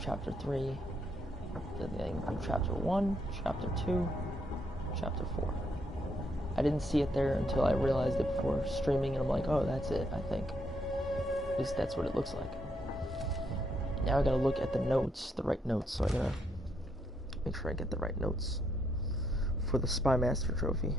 chapter 3, then chapter 1, chapter 2, chapter 4. I didn't see it there until I realized it before streaming, and I'm like, oh, that's it, I think. At least that's what it looks like. Now I gotta look at the notes, the right notes, so I gotta make sure I get the right notes for the Spy Master trophy.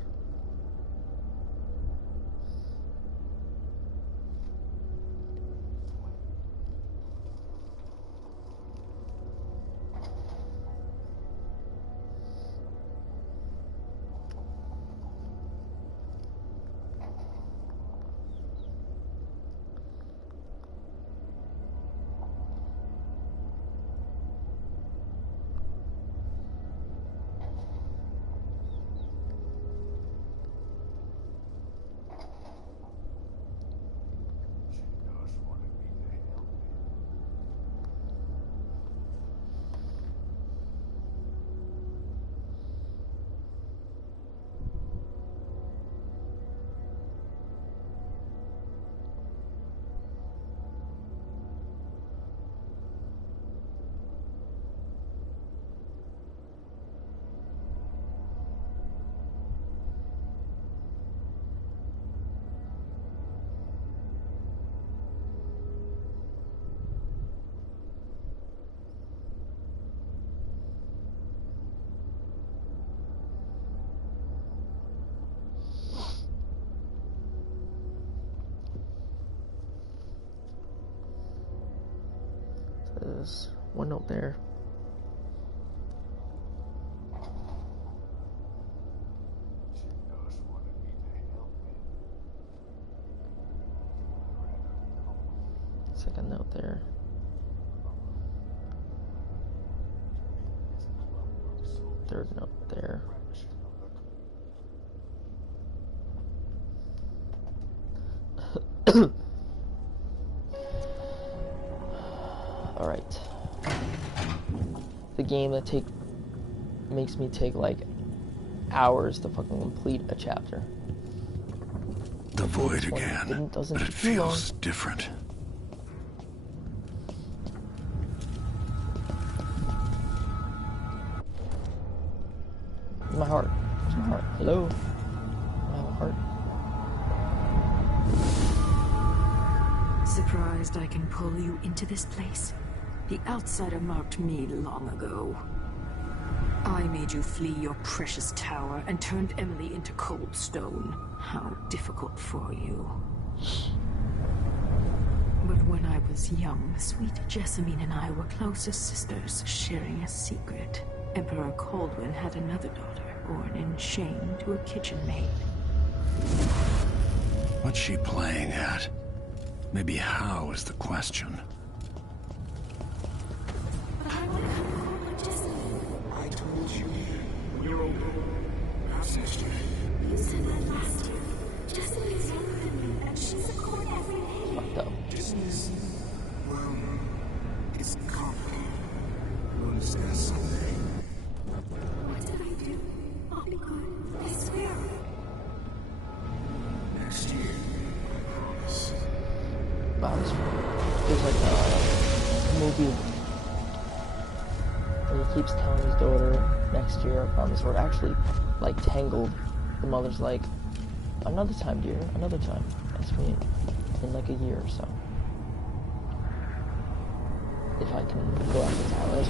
There's one note there. Second note there. Third note there. Alright. The game that makes me take like hours to fucking complete a chapter. The void again, but it feels different. My heart. Where's my heart? Hello? I have a heart. Surprised I can pull you into this place? The outsider marked me long ago. I made you flee your precious tower and turned Emily into cold stone. How difficult for you. But when I was young, sweet Jessamine and I were close as sisters, sharing a secret. Emperor Kaldwin had another daughter, born in shame to a kitchen maid. What's she playing at? Maybe how is the question. I told you, we're older. Our sister. You said that last year. Jessamine is younger than me, and she's a court every day. Fucked up. Business, well, it's complicated. We'll understand someday. What did I do? I'll be good. I swear. Next year, I promise. Wow, there's like a movie where he keeps telling his daughter next year, I promise, or actually like Tangled. The mother's like, another time, dear, another time. Ask me in like a year or so. If I can go out the tower.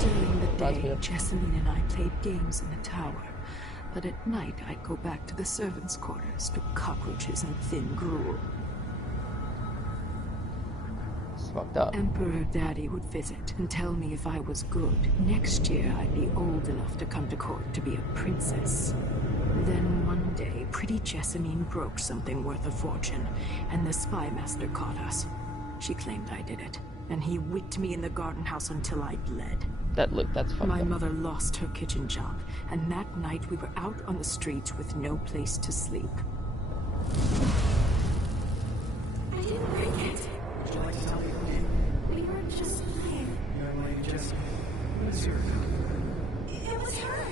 During the day, Jessamine and I played games in the tower. But at night, I'd go back to the servants' quarters to cockroaches and thin gruel. It's fucked up. Emperor Daddy would visit and tell me if I was good. Next year, I'd be old enough to come to court to be a princess. Then one day, pretty Jessamine broke something worth a fortune, and the spy master caught us. She claimed I did it, and he whipped me in the garden house until I bled. That's fucked up. My mother lost her kitchen job, and that night we were out on the streets with no place to sleep. I didn't break it. Would you like to tell me your name? We were just playing. Young lady Jessica. What is your name? It was her.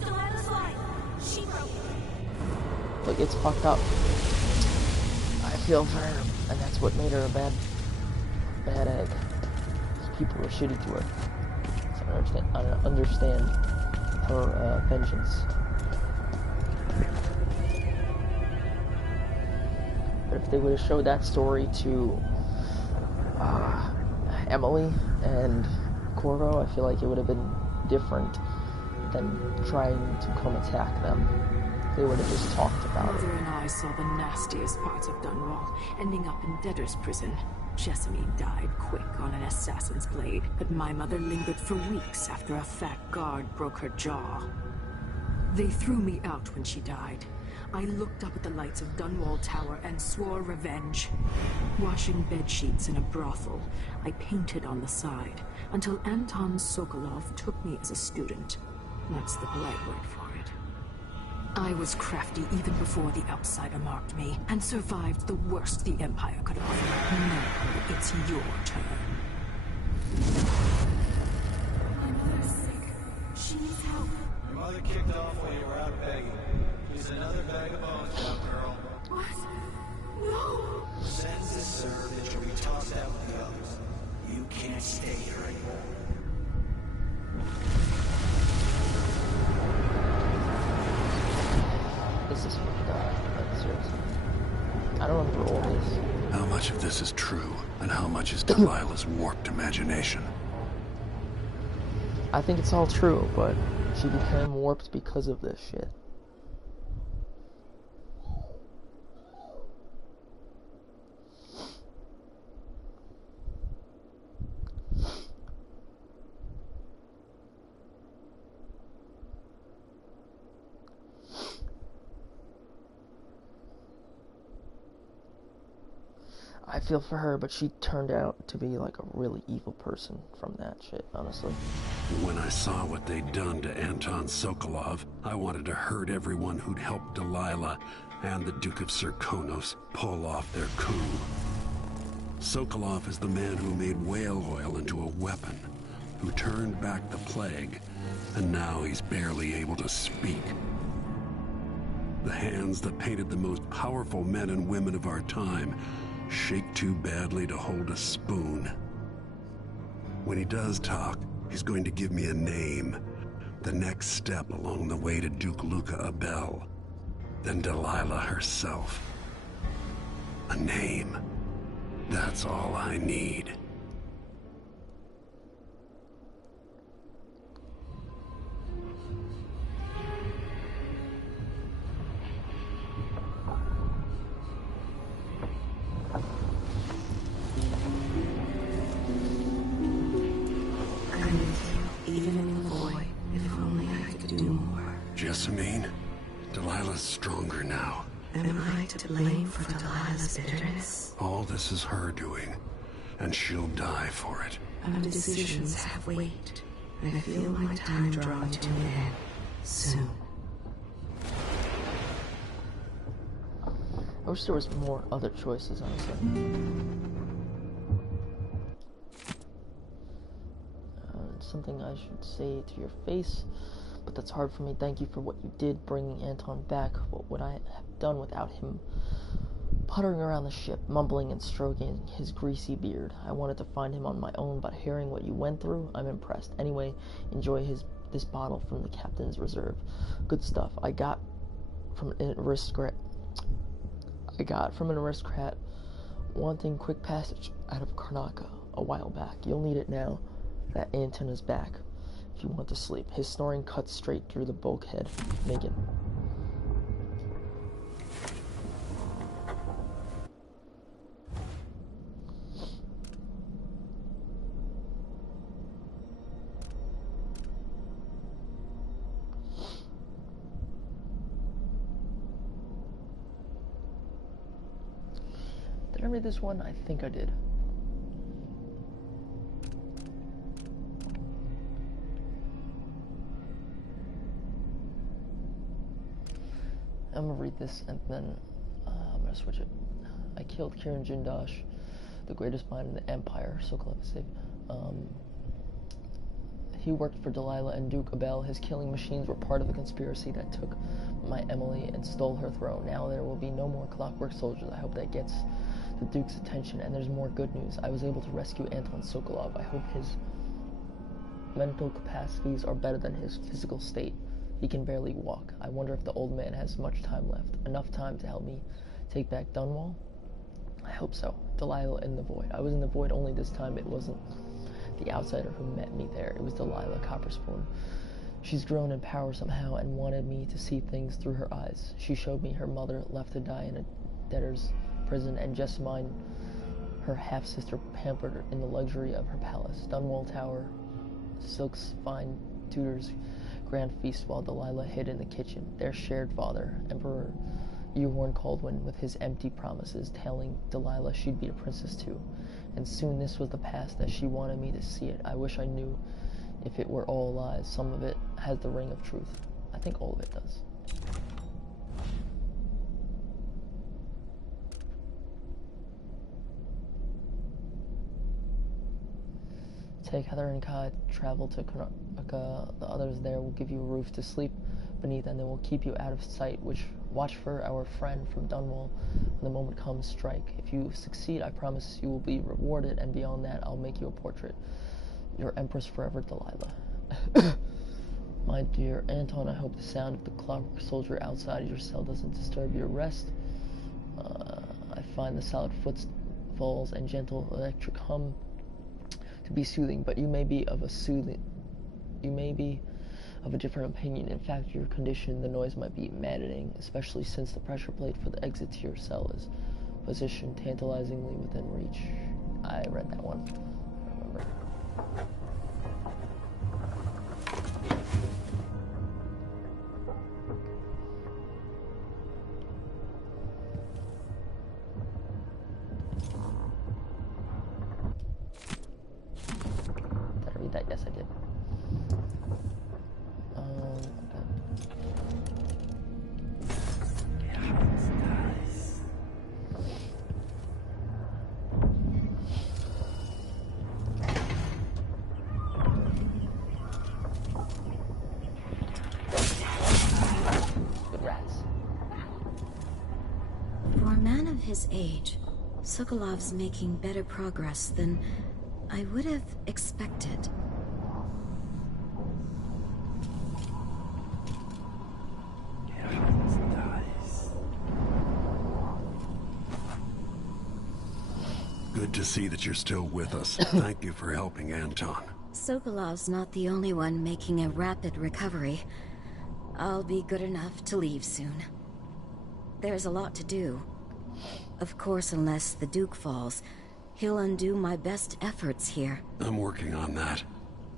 Delilah's lie. She broke it. Look, it's fucked up. I feel for her, and that's what made her a bad egg. These people were shitty to her. So I don't understand her vengeance. But if they would have showed that story to Emily and Corvo, I feel like it would have been different than trying to come attack them. They would have just talked about it. Mother and I saw the nastiest parts of Dunwall, ending up in debtor's prison. Jessamine died quick on an assassin's blade, but my mother lingered for weeks after a fat guard broke her jaw. They threw me out when she died. I looked up at the lights of Dunwall Tower and swore revenge. Washing bedsheets in a brothel, I painted on the side, until Anton Sokolov took me as a student. That's the polite word for it. I was crafty even before the outsider marked me, and survived the worst the Empire could offer. Now it's your turn. My mother's sick. She needs help. Your mother kicked off while you were out begging. She's another bag of bones, young girl. What? No! Sentence is served that you'll be tossed out with the others. You can't stay here anymore. This is fucked up. Like, seriously. I don't remember all this. How much of this is true, and how much is Delilah's warped imagination? I think it's all true, but she became warped because of this shit. I feel for her, but she turned out to be like a really evil person from that shit, honestly. When I saw what they'd done to Anton Sokolov, I wanted to hurt everyone who'd helped Delilah and the Duke of Serkonos pull off their coup. Sokolov is the man who made whale oil into a weapon, who turned back the plague, and now he's barely able to speak. The hands that painted the most powerful men and women of our time shake too badly to hold a spoon. When he does talk, he's going to give me a name, the next step along the way to Duke Luca Abel, then Delilah herself. A name. That's all I need. Jessamine, Delilah's stronger now. Am I to blame for Delilah's bitterness? All this is her doing, and she'll die for it. Our decisions have weight. I feel my time drawing to an end soon. I wish there was more other choices, honestly. Something I should say to your face, but that's hard for me. Thank you for what you did, bringing Anton back. What would I have done without him? Puttering around the ship, mumbling and stroking his greasy beard. I wanted to find him on my own, but hearing what you went through, I'm impressed. Anyway, enjoy this bottle from the captain's reserve. Good stuff. I got from an aristocrat wanting quick passage out of Karnaca a while back. You'll need it now that Anton is back. If you want to sleep. His snoring cuts straight through the bulkhead. Megan. Did I read this one? I think I did. I'm gonna read this and then I'm gonna switch it. I killed Kiran Jindosh, the greatest mind in the Empire. Sokolov is safe. He worked for Delilah and Duke Abel. His killing machines were part of the conspiracy that took my Emily and stole her throne. Now there will be no more clockwork soldiers. I hope that gets the Duke's attention, and there's more good news. I was able to rescue Anton Sokolov. I hope his mental capacities are better than his physical state. He can barely walk. I wonder if the old man has much time left. Enough time to help me take back Dunwall? I hope so. Delilah in the Void. I was in the Void, only this time it wasn't the outsider who met me there. It was Delilah Copperspoon. She's grown in power somehow and wanted me to see things through her eyes. She showed me her mother left to die in a debtor's prison, and Jessamine, her half-sister, pampered in the luxury of her palace. Dunwall Tower, Silk's fine tutor's grand feast, while Delilah hid in the kitchen. Their shared father, Emperor Euhorn Caldwin, with his empty promises, telling Delilah she'd be a princess too. And soon this was the past as she wanted me to see it. I wish I knew if it were all lies. Some of it has the ring of truth. I think all of it does. Take Heather and Kai, travel to Karnaca. The others there will give you a roof to sleep beneath, and they will keep you out of sight. Watch for our friend from Dunwall. When the moment comes, strike. If you succeed, I promise you will be rewarded, and beyond that, I'll make you a portrait. Your Empress forever, Delilah. My dear Anton, I hope the sound of the clockwork soldier outside your cell doesn't disturb your rest. I find the solid footfalls and gentle electric hum to be soothing, but you may be of a different opinion. In fact, your condition, the noise might be maddening, especially since the pressure plate for the exit to your cell is positioned tantalizingly within reach. I read that one. I remember. Did I read that? Yes, I did. His age, Sokolov's making better progress than I would have expected. Good to see that you're still with us. Thank you for helping Anton. Sokolov's not the only one making a rapid recovery. I'll be good enough to leave soon. There's a lot to do. Of course, unless the Duke falls, he'll undo my best efforts here. I'm working on that.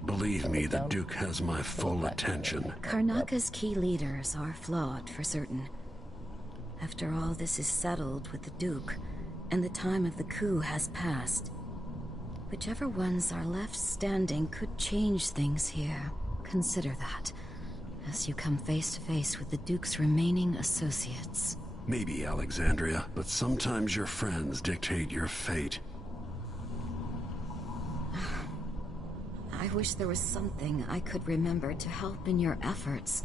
Believe me, the Duke has my full attention. Karnaca's key leaders are flawed, for certain. After all this is settled with the Duke, and the time of the coup has passed, whichever ones are left standing could change things here. Consider that, as you come face to face with the Duke's remaining associates. Maybe, Alexandria, but sometimes your friends dictate your fate. I wish there was something I could remember to help in your efforts.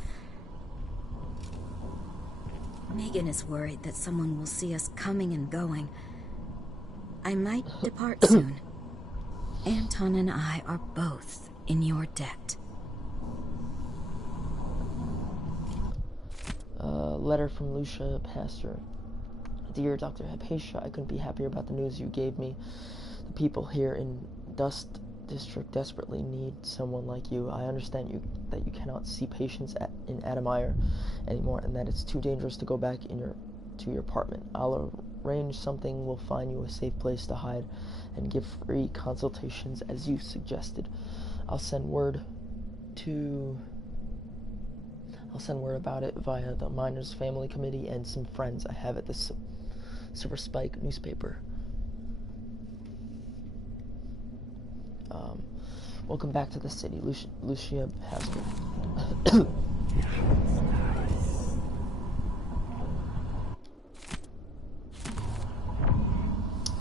Megan is worried that someone will see us coming and going. I might depart soon. Anton and I are both in your debt. Letter from Lucia Pastor. Dear Dr. Hypatia, I couldn't be happier about the news you gave me. The people here in Dust District desperately need someone like you. I understand that you cannot see patients in Adamire anymore, and that it's too dangerous to go back to your apartment. I'll arrange something. We'll find you a safe place to hide and give free consultations as you suggested. I'll send word about it via the Miners Family Committee and some friends I have at the Silver Spike newspaper. Welcome back to the city, Lucia Pastor.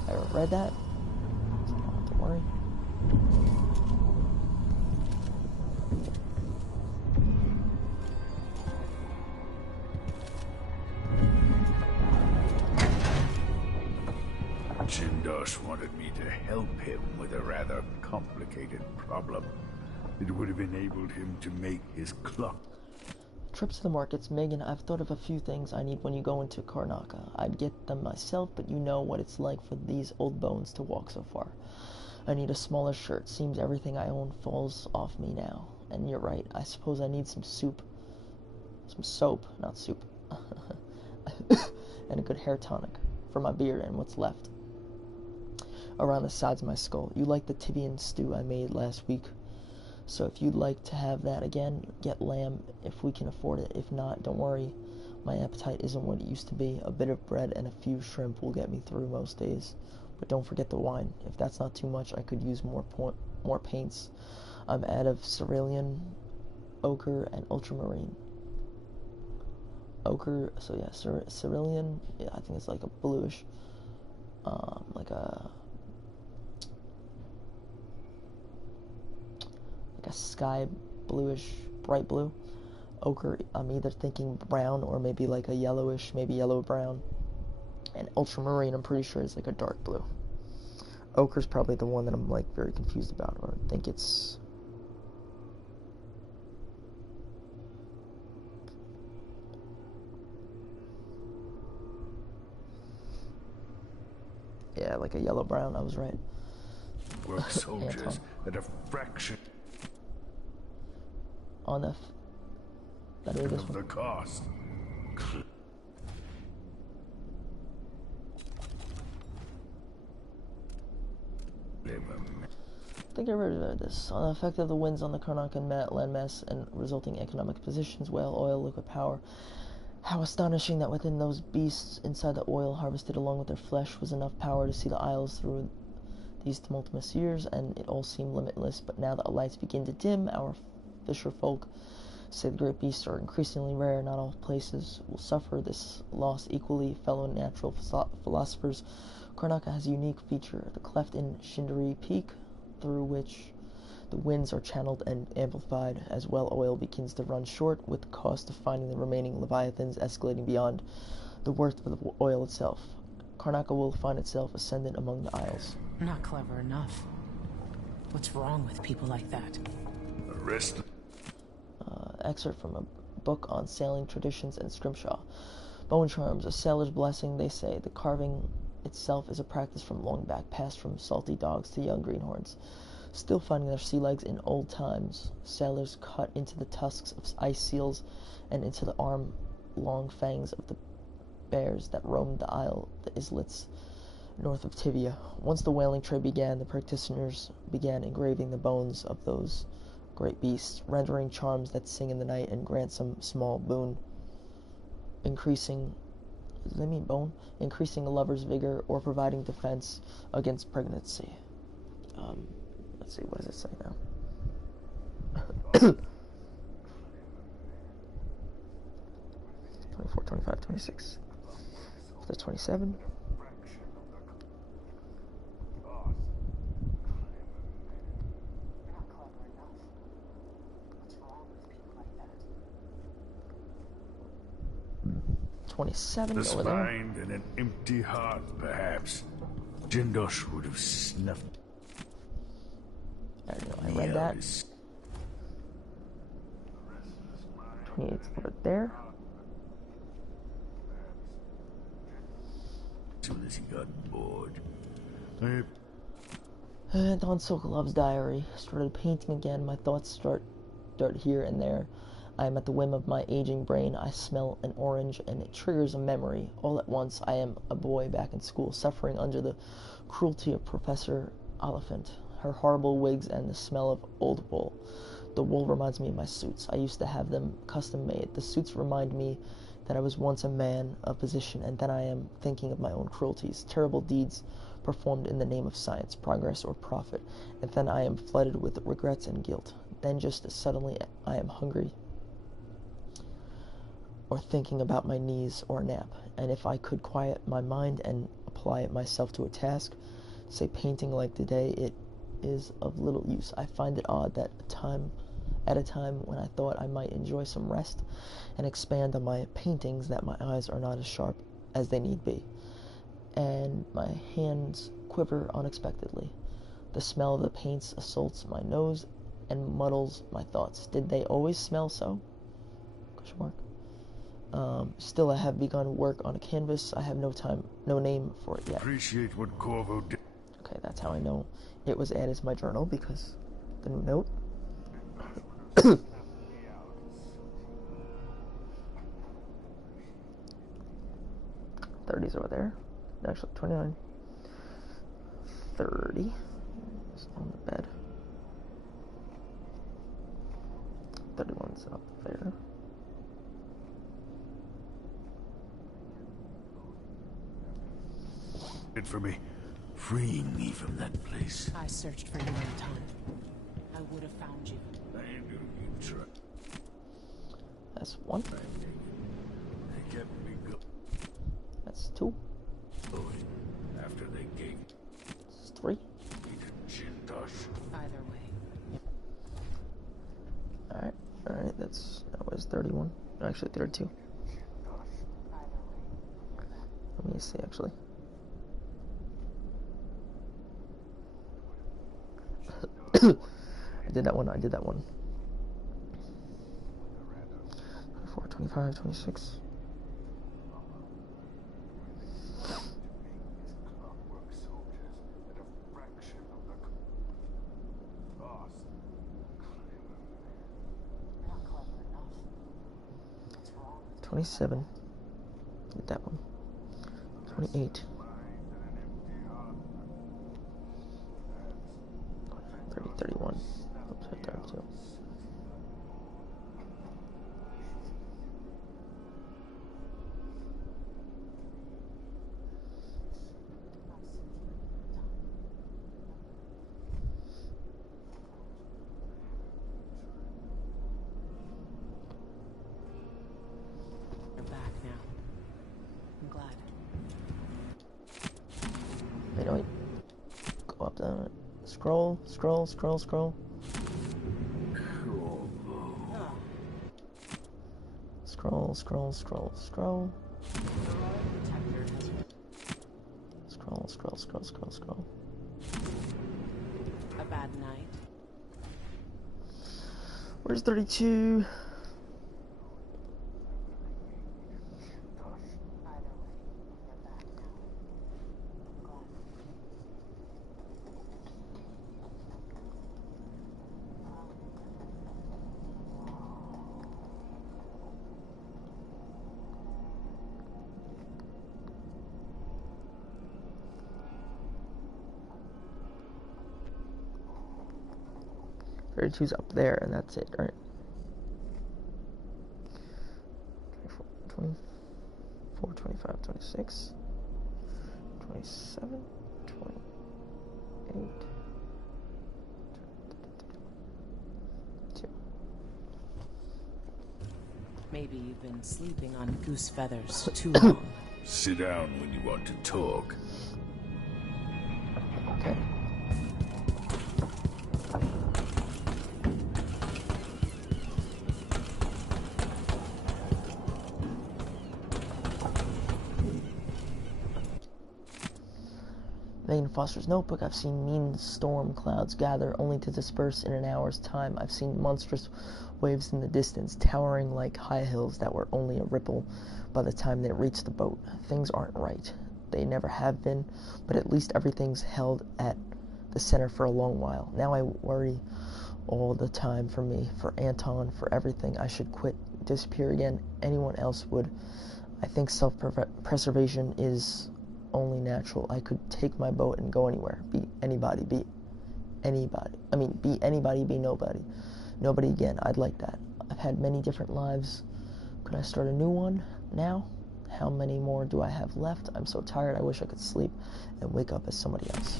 I read that. Don't worry. Jindosh wanted me to help him with a rather complicated problem. It would have enabled him to make his clock. Trips to the markets. Megan, I've thought of a few things I need when you go into Karnaca. I'd get them myself, but you know what it's like for these old bones to walk so far. I need a smaller shirt. Seems everything I own falls off me now. And you're right. I suppose I need some soup. Some soap, not soup. And a good hair tonic for my beard and what's left around the sides of my skull. You like the Tibian stew I made last week, so if you'd like to have that again, get lamb if we can afford it. If not, don't worry, my appetite isn't what it used to be. A bit of bread and a few shrimp will get me through most days, but don't forget the wine. If that's not too much, I could use more paints. I'm out of cerulean, ochre, and ultramarine. Ochre, so yeah, cerulean, yeah, I think it's like a bluish, like a sky bluish, bright blue. Ochre, I'm either thinking brown or maybe like a yellowish, maybe yellow brown. And ultramarine, I'm pretty sure is like a dark blue. Ochre's probably the one that I'm like very confused about, or I think it's... yeah, like a yellow brown, I was right. Work soldiers at a fraction On the... that is this of the one. cost. I think I read this. On the effect of the winds on the Karnakan landmass and resulting economic positions, whale oil, liquid power. How astonishing that within those beasts inside the oil harvested along with their flesh was enough power to see the isles through these tumultuous years, and it all seemed limitless. But now that the lights begin to dim, our fisher folk say the great beasts are increasingly rare. Not all places will suffer this loss equally. Fellow natural philosophers, Karnaca has a unique feature, the cleft in Shindari Peak, through which the winds are channeled and amplified as well. Oil begins to run short, with the cost of finding the remaining leviathans escalating beyond the worth of the oil itself. Karnaca will find itself ascendant among the isles. Not clever enough. What's wrong with people like that? Arrest. Excerpt from a book on sailing traditions and scrimshaw. Bone charms, a sailor's blessing, they say. The carving itself is a practice from long back, passed from salty dogs to young greenhorns. Still finding their sea legs in old times, sailors cut into the tusks of ice seals and into the arm-long fangs of the bears that roamed the isle, the islets north of Tivia. Once the whaling trade began, the practitioners began engraving the bones of those great beasts, rendering charms that sing in the night and grant some small boon, increasing a lover's vigor or providing defense against pregnancy. Let's see, what does it say now? 24, 25, 26. That's 27. The over there. mind and an empty heart, perhaps. Jindosh would have snuffed. I read that. 28 over there. As soon as he got bored. Don Sokolov's diary. Started painting again. My thoughts start here and there. I am at the whim of my aging brain. I smell an orange, and it triggers a memory. All at once, I am a boy back in school, suffering under the cruelty of Professor Oliphant, her horrible wigs, and the smell of old wool. The wool reminds me of my suits. I used to have them custom-made. The suits remind me that I was once a man of position, and then I am thinking of my own cruelties, terrible deeds performed in the name of science, progress, or profit, and then I am flooded with regrets and guilt. Then just as suddenly I am hungry, or thinking about my knees or a nap, and if I could quiet my mind and apply it myself to a task, say painting like today, it is of little use. I find it odd that at a time when I thought I might enjoy some rest and expand on my paintings, that my eyes are not as sharp as they need be, and my hands quiver unexpectedly. The smell of the paints assaults my nose and muddles my thoughts. Did they always smell so? Question mark. Still, I have begun work on a canvas. I have no name for it yet. Appreciate what Corvo did. Okay, that's how I know it was added to my journal, because the new note. 30's over there. Actually, 29. 30 is on the bed. 31's up there. It for me, freeing me from that place. I searched for you in time. I would have found you. I knew you'd try. That's 1. They kept me going. That's 2. After they gave That's 3. me to Jindosh. Either way. Alright, that was 31. Actually, 32. Let me see, actually. I did that one. 24, 25, 26. $27. Did that one. 28. 30, 31. Oops, 32. You're back now. I'm glad. Wait. Go up the scroll. Scroll. Scroll. A bad night. Where's 32? Two's up there, and that's it, right? 24, 25, 26, 27, 28, 2. Maybe you've been sleeping on goose feathers too long. Sit down when you want to talk. Okay. In Foster's notebook, I've seen mean storm clouds gather only to disperse in an hour's time. I've seen monstrous waves in the distance, towering like high hills that were only a ripple by the time they reached the boat. Things aren't right. They never have been, but at least everything's held at the center for a long while. Now I worry all the time for me, for Anton, for everything. I should quit, disappear again. Anyone else would. I think self-preservation is only natural. I could take my boat and go anywhere. Be anybody, be nobody. Nobody again. I'd like that. I've had many different lives. Could I start a new one now? How many more do I have left? I'm so tired. I wish I could sleep and wake up as somebody else.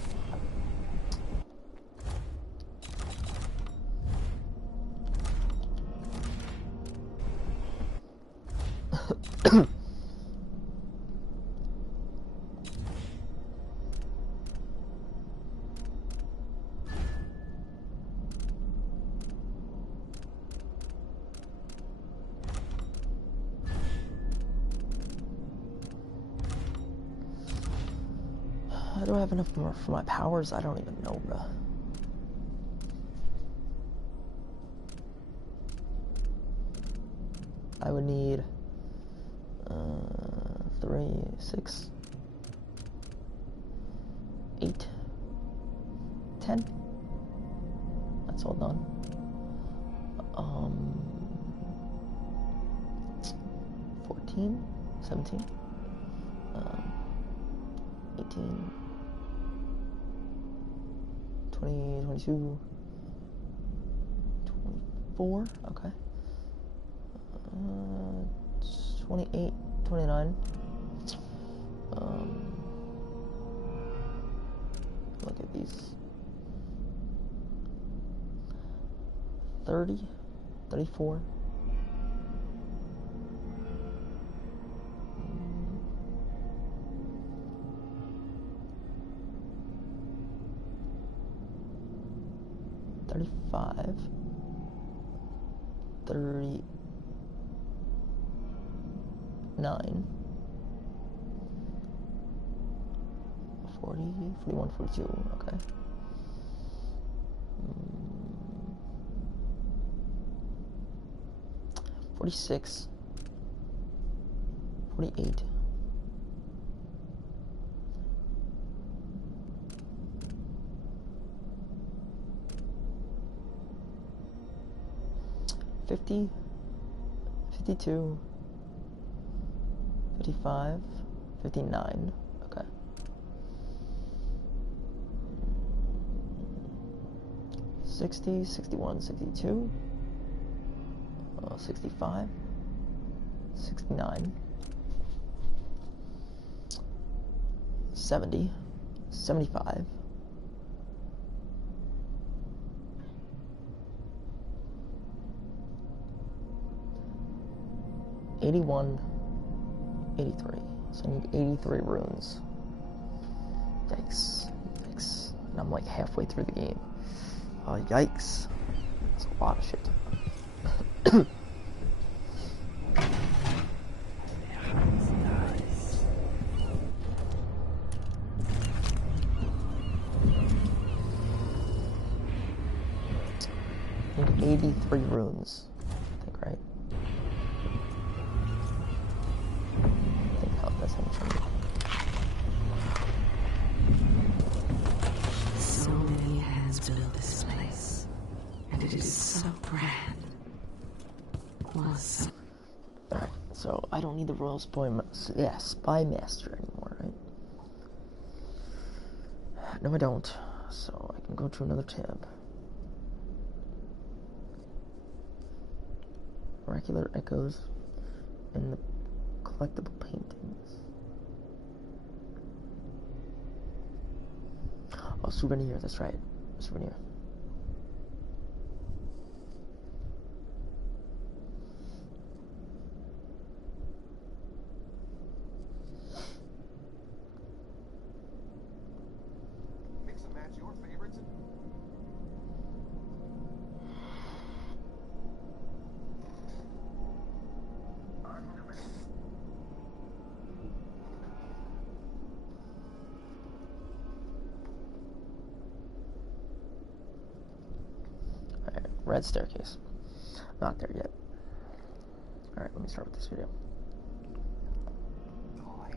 do I have enough more for my powers? I don't even know, bruh. I would need 3, 6, 8, 10. That's all done. 14, 17, 18, 20, 22, 24, okay. 28, 29. Look at these. 30, 34. $35, 39, 40, 41, 42, okay. 46, 48, 50, 52, 55, 59, okay. 60, 61, 62, 65, 69, 70, 75, 81, 83. So I need 83 runes. Yikes. Yikes. And I'm like halfway through the game. Yikes. That's a lot of shit. 83 runes, I think, right? I think that's how much I need. So many hands built this place, and it is so grand. Was Alright, so I don't need the Royal Spy Master anymore, right? No, I don't. So I can go to another tab. Oracular Echoes and the collectible paintings. Oh, souvenir, that's right. Souvenir. Mix and match your favorites. Red staircase. Not there yet. Alright, let me start with this video. Hi,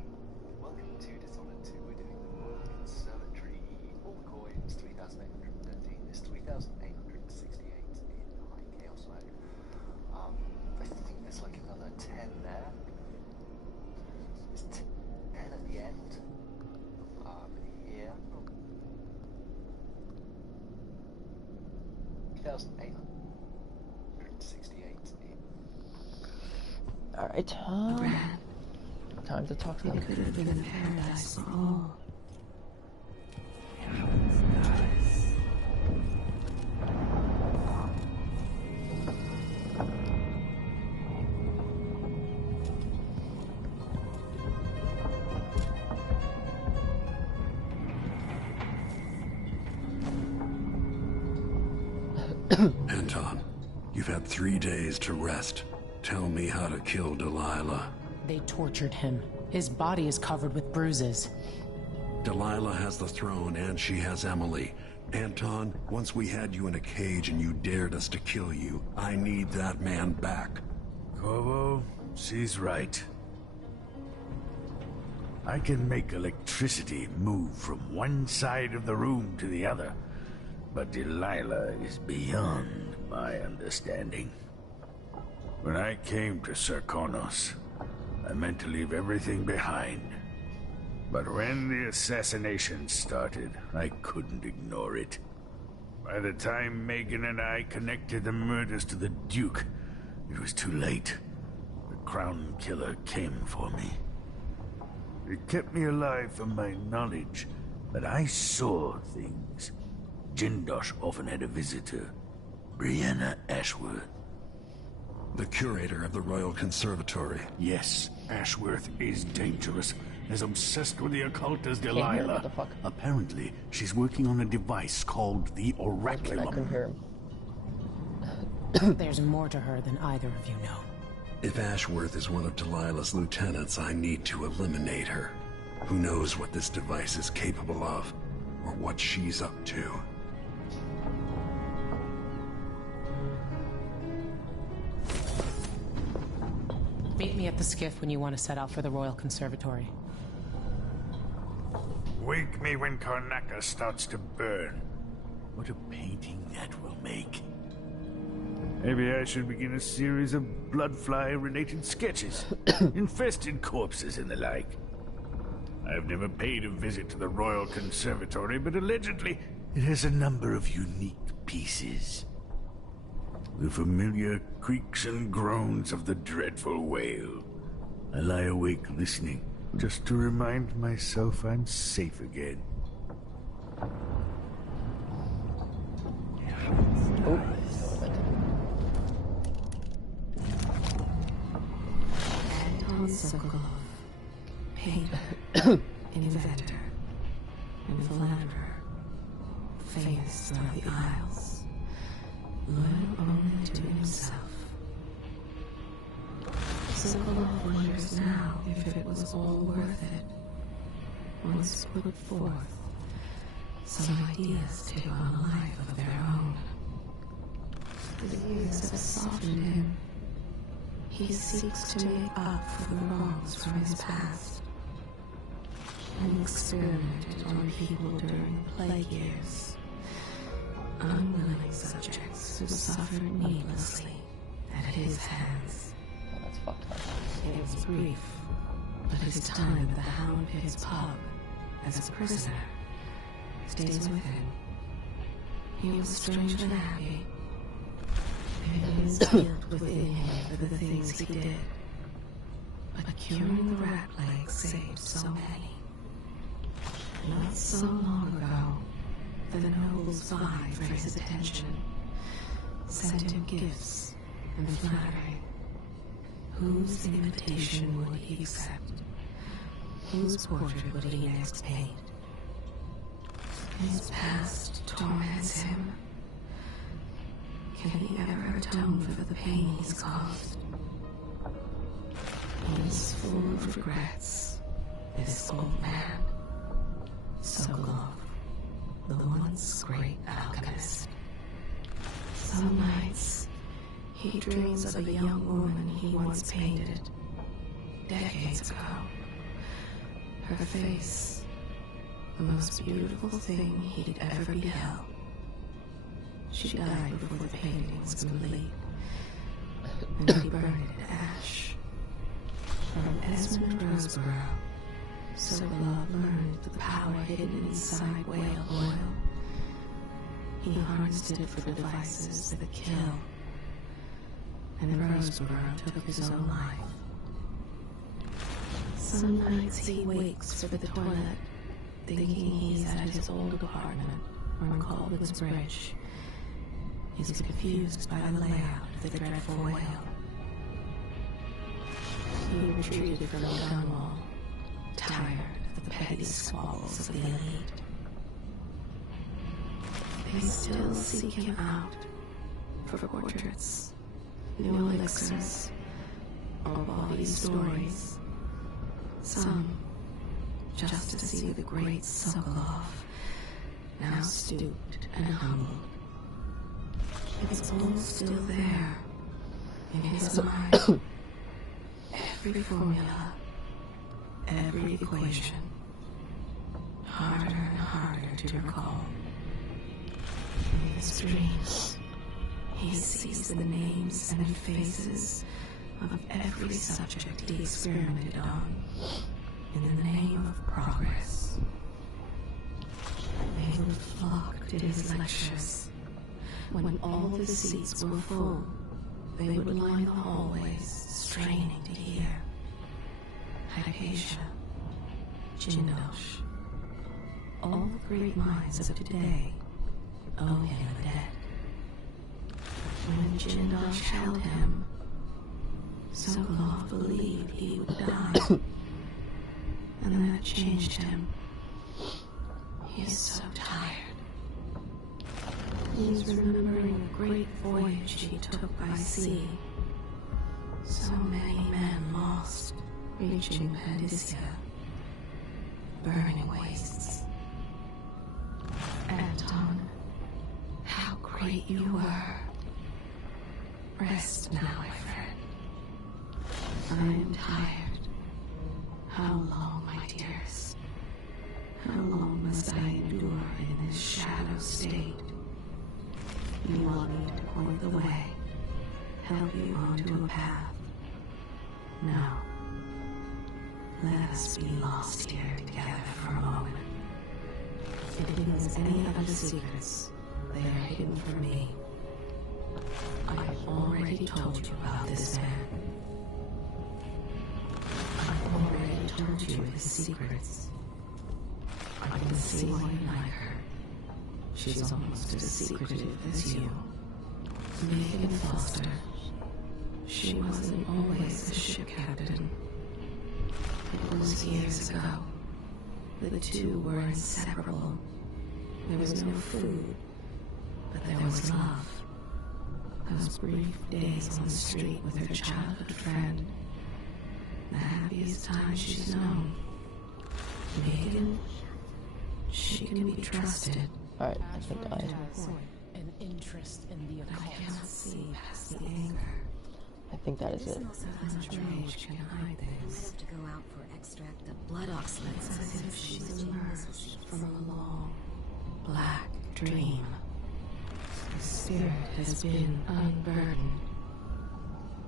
welcome to Dishonored 2. We're doing the Royal Conservatory. All the coins, 3,813. There's 3,868 in High Chaos mode. I think there's like another 10 there. There's 10 at the end. Here. 3,868 in. Alright, time to talk to them. it could have been a paradise for all. Anton, you've had 3 days to rest. Tell me how to kill Delilah. They tortured him. His body is covered with bruises. Delilah has the throne and she has Emily. Anton, once we had you in a cage and you dared us to kill you, I need that man back. Corvo, she's right. I can make electricity move from one side of the room to the other, but Delilah is beyond my understanding. When I came to Serkonos, I meant to leave everything behind. But when the assassination started, I couldn't ignore it. By the time Megan and I connected the murders to the Duke, it was too late. The Crown Killer came for me. It kept me alive from my knowledge, but I saw things. Jindosh often had a visitor, Brianna Ashworth. The curator of the Royal Conservatory. Yes, Ashworth is dangerous. As obsessed with the occult as Can't hear him, Delilah. what the fuck? Apparently, she's working on a device called the I Oraculum. couldn't hear him. There's more to her than either of you know. If Ashworth is one of Delilah's lieutenants, I need to eliminate her. Who knows what this device is capable of, or what she's up to. Meet me at the skiff when you want to set out for the Royal Conservatory. Wake me when Karnaca starts to burn. What a painting that will make. Maybe I should begin a series of bloodfly-related sketches. Infested corpses and the like. I've never paid a visit to the Royal Conservatory, but allegedly it has a number of unique pieces. The familiar creaks and groans of the dreadful whale. I lie awake listening, just to remind myself I'm safe again. Anton Sokolov, painter, inventor, and philanderer, famous throughout the Isles, loyal only to himself. Sokolov wonders now if it was all worth it. Once put forth, some ideas take on a life of their own. The years have softened him. He seeks to make up for the wrongs from his past. And experimented on people during the plague years. Unwilling subjects who suffered needlessly at his hands. Oh, that's fucked up. It was brief, but his time at the Hound Pit's pub as a prisoner stays with him. He was strangely happy. Millions healed within him for the things he did. But curing the rat plague saved so many. Not so long ago, the nobles vied for his attention, sent him gifts and flattery. Whose invitation would he accept? Whose portrait would he next paint? His past torments him. Can he ever atone for the pain he's caused? He is full of regrets, this old man. Sokolov, the once great alchemist. Some nights, he dreams of a young woman he once painted, decades ago. Her face, the most beautiful thing he'd ever beheld. She died before the painting was complete, and he burned it to ash. From Esmond Roseborough, Sokolov learned the power hidden inside whale oil. He harnessed it for devices that kill, and Roseborough took his own life. Some nights he wakes for the toilet, thinking he's at his old apartment on Colwood's Bridge. He's confused by the layout of the dreadful whale. He retreated from the gun wall, tired of the petty squabbles of the elite. They still seek him out for portraits, new elixirs, or bawdy stories. Some just to see the great Sokolov, now stooped and humbled. It's all still there, in his mind. Every formula, every equation, harder and harder to recall. In his dreams, he sees the names and faces of every subject he experimented on, in the name of progress. They would flock to his lectures. When all the seats were full, they would line the hallways, straining to hear. Hypatia, Jindosh, all the great minds of today owe him a debt. When Jindosh held him, Sokolov believed he would die, and that changed him. He is so tired. He is remembering the great voyage he took by sea. So many men lost, reaching Pandyssia. Burning wastes. Anton, how great you were. Rest now, my friend. I am tired. How long, my dearest? How long must I endure in this shadow state? You want me to point the way, help you onto a path. No. Let us be lost here together for a moment. If it is any other secrets, they are hidden from me. I've already told you about this man. I've already told you his secrets. I can see why you like her. She's almost as secretive as you. Megan Foster. She wasn't always a ship captain. It was years ago. The two were inseparable. There was no food, but there was love. Those brief days on the street with her childhood friend. The happiest time she's known. Megan, she can be trusted. Alright, I think An interest in the I occult. cannot see past the anger. I think that is it. Such rage can hide things. To go out for extract of blood It's oxalates. as if she's emerged from a long, black dream. The spirit has been unburdened,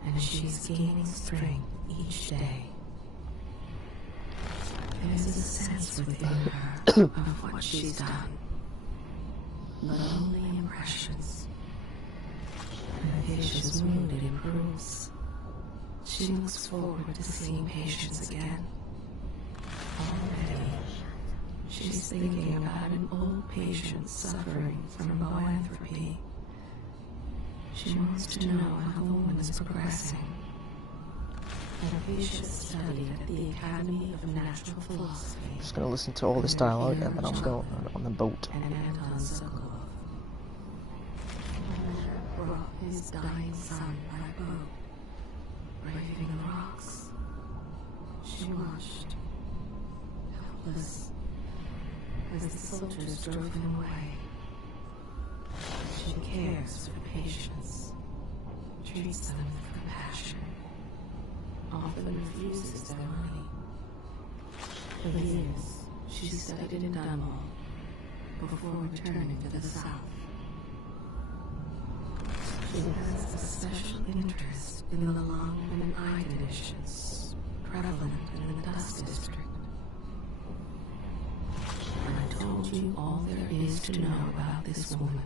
and she's gaining strength each day. There's a sense within her of what she's done, but only impressions. Her vicious mood improves. She looks forward to seeing patients again. Already, she's thinking about an old patient suffering from boanthropy. She wants to know how the woman is progressing. Hypatia studied at the Academy of Natural Philosophy. Just gonna listen to all this dialogue and then I'll go on the boat. And Anton Sokolov brought his dying son by boat, braving the rocks. She watched, helpless, as the soldiers drove him away. She cares for patients, treats them with compassion, often refuses their money. For years, she studied in Dunwall before returning to the south. She has a special interest in the lung and eye conditions prevalent in the Dust District. I told you all there is to know about this woman.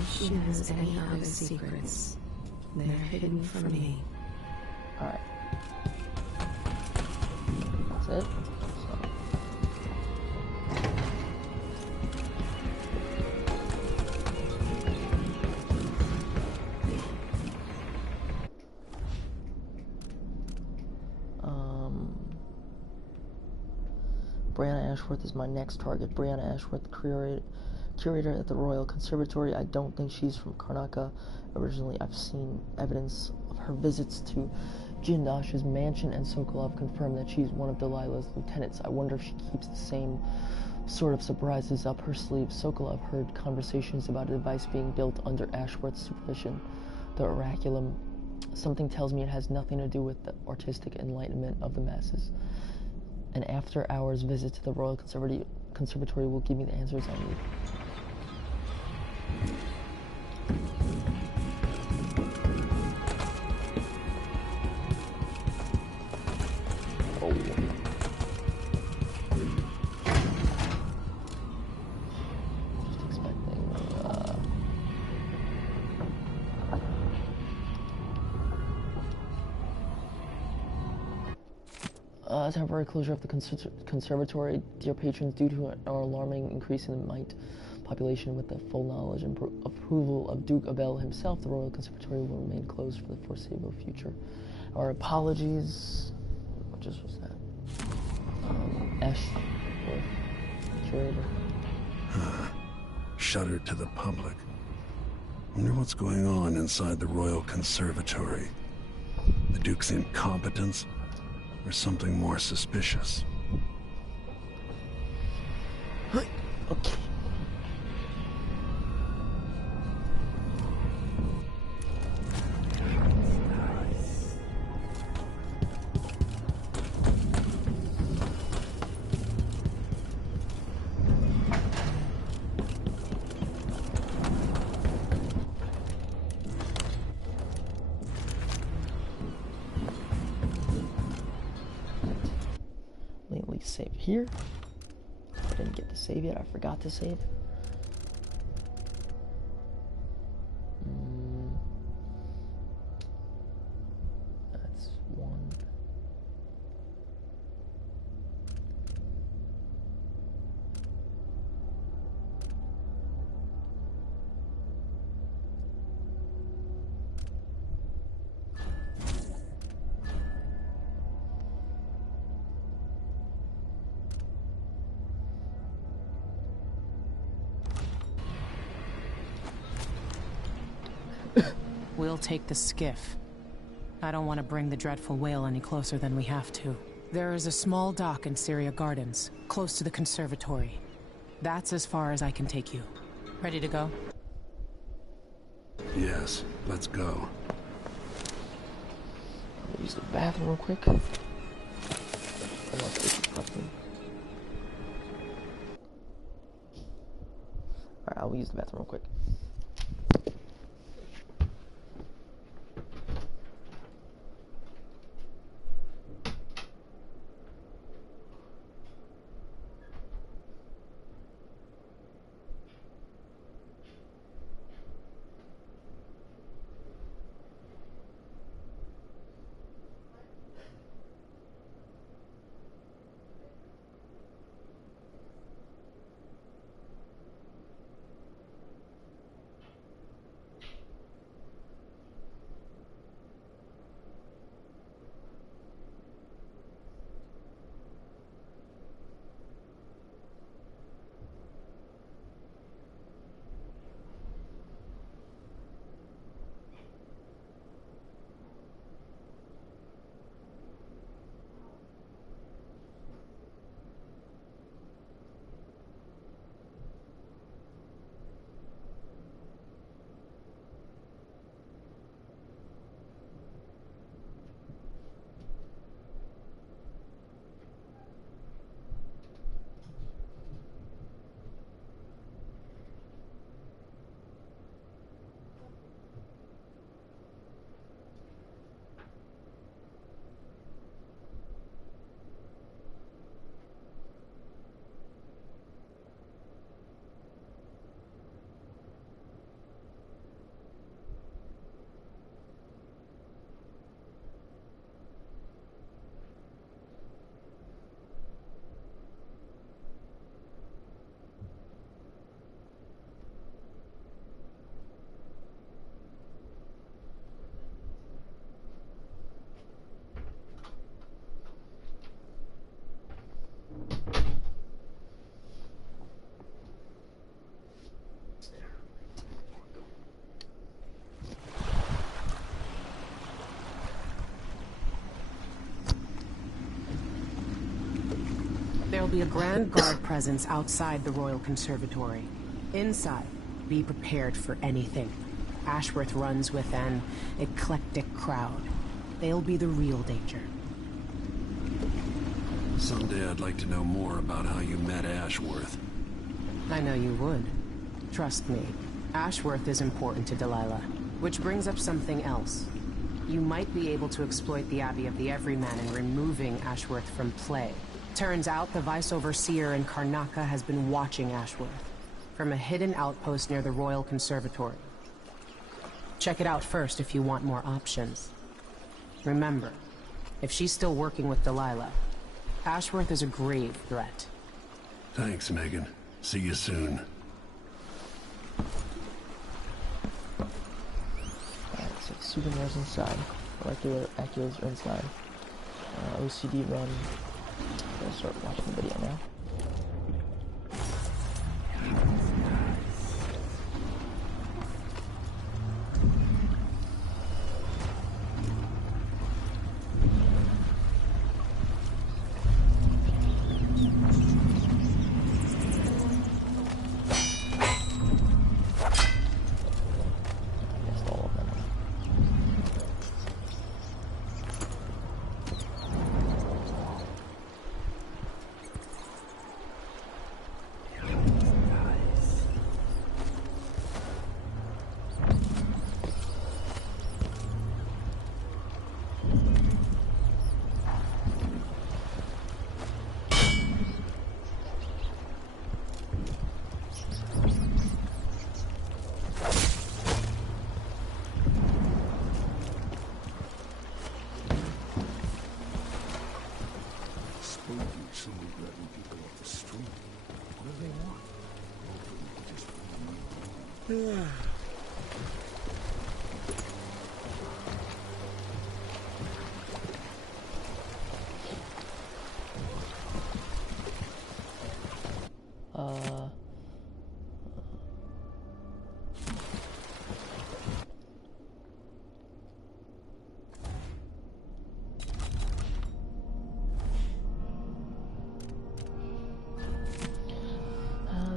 If she has any other secrets, they're hidden from me. Alright. That's it. Brianna Ashworth is my next target. Brianna Ashworth, curator at the Royal Conservatory. I don't think she's from Karnataka. Originally, I've seen evidence of her visits to Jindash's mansion, and Sokolov confirmed that she's one of Delilah's lieutenants. I wonder if she keeps the same sort of surprises up her sleeve. Sokolov heard conversations about a device being built under Ashworth's supervision, the Oraculum. Something tells me it has nothing to do with the artistic enlightenment of the masses. An after-hours visit to the Royal Conservatory will give me the answers I need. Oh. Just expecting, temporary closure of the conservatory, dear patrons, due to an alarming increase in the mite population with the full knowledge and approval of Duke Abel himself, the Royal Conservatory will remain closed for the foreseeable future. Our apologies. What just was that? Ashworth, curator. Shuttered to the public. Wonder what's going on inside the Royal Conservatory. The Duke's incompetence? Or something more suspicious? Okay. Save here. I didn't get to save yet. I forgot to save. That's one. We'll take the skiff. I don't want to bring the dreadful whale any closer than we have to. There is a small dock in Syria Gardens, close to the conservatory. That's as far as I can take you. Ready to go? Yes, let's go. I'll use the bathroom real quick. Alright, I'll use the bathroom real quick. There'll be a Grand Guard presence outside the Royal Conservatory. Inside, be prepared for anything. Ashworth runs with an eclectic crowd. They'll be the real danger. Someday I'd like to know more about how you met Ashworth. I know you would. Trust me, Ashworth is important to Delilah. Which brings up something else. You might be able to exploit the Abbey of the Everyman in removing Ashworth from play. Turns out the Vice Overseer in Karnaca has been watching Ashworth from a hidden outpost near the Royal Conservatory. Check it out first if you want more options. Remember, if she's still working with Delilah, Ashworth is a grave threat. Thanks, Megan. See you soon. Alright, so souvenirs inside. Acculas are inside. OCD run. I'm gonna start watching the video now.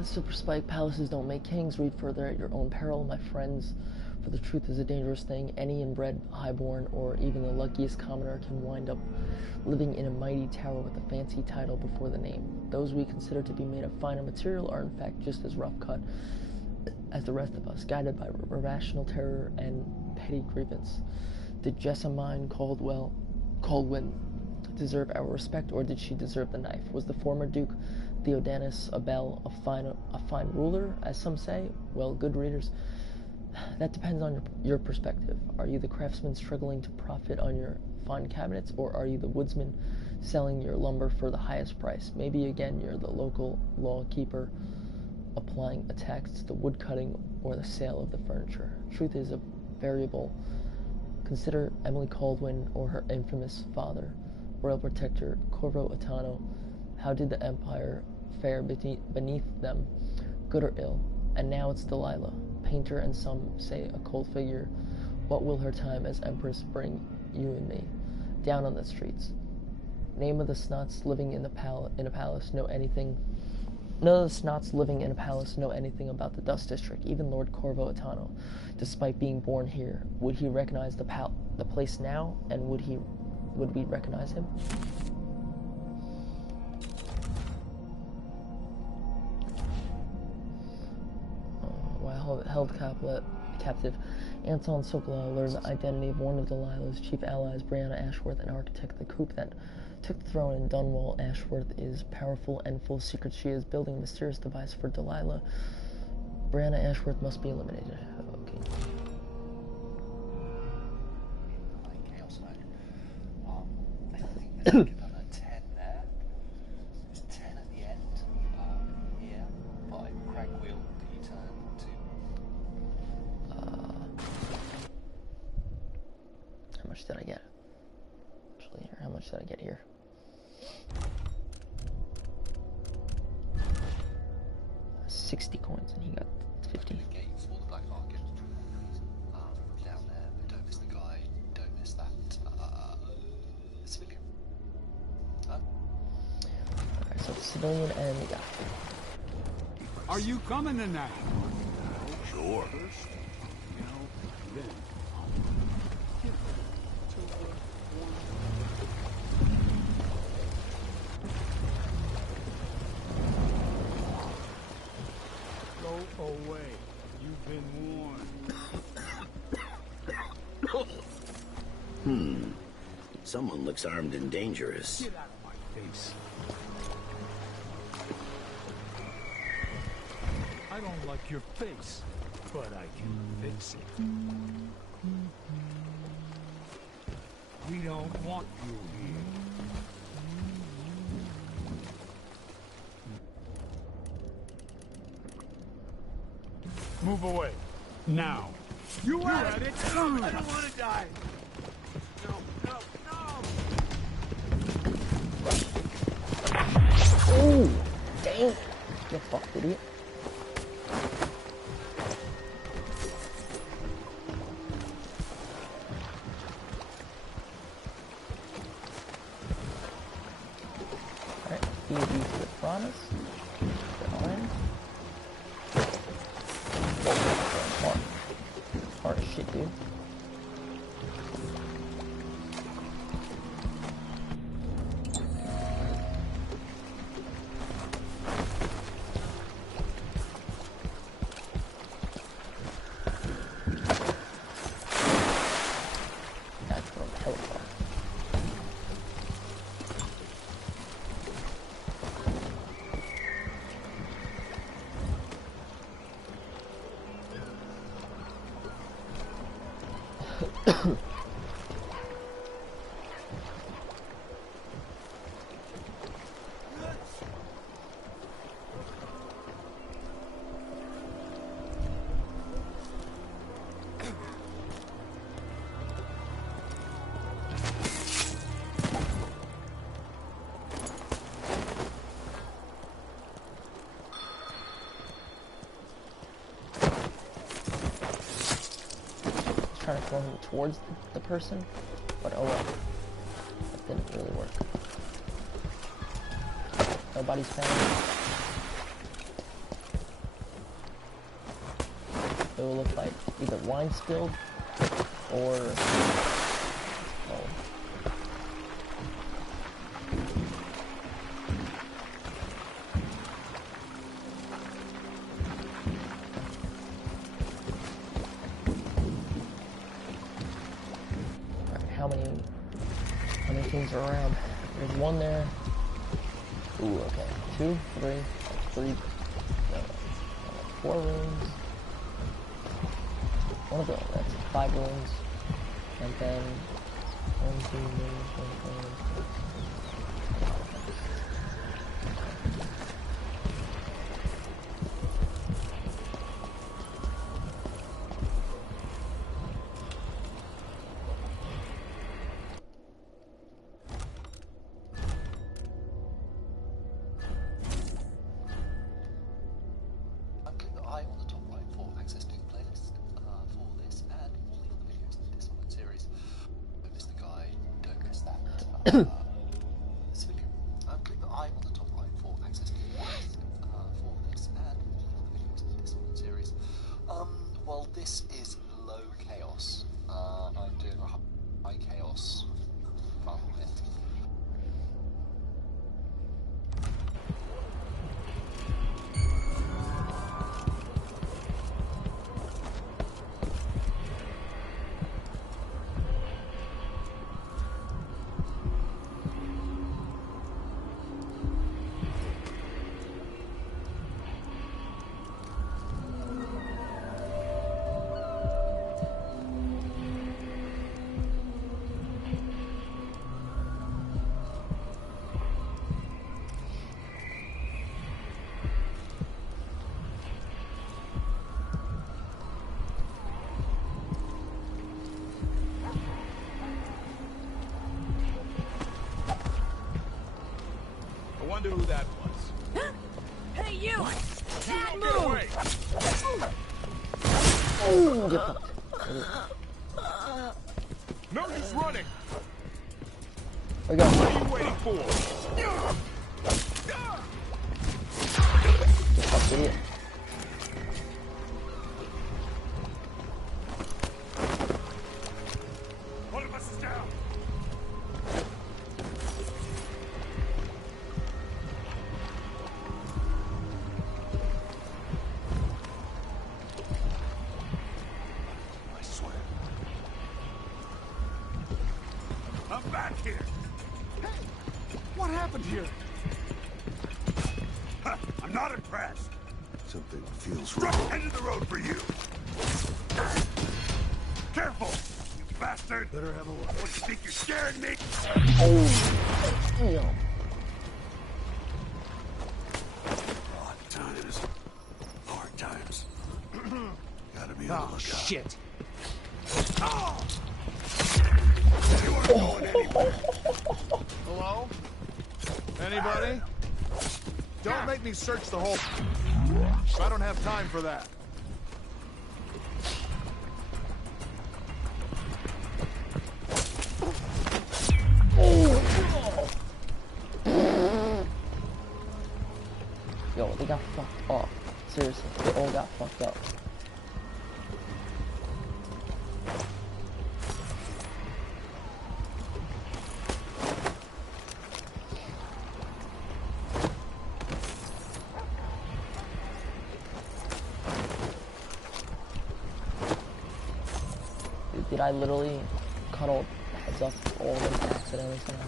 Super Spike, palaces don't make kings. Read further at your own peril, my friends. For the truth is a dangerous thing. Any inbred, highborn, or even the luckiest commoner can wind up living in a mighty tower with a fancy title before the name. Those we consider to be made of finer material are in fact just as rough cut as the rest of us, guided by irrational terror and petty grievance. Did Jessamine Caldwin deserve our respect, or did she deserve the knife? Was the former Duke Theodanis a belle, a fine ruler, as some say? Well, good readers, that depends on your perspective. Are you the craftsman struggling to profit on your fine cabinets, or are you the woodsman selling your lumber for the highest price? Maybe again you're the local lawkeeper applying a tax to the woodcutting or the sale of the furniture. Truth is a variable. Consider Emily Caldwin or her infamous father, Royal Protector Corvo Attano. How did the Empire fare beneath them, good or ill? And now it's Delilah, painter and some say a cold figure. What will her time as Empress bring you and me? Down on the streets. Name of the snots living in a palace know anything. None of the snots living in a palace know anything about the Dust District. Even Lord Corvo Attano, despite being born here, would he recognize the place now? And would we recognize him? While held captive, Anton Sokolov learned the identity of one of Delilah's chief allies, Brianna Ashworth, an architect of the coup that took the throne in Dunwall. Ashworth is powerful and full of secrets. She is building a mysterious device for Delilah. Brianna Ashworth must be eliminated. Okay. Chaos mode. I think there's like another 10 there. There's 10 at the end. Here, by crank wheel that you turn to. How much did I get? Actually, here, how much did I get here? $60 coins, and he got 50. Gate for the black market. Down there, but don't miss the guy. Don't miss that civilian. Alright, so civilian enemy guy. Are you coming tonight? Sure. Go away. You've been warned. Someone looks armed and dangerous. Get out of my face. I don't like your face, but I can fix it. We don't want you here. Move away. Now. You had it. I don't want to die. No, no, no. Oh, dang. You fucked idiot. Alright, feed these to the promise. Hard as shit, dude. That's from helicopter. Trying to throw him towards the person, but oh well. That didn't really work. Nobody's found. It will look like either wine spilled or how many things are around? There's one there. Ooh, okay. 2, 3, 4 rooms. One of those, that's 5 rooms. And then 1, 2 rooms, 1, 2 rooms. Click the eye on the top right for access to the playlist for this and all the other videos in the Dishonored series. Don't miss the guide, don't miss that civilian. Click the eye on the top right for access to the playlist for this and all the other videos in the Dishonored series. Well, this is low chaos. I'm doing a high chaos fun with. I wonder who that was. Hey, you! Get away! Oh, get fucked. No use running! There we go. What are you waiting for? Idiot. One of us is down. I swear. I'm back here. Hey, what happened here? Huh, I'm not impressed. Something feels Right wrong. end of the road for you. Careful, you bastard. Better have a look. What, you think you're scaring me? Oh, damn. Hard times. Hard times. Gotta be on the lookout. Shit. Hello? Anybody? Don't make me search the whole... I don't have time for that. Yo, they got fucked up. Seriously, they all got fucked up. Did I literally cut all heads off all of them accidentally somehow?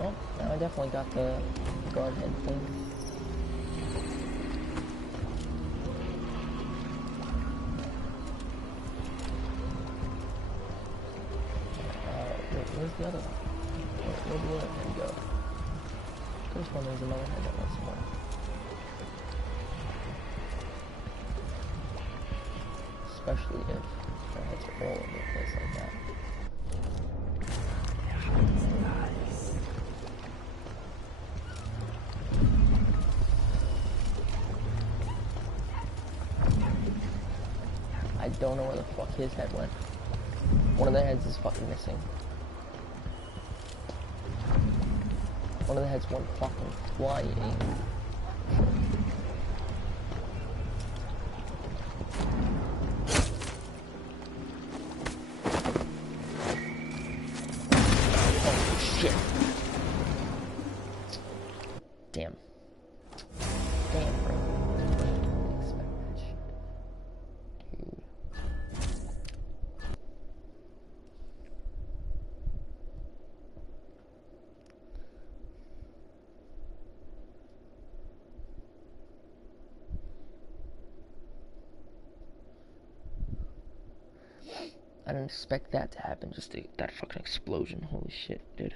Well, now I definitely got the guard head thing. Where's the other one? Where'd the other head go? There's one, there's another head that wants more. Especially if their heads are all over the place like that. I don't know where the fuck his head went. One of the heads is fucking missing. One of the heads went fucking flying. Oh shit. Damn. Damn, bro. Didn't expect that shit. Dude. I didn't expect that to happen, just that fucking explosion. Holy shit, dude.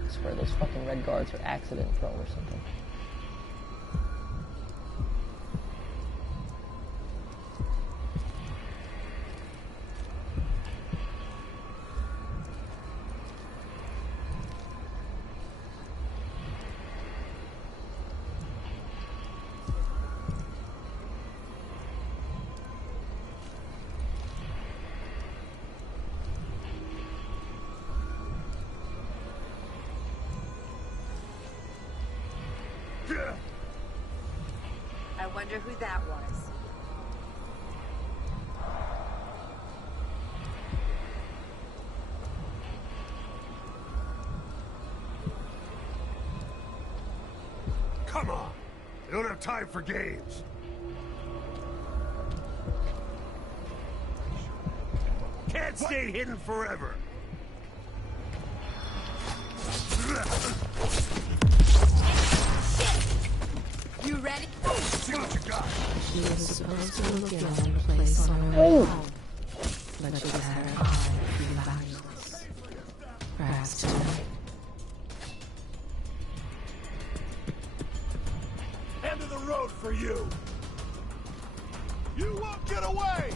I swear those fucking red guards are accident prone or something. I wonder who that was. Come on. I don't have time for games. Can't stay hidden forever. Shit! You ready? See what you got. She was supposed to look in on the place on her way home, but she had her eye through valuables. Perhaps tonight. End of the road for you. You won't get away.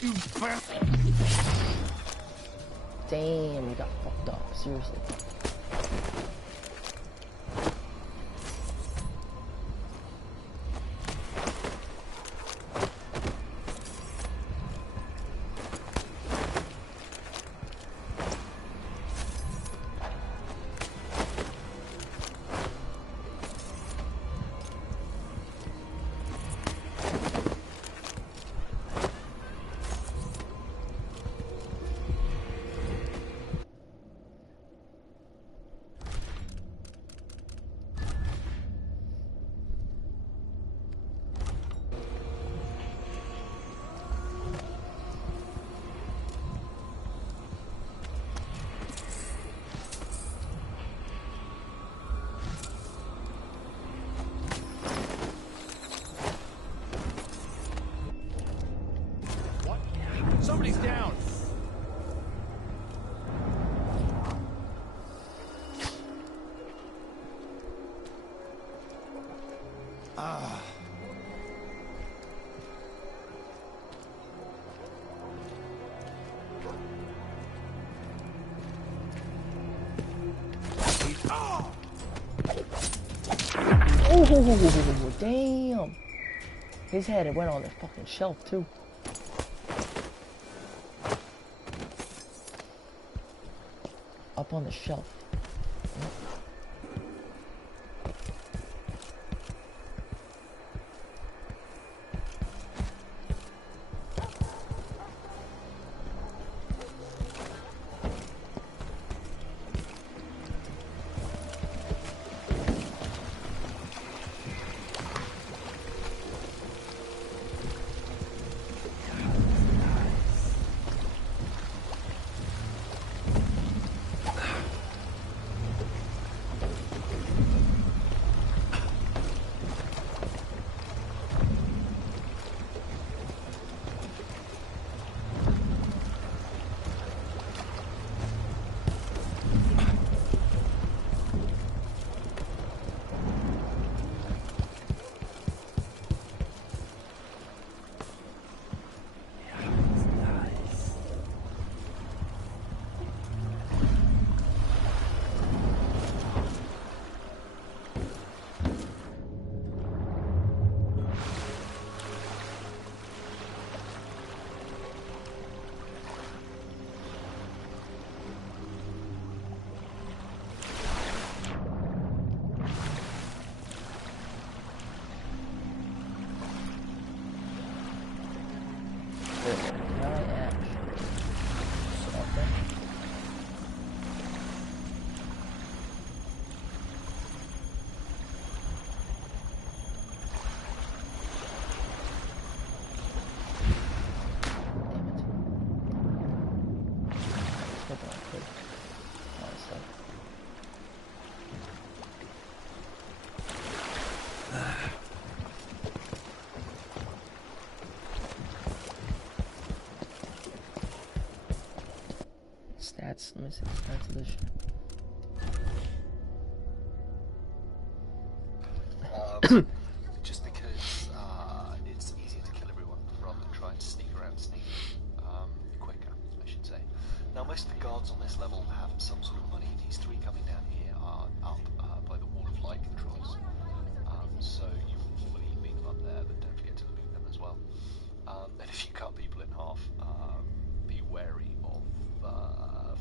You bastard. Damn, you got fucked up. Seriously. Somebody's down. Oh, damn. His head, it went on the fucking shelf, too. Up on the shelf. Stats, let me see the stats of this shit. Just because it's easier to kill everyone rather than try and sneak around quicker, I should say. Now, most of the guards on this level have some sort of money. These three coming down here are up by the wall of light controls. So you will fully beat them up there, but don't forget to loot them as well. And if you cut people in half, be wary of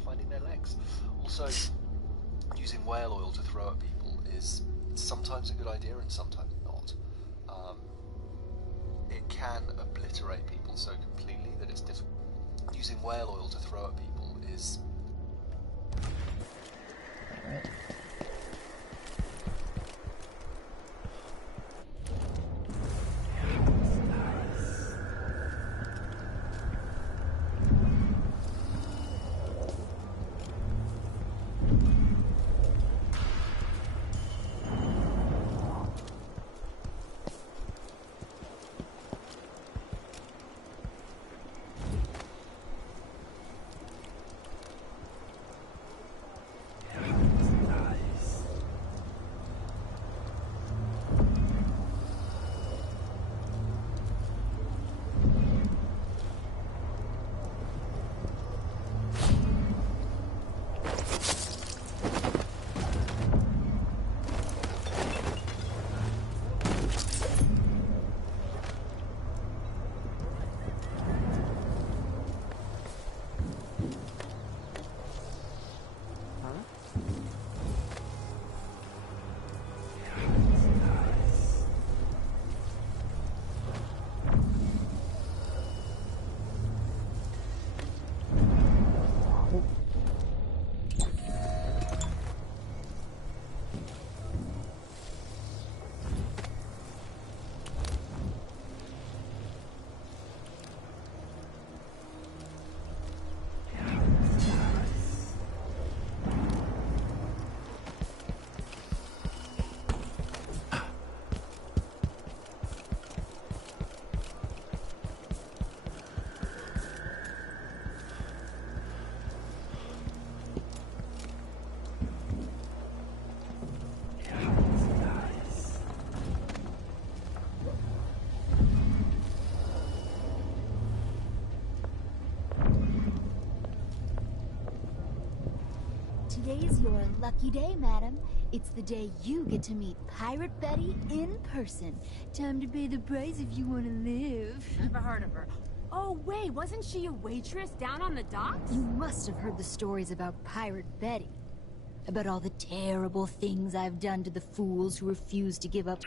finding their legs. Also, using whale oil to throw at people is sometimes a good idea and sometimes not. It can obliterate people so completely that it's difficult. Using whale oil to throw at people is... Alright. Today's your lucky day, madam. It's the day you get to meet Pirate Betty in person. Time to pay the price if you want to live. Never heard of her. Oh, wait, wasn't she a waitress down on the docks? You must have heard the stories about Pirate Betty. About all the terrible things I've done to the fools who refuse to give up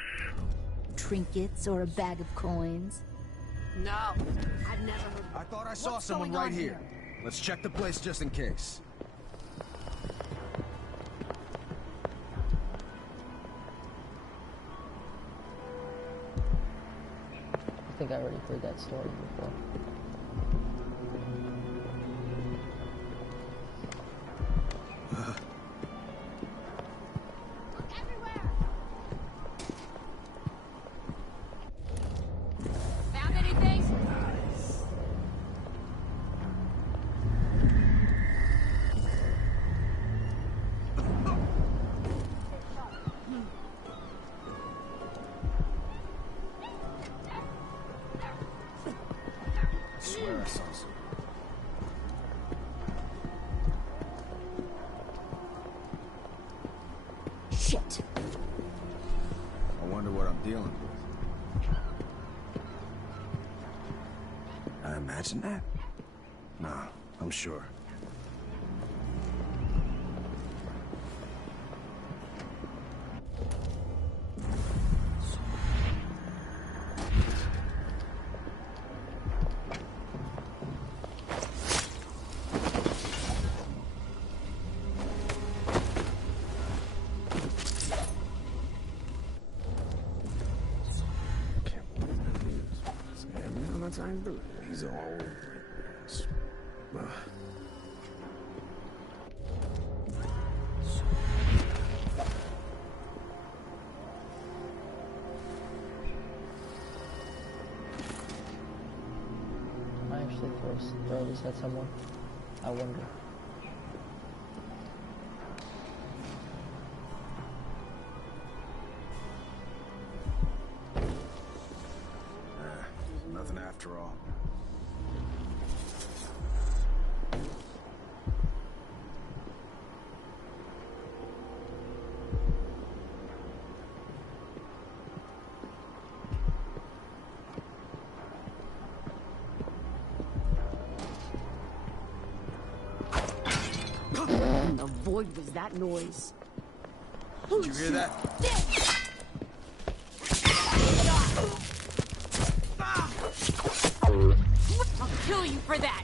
trinkets or a bag of coins. No, I've never heard. I thought I saw someone right here. Let's check the place just in case. I think I already heard that story before. Found anything? I swear I saw some. Shit. I wonder what I'm dealing with. I imagine that? Nah, I'm sure. He's all... I actually throw this at someone. I wonder. Nothing after all. The void was that noise. Did you hear that? I'll kill you for that.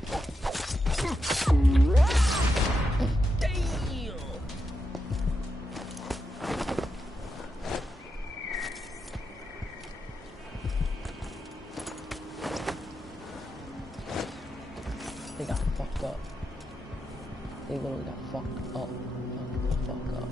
They got fucked up. They literally got fucked up. Fuck up.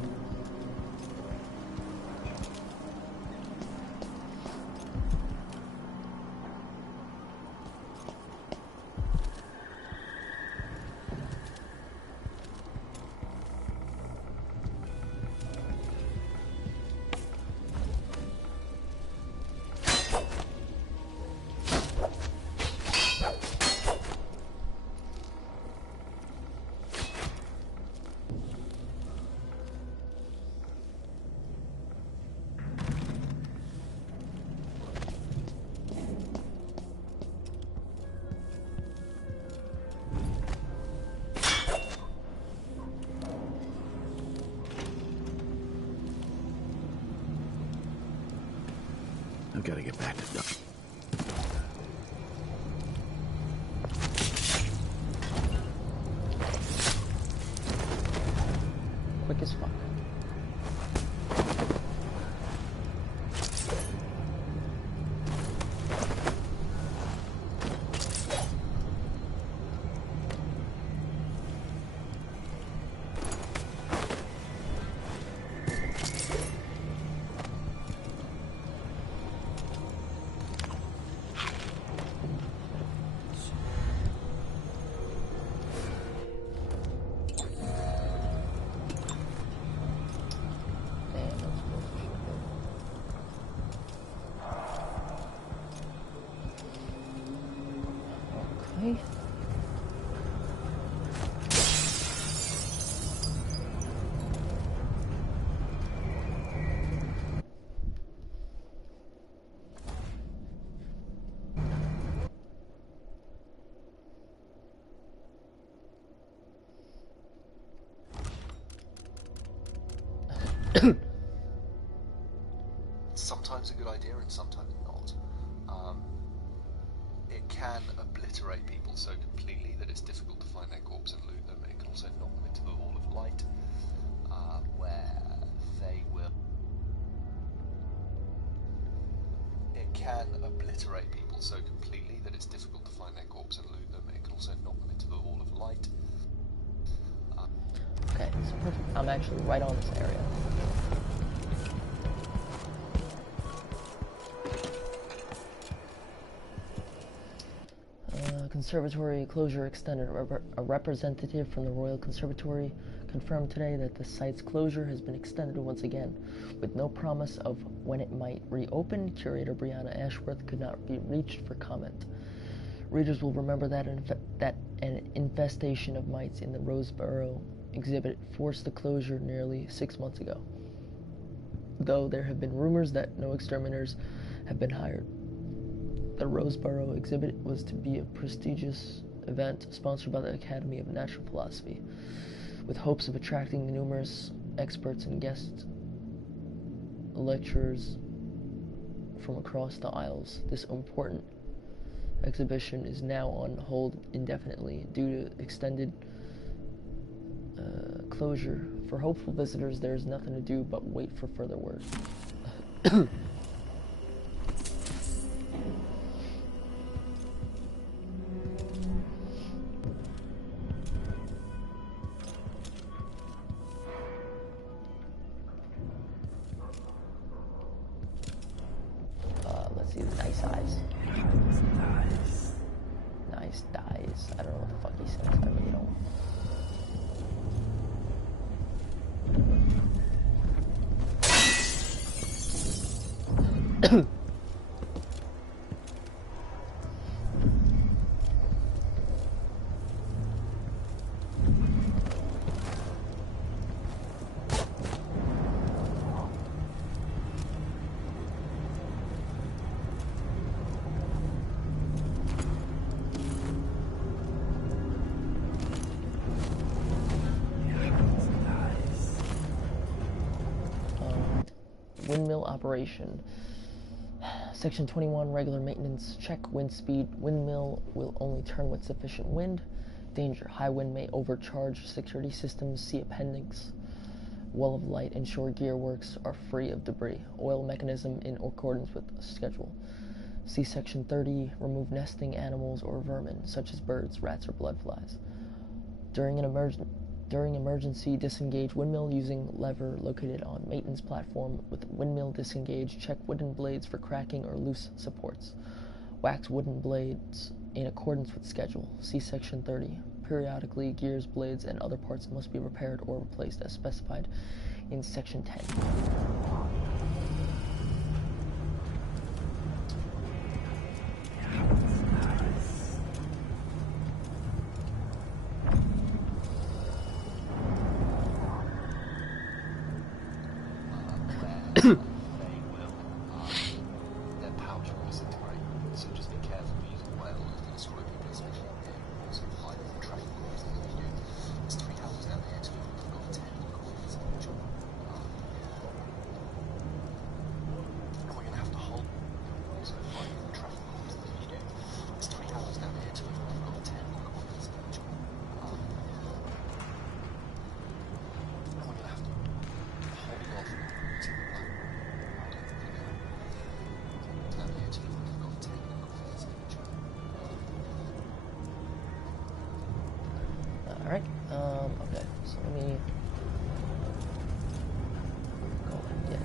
I've got to get back to Duck. Quick as fuck. Okay. sometimes a good idea and sometimes not. It can obliterate people so completely that it's difficult to find their corpse and loot them. It can also knock them into the Wall of Light, where they will... It can obliterate people so completely that it's difficult to find their corpse and loot them. It can also knock them into the Wall of Light. Okay, so perfect. I'm actually right on this area. Conservatory closure extended. A representative from the Royal Conservatory confirmed today that the site's closure has been extended once again, with no promise of when it might reopen. Curator Brianna Ashworth could not be reached for comment. Readers will remember that an infestation of mites in the Roseboro exhibit forced the closure nearly 6 months ago, though there have been rumors that no exterminators have been hired. The Roseboro exhibit was to be a prestigious event sponsored by the Academy of Natural Philosophy, with hopes of attracting the numerous experts and guest lecturers from across the aisles. This important exhibition is now on hold indefinitely due to extended closure. For hopeful visitors, there is nothing to do but wait for further word. Let's see the nice eyes. Nice dies. I don't know what the fuck he says. I really don't. Windmill operation. Section 21, regular maintenance. Check wind speed. Windmill will only turn with sufficient wind. Danger. High wind may overcharge security systems. See appendix. Wall of light. Ensure gear works are free of debris. Oil mechanism in accordance with schedule. See Section 30. Remove nesting animals or vermin, such as birds, rats, or blood flies. During emergency, disengage windmill using lever located on maintenance platform. With windmill disengaged, check wooden blades for cracking or loose supports. Wax wooden blades in accordance with schedule. See Section 30. Periodically, gears, blades, and other parts must be repaired or replaced as specified in Section 10. Their pouch will disintegrate, so just be careful using whales. It's going to swallow people, especially in sort of high traffic noise that you do. There's 3 houses down here, 2 of them have got 10 coins in each one. And we're going to have to hold so high traffic noise that you do. There's 3 houses down here, 2 of them have got 10 coins in each one. And we're going to have to hold off to the black. Alright, okay, so let me go and get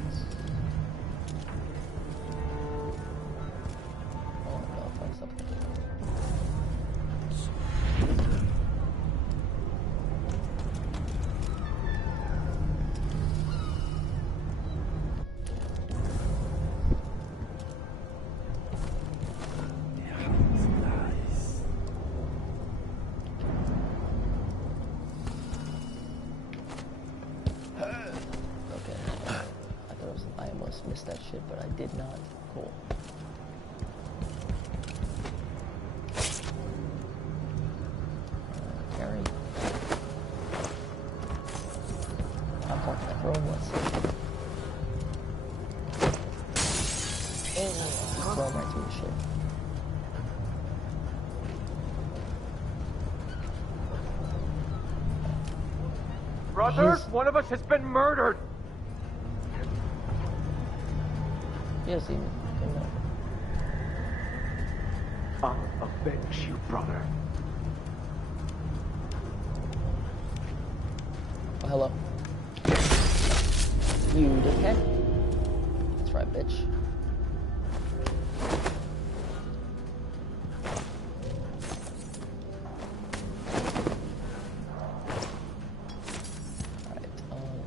no, find something. Missed that shit, but I did not. Cool. Carry. I'm parking that room, let's see. going back to the ship. Brothers, one of us has been murdered. Yes, even. I'll avenge you, brother. Oh, hello. You dickhead. That's right, bitch.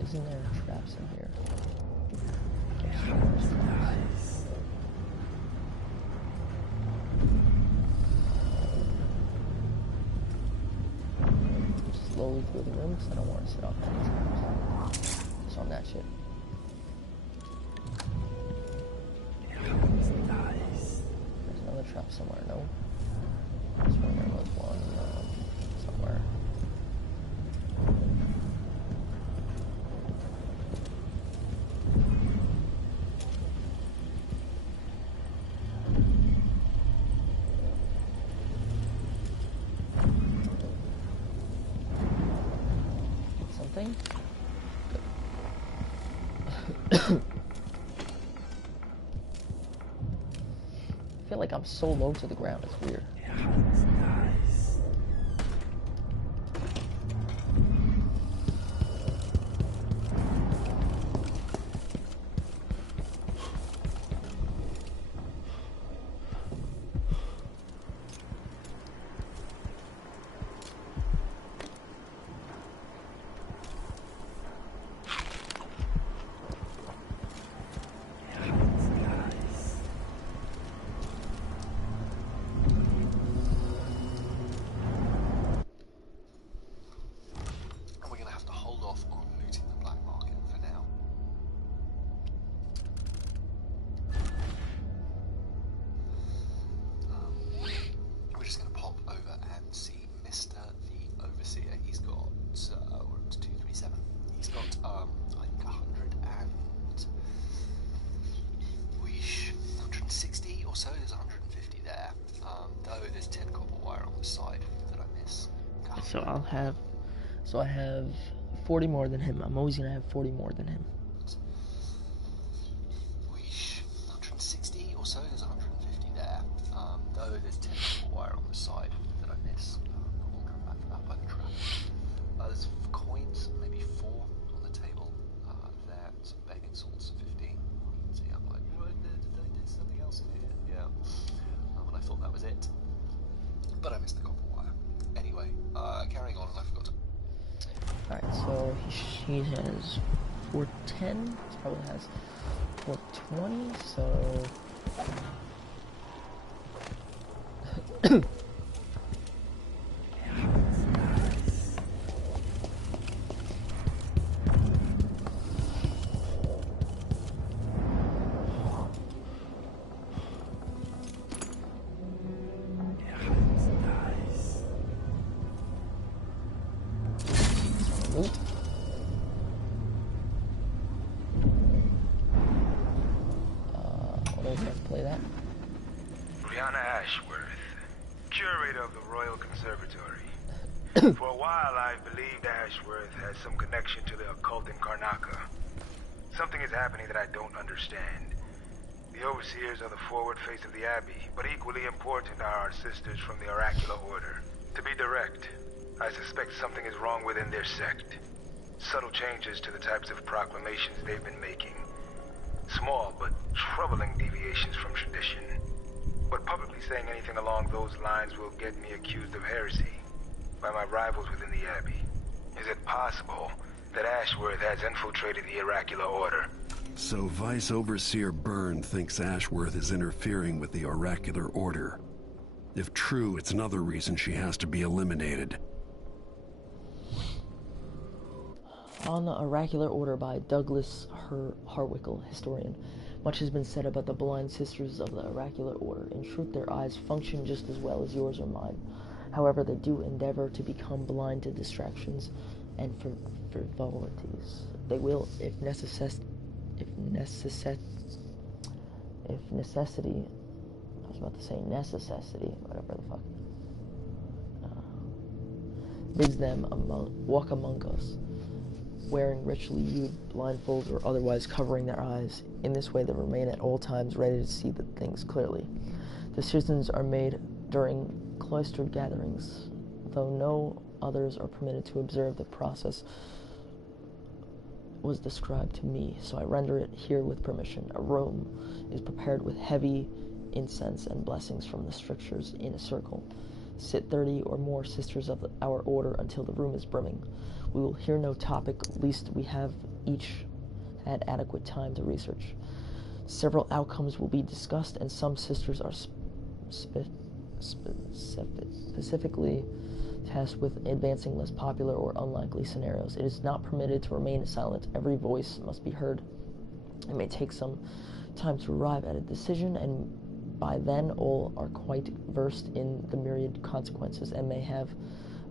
Isn't there traps in here? Slowly through the room because I don't want to sit off that. Just on that shit. There's another trap somewhere, no? I swear there was one somewhere. Something? I feel like I'm so low to the ground, it's weird. So I have 40 more than him. I'm always gonna have 40 more than him. 160 or so, there's 150 there. Though there's 10 copper wire on the side that I miss. Not all come back by the trap. There's coins, maybe 4 on the table. There, some bathing salts, 15. See, I'm like, there's something else in here. Yeah. And I thought that was it. But I missed the copper wire. Anyway, carrying on, and I forgot to... Alright, so he has 410, he probably has 420, so... play that. Brianna Ashworth, curator of the Royal Conservatory. For a while, I believed Ashworth has some connection to the occult in Karnaca. Something is happening that I don't understand. The overseers are the forward face of the Abbey, but equally important are our sisters from the Oracular Order. To be direct, I suspect something is wrong within their sect. Subtle changes to the types of proclamations they've been making. Small but troubling deviations from tradition. But publicly saying anything along those lines will get me accused of heresy by my rivals within the Abbey. Is it possible that Ashworth has infiltrated the Oracular Order? So Vice Overseer Byrne thinks Ashworth is interfering with the Oracular Order. If true, it's another reason she has to be eliminated. On the Oracular Order by Douglas Harwickle, historian. Much has been said about the blind sisters of the Oracular Order. In truth, their eyes function just as well as yours or mine. However, they do endeavor to become blind to distractions and frivolities. They will, if necessity I was about to say necessity, whatever the fuck. Bids them walk among us, wearing richly hued blindfolds or otherwise covering their eyes. In this way, they remain at all times ready to see the things clearly. Decisions are made during cloistered gatherings, though no others are permitted to observe. The process was described to me, so I render it here with permission. A room is prepared with heavy incense and blessings from the strictures in a circle. Sit 30 or more sisters of our order until the room is brimming. We will hear no topic, lest we have each had adequate time to research. Several outcomes will be discussed, and some sisters are specifically tasked with advancing less popular or unlikely scenarios. It is not permitted to remain silent. Every voice must be heard. It may take some time to arrive at a decision, and by then all are quite versed in the myriad consequences and may have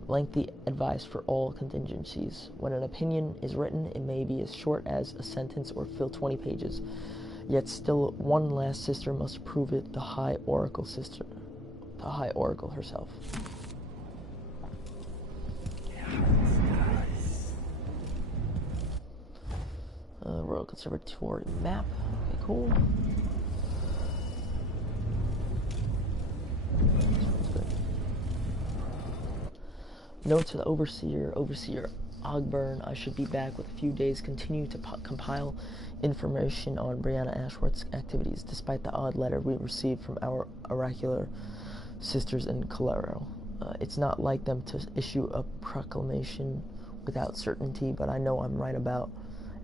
lengthy advice for all contingencies. When an opinion is written, it may be as short as a sentence or fill 20 pages. Yet still one last sister must approve it, the High Oracle herself. Royal Conservatory map. Okay, cool. Note to the Overseer Ogburn, I should be back with a few days. Continue to compile information on Brianna Ashworth's activities, despite the odd letter we received from our oracular sisters in Calero. It's not like them to issue a proclamation without certainty, but I know I'm right about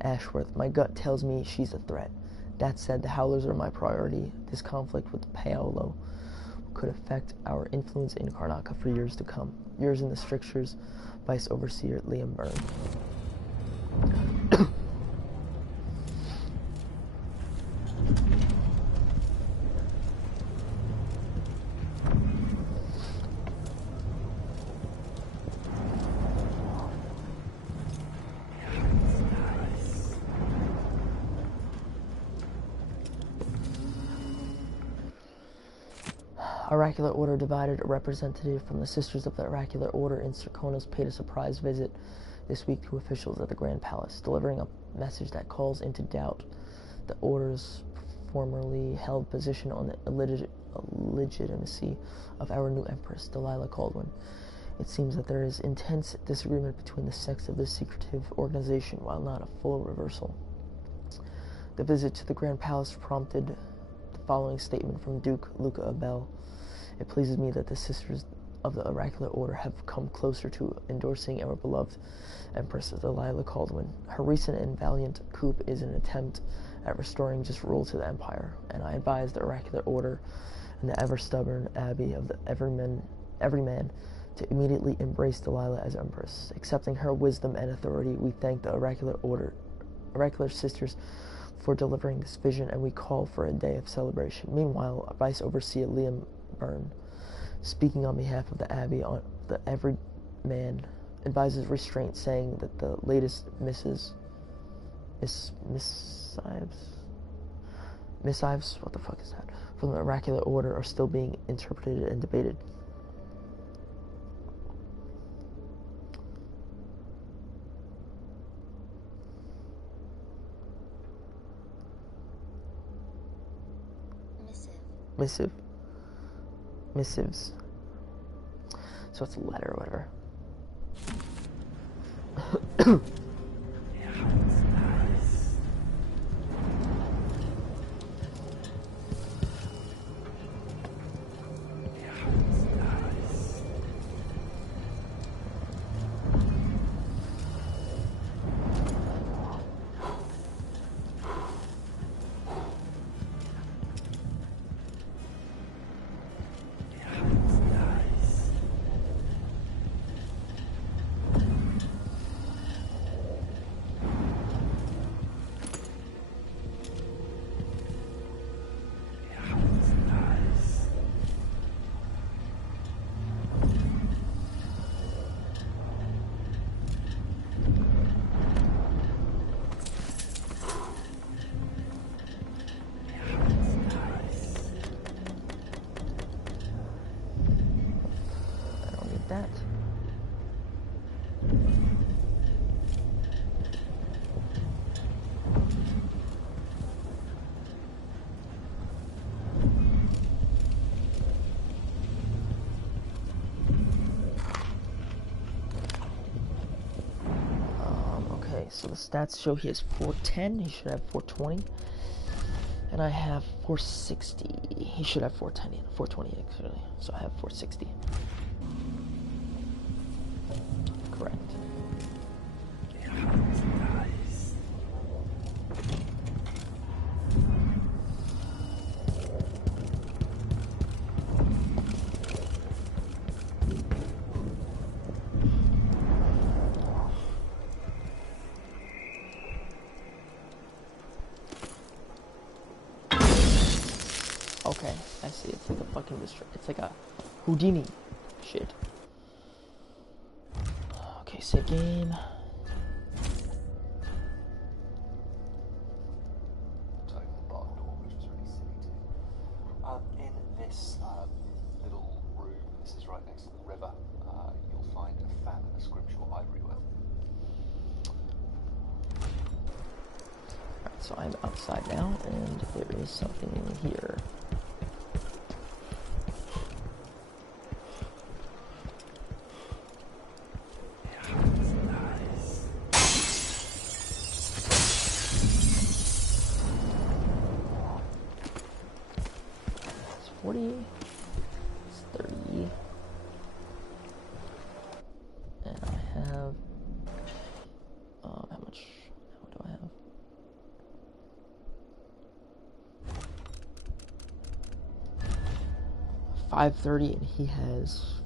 Ashworth. My gut tells me she's a threat. That said, the Howlers are my priority. This conflict with Paolo could affect our influence in Karnaca for years to come. Yours in the strictures, Vice Overseer Liam Byrne. Oracular Order divided. A representative from the Sisters of the Oracular Order in Serkonos paid a surprise visit this week to officials at the Grand Palace, delivering a message that calls into doubt the Order's formerly held position on the legitimacy of our new Empress, Delilah Caldwin. It seems that there is intense disagreement between the sects of this secretive organization, while not a full reversal. The visit to the Grand Palace prompted the following statement from Duke Luca Abel. It pleases me that the Sisters of the Oracular Order have come closer to endorsing our beloved Empress Delilah Caldwin. Her recent and valiant coup is an attempt at restoring just rule to the Empire, and I advise the Oracular Order and the ever-stubborn Abbey of the Everyman to immediately embrace Delilah as Empress. Accepting her wisdom and authority, we thank the Oracular Sisters for delivering this vision, and we call for a day of celebration. Meanwhile, Vice Overseer Liam Byrne, speaking on behalf of the Abbey on the Everyman, advises restraint, saying that the latest missives, what the fuck is that, from the Oracular Order are still being interpreted and debated. Missives. So it's a letter or whatever. that. Okay, so the stats show he has 410. He should have 420. And I have 460. He should have 410, 420 actually. So I have 460. Correct. Okay, I see. It's like a fucking it's like a Houdini shit. Okay, save game. In this little room, this is right next to the river, you'll find a fan and a scriptural ivory work. Alright, so I'm outside now, and there is something in here. It's 40. It's 30. And I have... how much do I have? $530, and he has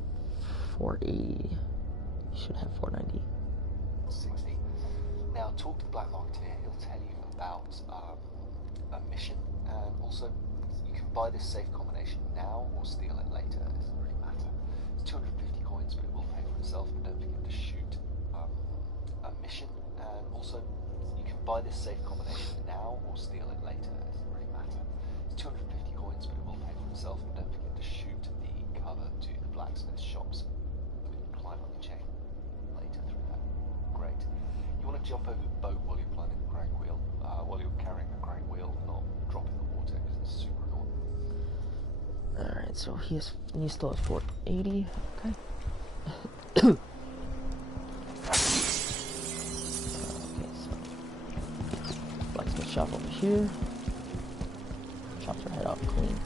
480. He should have 490. 60. Now, talk to the Black Marketeer. He'll tell you about a mission, and also you can buy this safe combination now or steal it later. It doesn't really matter. It's 250 coins, but it will pay for itself. But don't forget to shoot a mission, and also you can buy this safe combination now or steal it later. It doesn't really matter. It's 250 coins, but it will pay for itself. But don't forget to shoot the cover to the blacksmith shops. You can climb on the chain later through that. Great. You want to jump over the boat while you're climbing the crank wheel, while you're carrying the crank wheel, not drop in the water because it's super annoying. Alright, so he still has 480. Okay. Okay, so blacksmith shop over here. Chops her head off clean.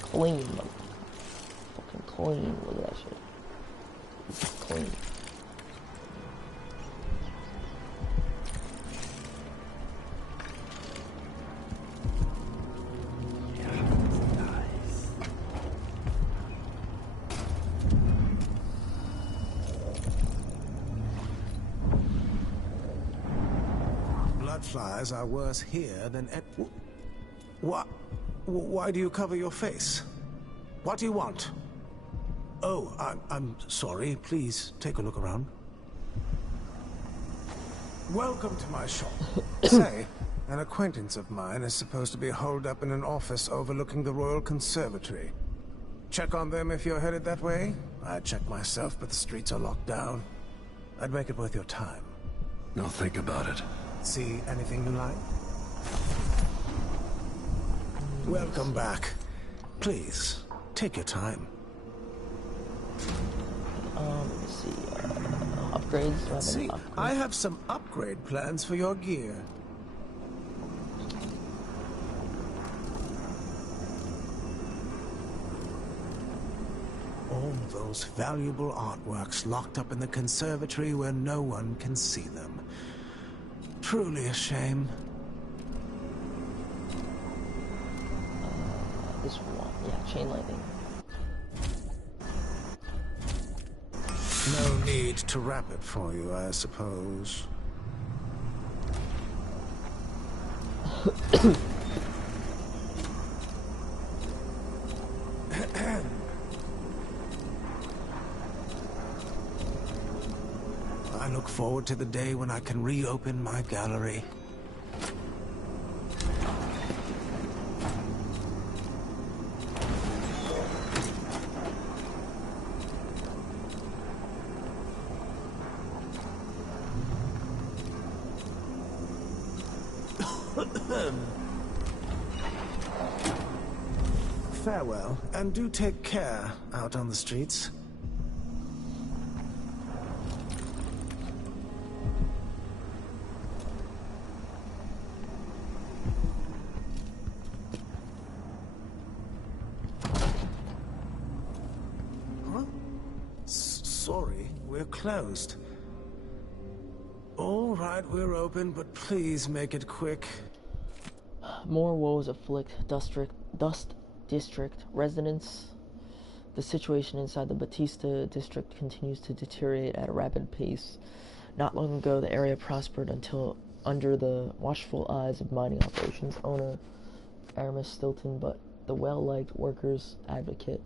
Clean, fucking clean. Look at that shit. It's clean. Bloodflies are worse here than What? Why do you cover your face? What do you want? Oh, I'm sorry. Please take a look around. Welcome to my shop. Say, an acquaintance of mine is supposed to be holed up in an office overlooking the Royal Conservatory. Check on them if you're headed that way. I'd check myself, but the streets are locked down. I'd make it worth your time. I'll think about it. See anything you like? Welcome back. Please, take your time. Let me see. Upgrades. See, I have some upgrade plans for your gear. All those valuable artworks locked up in the conservatory where no one can see them. Truly a shame. This one, yeah, chain lightning. No need to wrap it for you, I suppose. I look forward to the day when I can reopen my gallery. Farewell, and do take care out on the streets. Huh? Sorry, we're closed. All right, we're open, but please make it quick. More woes afflict Dust District residents. The situation inside the Batista district continues to deteriorate at a rapid pace. Not long ago, the area prospered until under the watchful eyes of mining operations owner Aramis Stilton, but the well-liked workers' advocate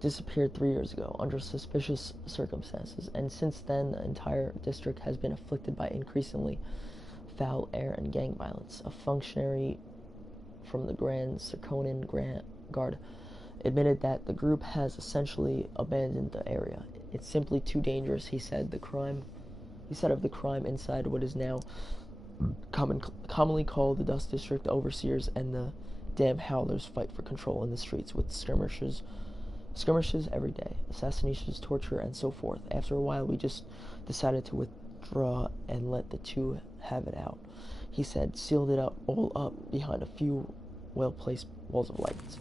disappeared 3 years ago under suspicious circumstances, and since then the entire district has been afflicted by increasingly foul air and gang violence. A functionary from the Grand Circonan Guard admitted that the group has essentially abandoned the area. It's simply too dangerous, he said. Of the crime inside what is now commonly called the Dust District. The overseers and the damn howlers fight for control in the streets with skirmishes every day, assassinations, torture, and so forth. After a while, we just decided to withdraw and let the two have it out, he said, sealed it up all up behind a few well-placed walls of lights.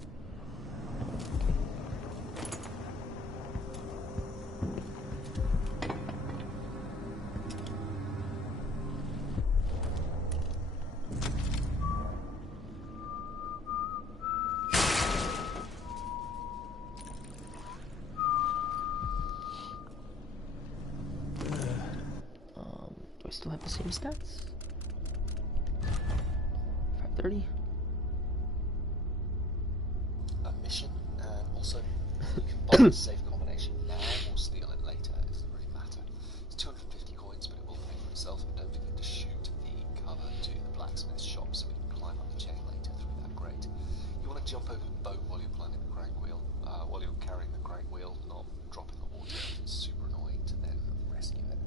Do I still have the same stats? 530. A mission, and also you can buy a safe combination now or steal it later. It doesn't really matter. It's 250 coins, but it will pay for itself. And don't forget to shoot the cover to the blacksmith shop so we can climb up the chain later through that grate. You want to jump over the boat while you're climbing the crank wheel, while you're carrying the crank wheel, not dropping the water. It's super annoying to then rescue it.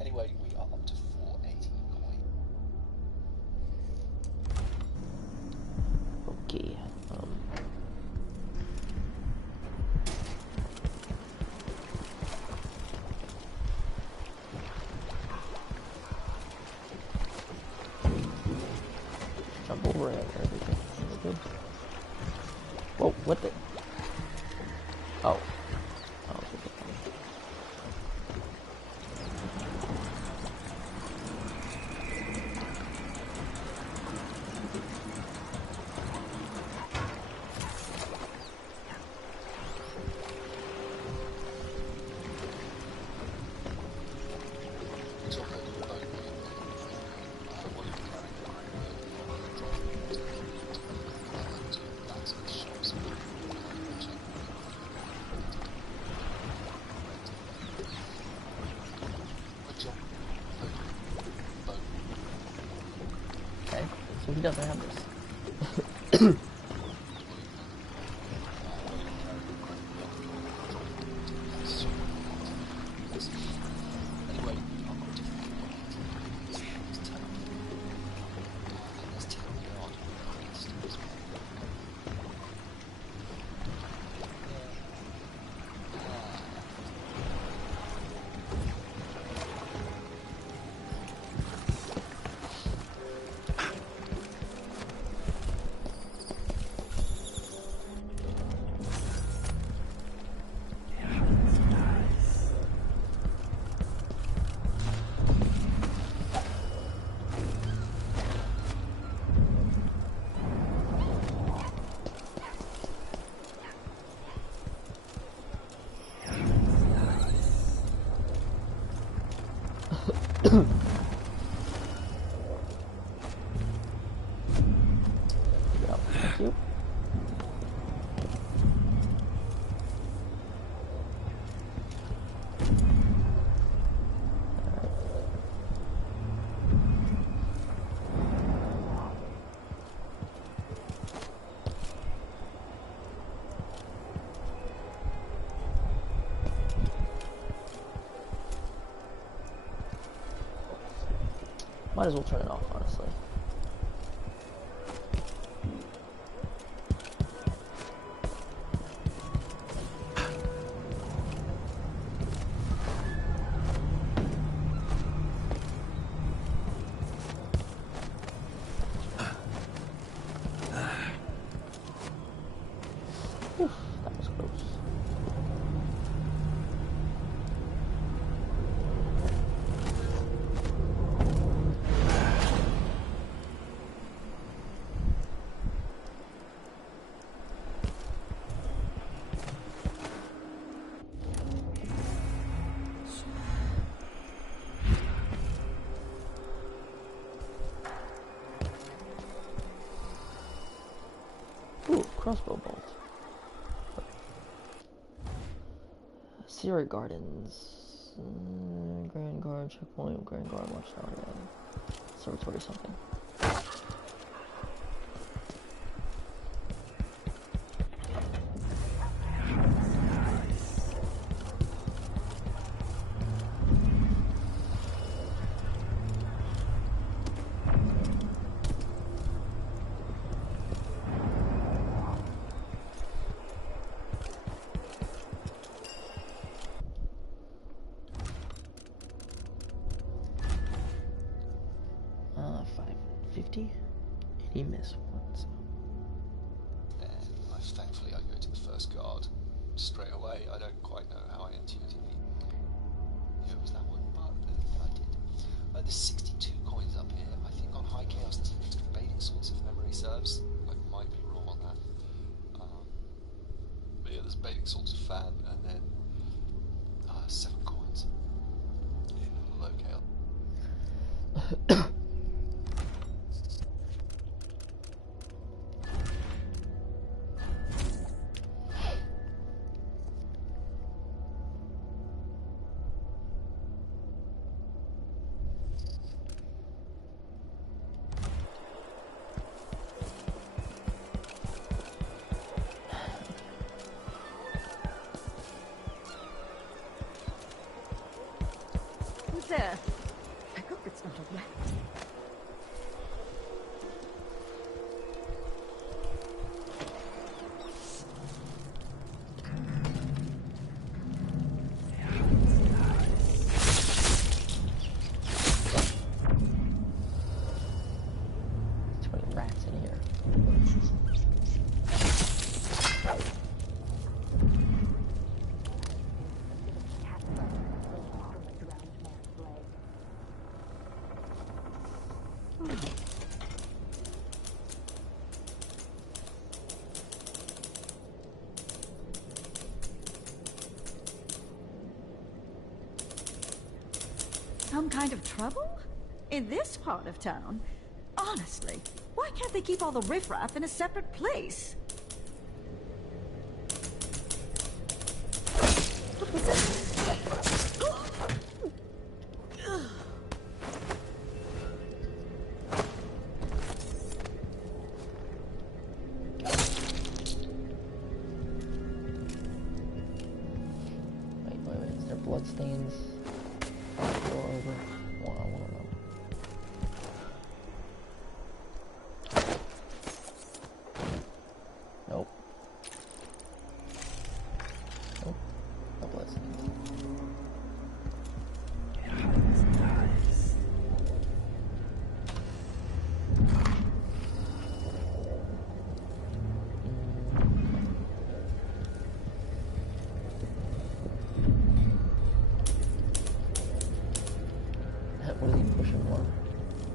Anyway, we are up to 480 coin. Okay. Jump over it and everything. That's good. Whoa, what the? Oh. So he doesn't have this. Thank you. Might as well turn it off, honestly. crossbow bolt. Syria Gardens. Grand Guard, checkpoint, Grand Guard, watchtower, yeah. Observatory something. 550? Any miss ones? Thankfully I go to the first guard straight away. I don't quite know how I intuitively knew it was that one, but I did. There's 62 coins up here. I think on High Chaos there's an extra baiting swords if memory serves. I might be wrong on that. But yeah, there's baiting swords of Fan, and then 7 coins in Low Chaos. There. I hope it's not a rat. Too many rats in here. Some kind of trouble? In this part of town? Honestly, why can't they keep all the riffraff in a separate place? What was that? Wait, is there bloodstains? Go over. Well, I want to know. Nope. Nope. No bloodstains. What is he pushing? One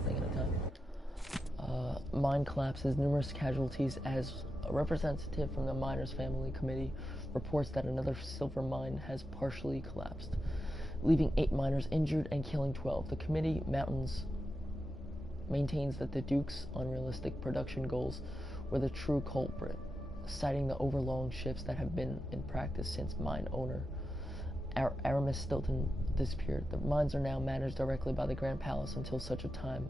thing at a time. Mine collapses, numerous casualties. As a representative from the Miners Family Committee reports that another silver mine has partially collapsed, leaving 8 miners injured and killing 12. The committee maintains that the Duke's unrealistic production goals were the true culprit, citing the overlong shifts that have been in practice since mine owner Aramis Stilton disappeared. The mines are now managed directly by the Grand Palace until such a time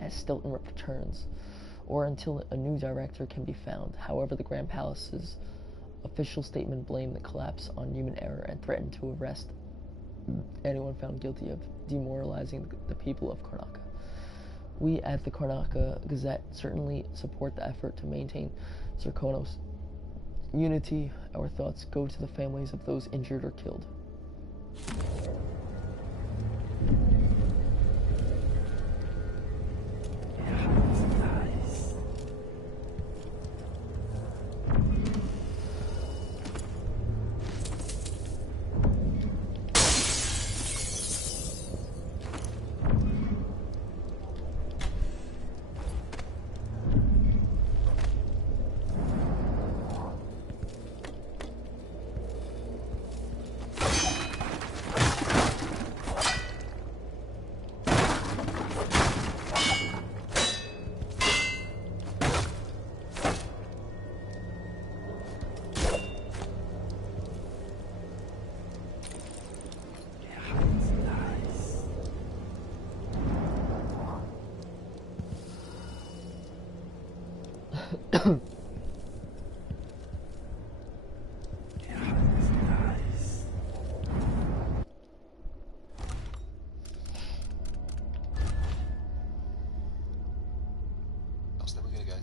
as Stilton returns, or until a new director can be found. However, the Grand Palace's official statement blamed the collapse on human error and threatened to arrest anyone found guilty of demoralizing the people of Karnaca. We at the Karnaca Gazette certainly support the effort to maintain Serkonos unity. Our thoughts go to the families of those injured or killed.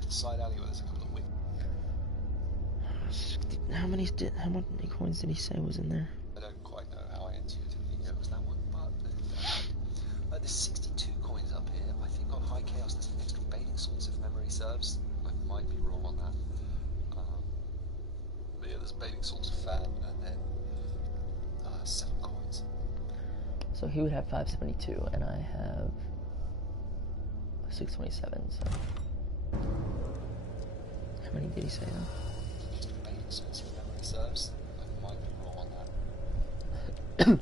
side alley where there's a couple of windows. How many coins did he say was in there? I don't quite know how I intuitively knew it was that one, but there's 62 coins up here. I think on High Chaos there's some extra bathing salts if memory serves. I might be wrong on that. But yeah, there's bathing salts, fan, and then 7 coins. So he would have 572, and I have 627. So how many did he say though? Extra bathing salts if memory serves. I might be wrong on that.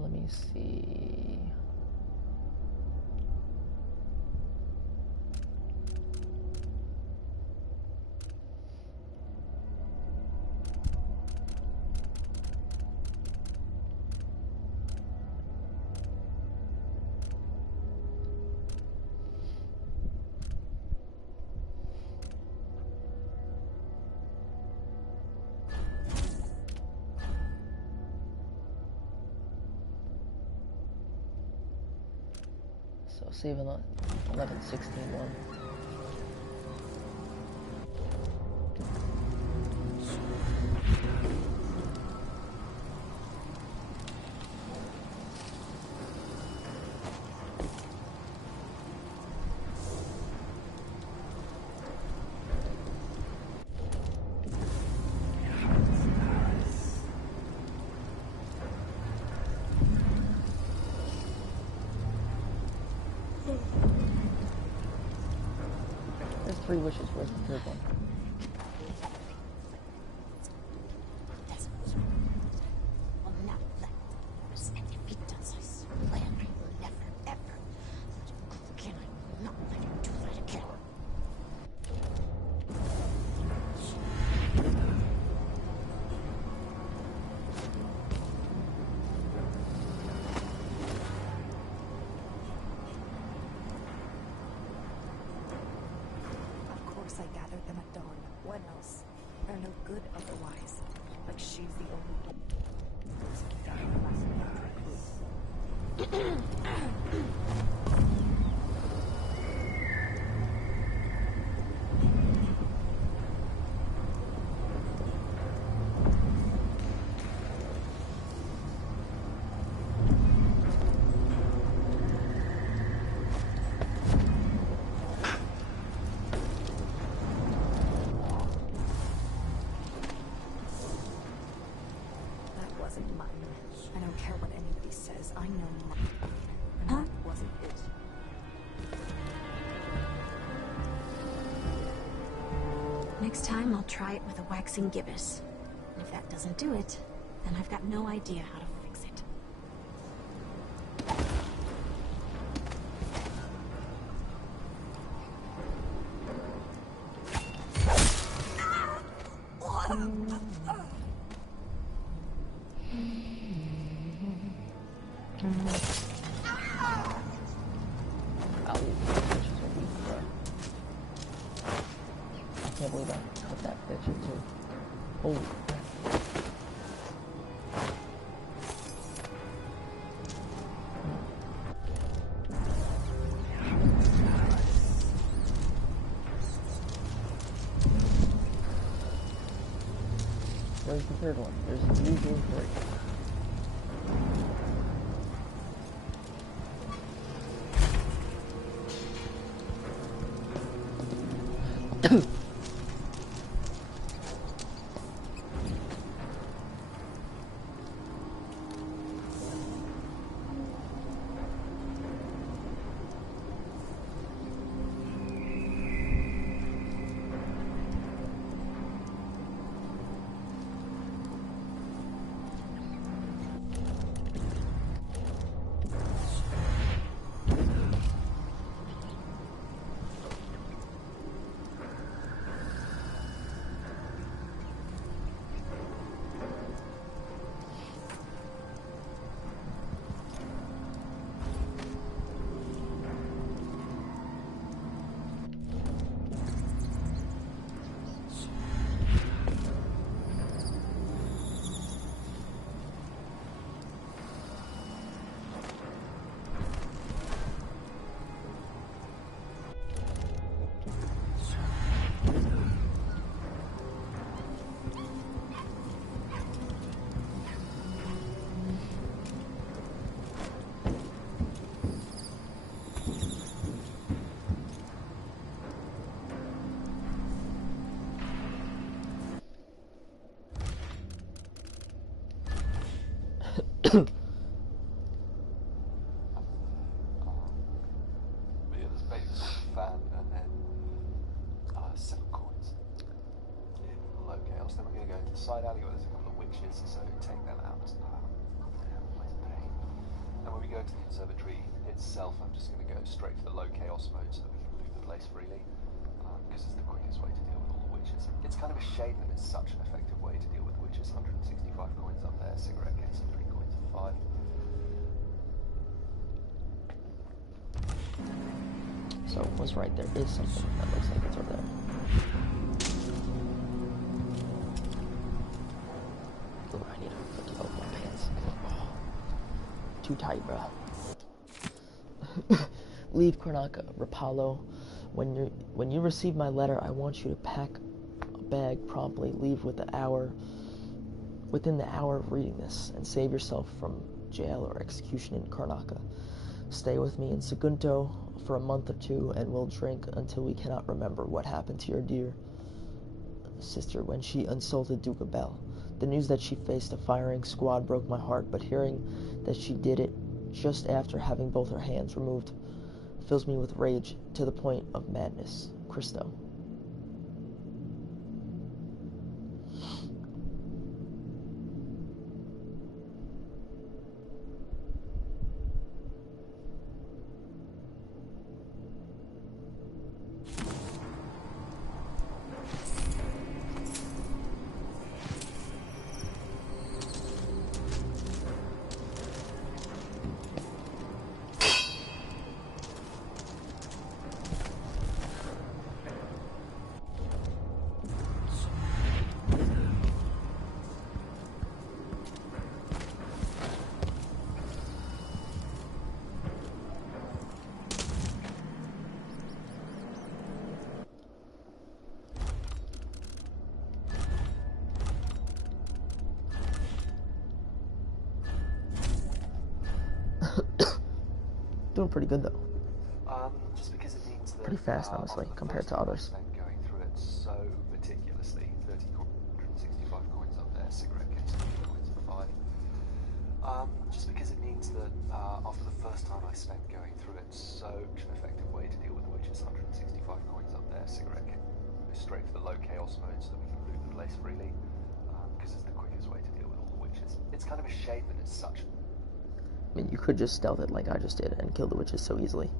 Let me see. So save 1116 one. There's 3 wishes. Where's the third one? I gathered them at dawn. What else? They're no good otherwise. Like she's the only one. I don't care what anybody says. I know mine. And that wasn't it. Next time, I'll try it with a waxing gibbous. And if that doesn't do it, then I've got no idea how to fix it. Where's the third one? There's usually three. There's basically fan and then 7 coins in low chaos. Then we're going to go into the side alley where there's a couple of witches, so take them out. And when we go to the conservatory itself, I'm just going to go straight for the low chaos mode so that we can loot the place freely, because it's the quickest way to deal with all the witches. It's kind of a shame that it's such an effective way to deal with the witches. 165 coins up there, cigarette case and 3 coins and 5. So it was right, there is something that looks like it's over there. Oh, I need to develop my pants. Oh, too tight, bruh. Leave Karnaka, Rapallo. When you receive my letter, I want you to pack a bag promptly. Leave within the hour of reading this, and save yourself from jail or execution in Karnaka. Stay with me in Sagunto for a month or 2, and we'll drink until we cannot remember what happened to your dear sister when she insulted Duke Bell. The news that she faced a firing squad broke my heart, but hearing that she did it just after having both her hands removed fills me with rage to the point of madness. Christo. Doing pretty good though. Just because it means that pretty fast, honestly, compared to others. Going through it so meticulously. 165 coins up there, cigarette case, 3 coins and 5. Just because it means that after the first time I spent going through it, so an effective way to deal with the witches. 165 coins up there, cigarette case. Go straight for the low chaos mode so that we can loot the place freely, because it's the quickest way to deal with all the witches. It's kind of a shame that it's such. I mean, you could just stealth it like I just did and kill the witches so easily.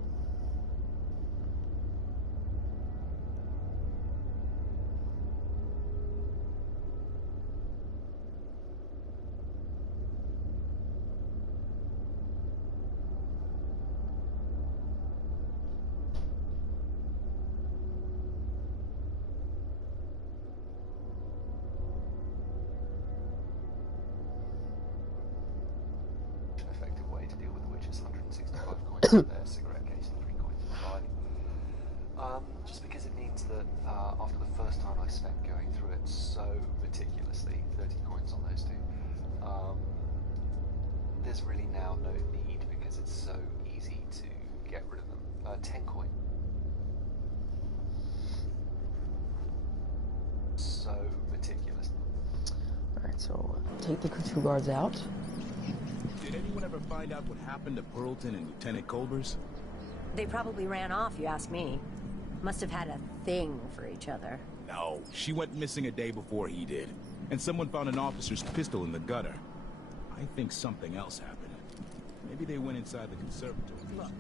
There, cigarette case and 3 coins and 5. Just because it means that after the first time I spent going through it so meticulously. 30 coins on those two. There's really now no need because it's so easy to get rid of them. 10 coin. So meticulous. Alright, so take the two guards out. Did anyone ever find out what happened to Pearlton and Lieutenant Culbers? They probably ran off, you ask me. Must have had a thing for each other. No, she went missing a day before he did. And someone found an officer's pistol in the gutter. I think something else happened. Maybe they went inside the conservatory. Look,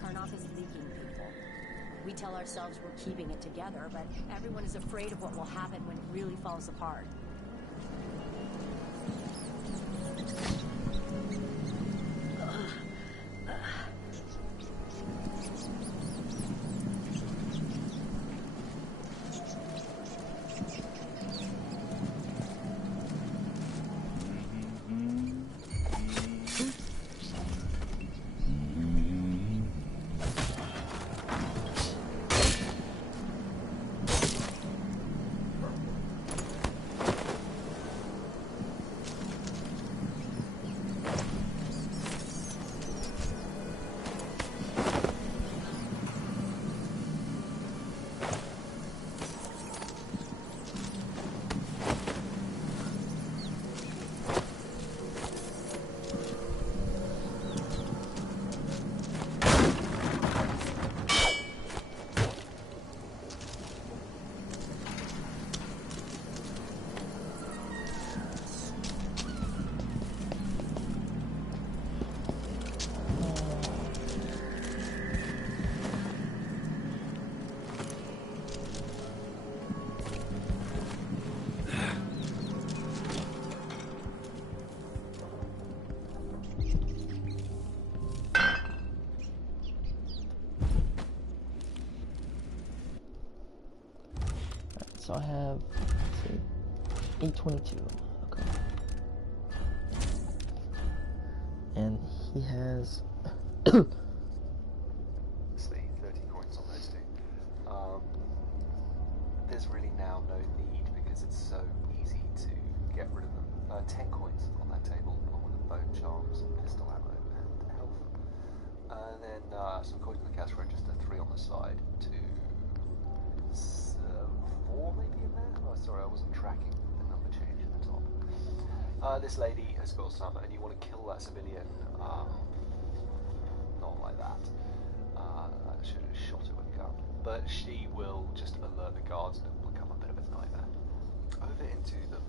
Karnaka's leaking people. We tell ourselves we're keeping it together, but everyone is afraid of what will happen when it really falls apart. So I have, let's see, 822. Okay. And he has 30 coins on those two. There's really now no need because it's so easy to get rid of them. 10 coins on that table, along with the bone charms, pistol ammo, and health. And then some coins in the cash register, 3 on the side, 2, 4 maybe in there? Oh, sorry, I wasn't tracking the number change at the top. This lady has got some, and you want to kill that civilian. Not like that. I should have shot her with a gun. But she will just alert the guards and it will become a bit of a nightmare. Over into the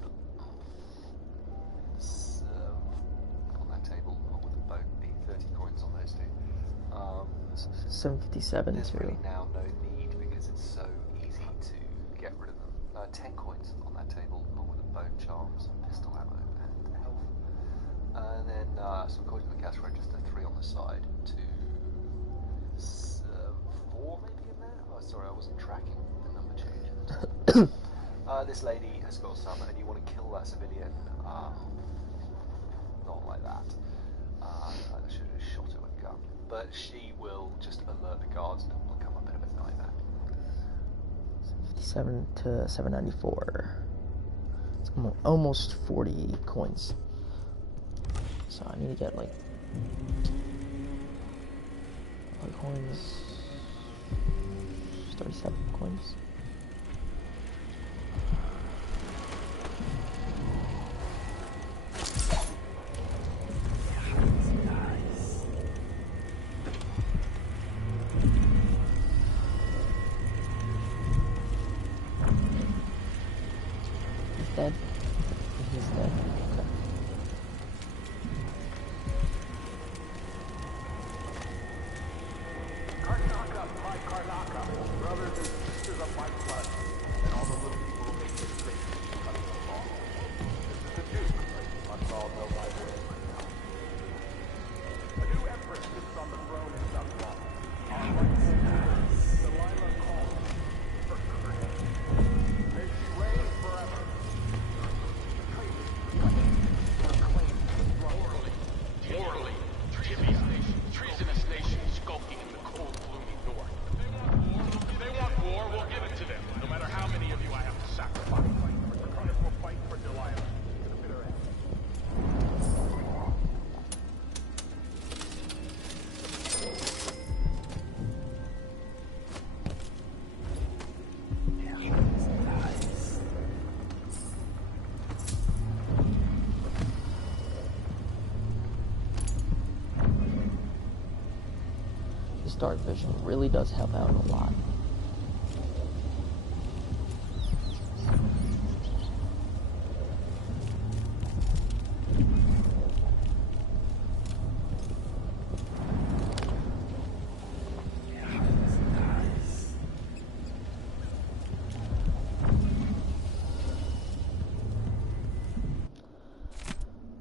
on that table, along with the bone, the 30 coins on those two. 757 There's too. really now no need because it's so easy to get rid of them. 10 coins on that table, along with the bone charms, pistol ammo, and health. And then some coins in the cash register, 3 on the side, 2, 4 maybe in there? Oh, sorry, I wasn't tracking the number change at the top. This lady has got some, and you want to kill that civilian. Not like that. I should have shot her with a gun. But she will just alert the guards and it will become a bit of a nightmare. 57 to 794. It's almost 40 coins. So I need to get like coins. 37 coins. Dead. He's dead. Okay. Karnaka, my Karnaka, brothers and sisters of my dark vision really does help out a lot.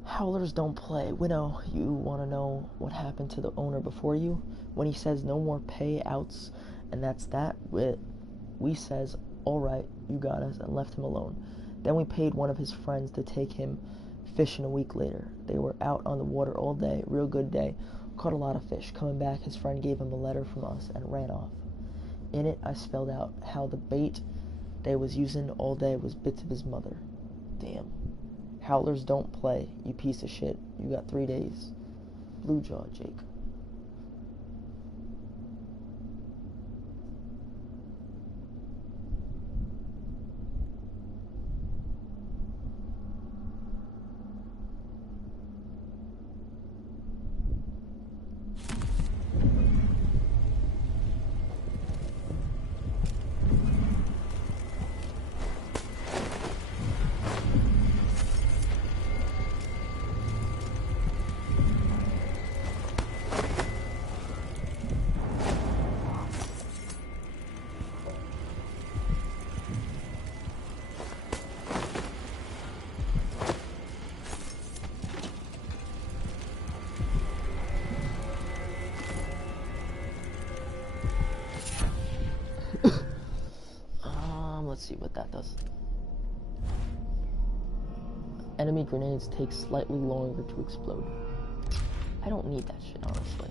Howlers don't play. Widow, you want to know what happened to the owner before you? When he says no more payouts, and that's that, we says, alright, you got us, and left him alone. Then we paid one of his friends to take him fishing a week later. They were out on the water all day, real good day, caught a lot of fish. Coming back, his friend gave him a letter from us and ran off. In it, I spelled out how the bait they was using all day was bits of his mother. Damn. Howlers don't play, you piece of shit. You got 3 days. Blue Jaw, Jake. Let's see what that does. Enemy grenades take slightly longer to explode. I don't need that shit, honestly.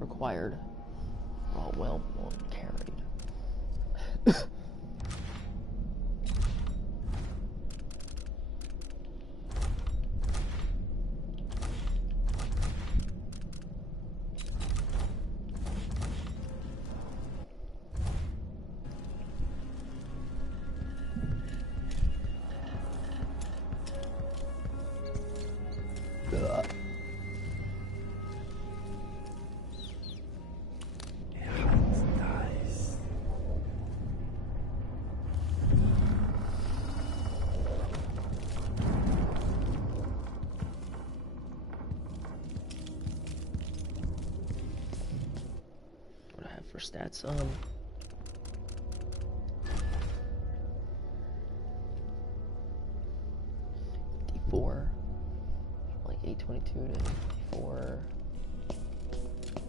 Required. Oh, well carried. For stats, D4, like 822 to 54,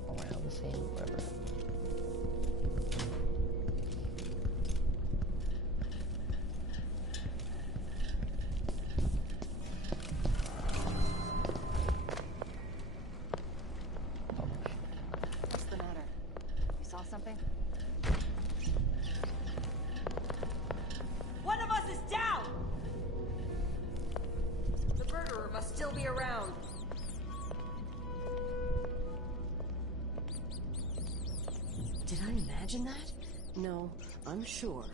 around the same, whatever. Something? One of us is down! The murderer must still be around. Did I imagine that? No, I'm sure.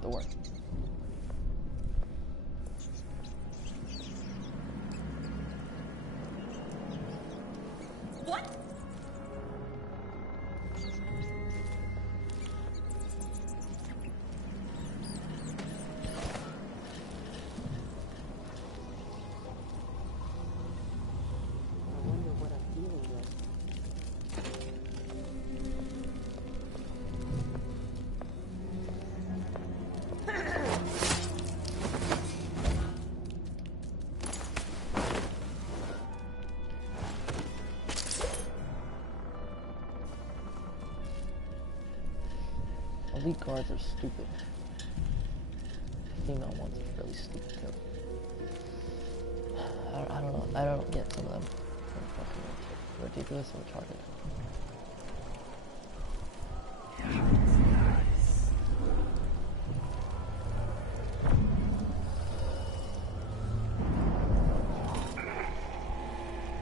Door. Elite guards are stupid. The female ones are really stupid too. I don't know. I don't get some of them. ridiculous and retarded.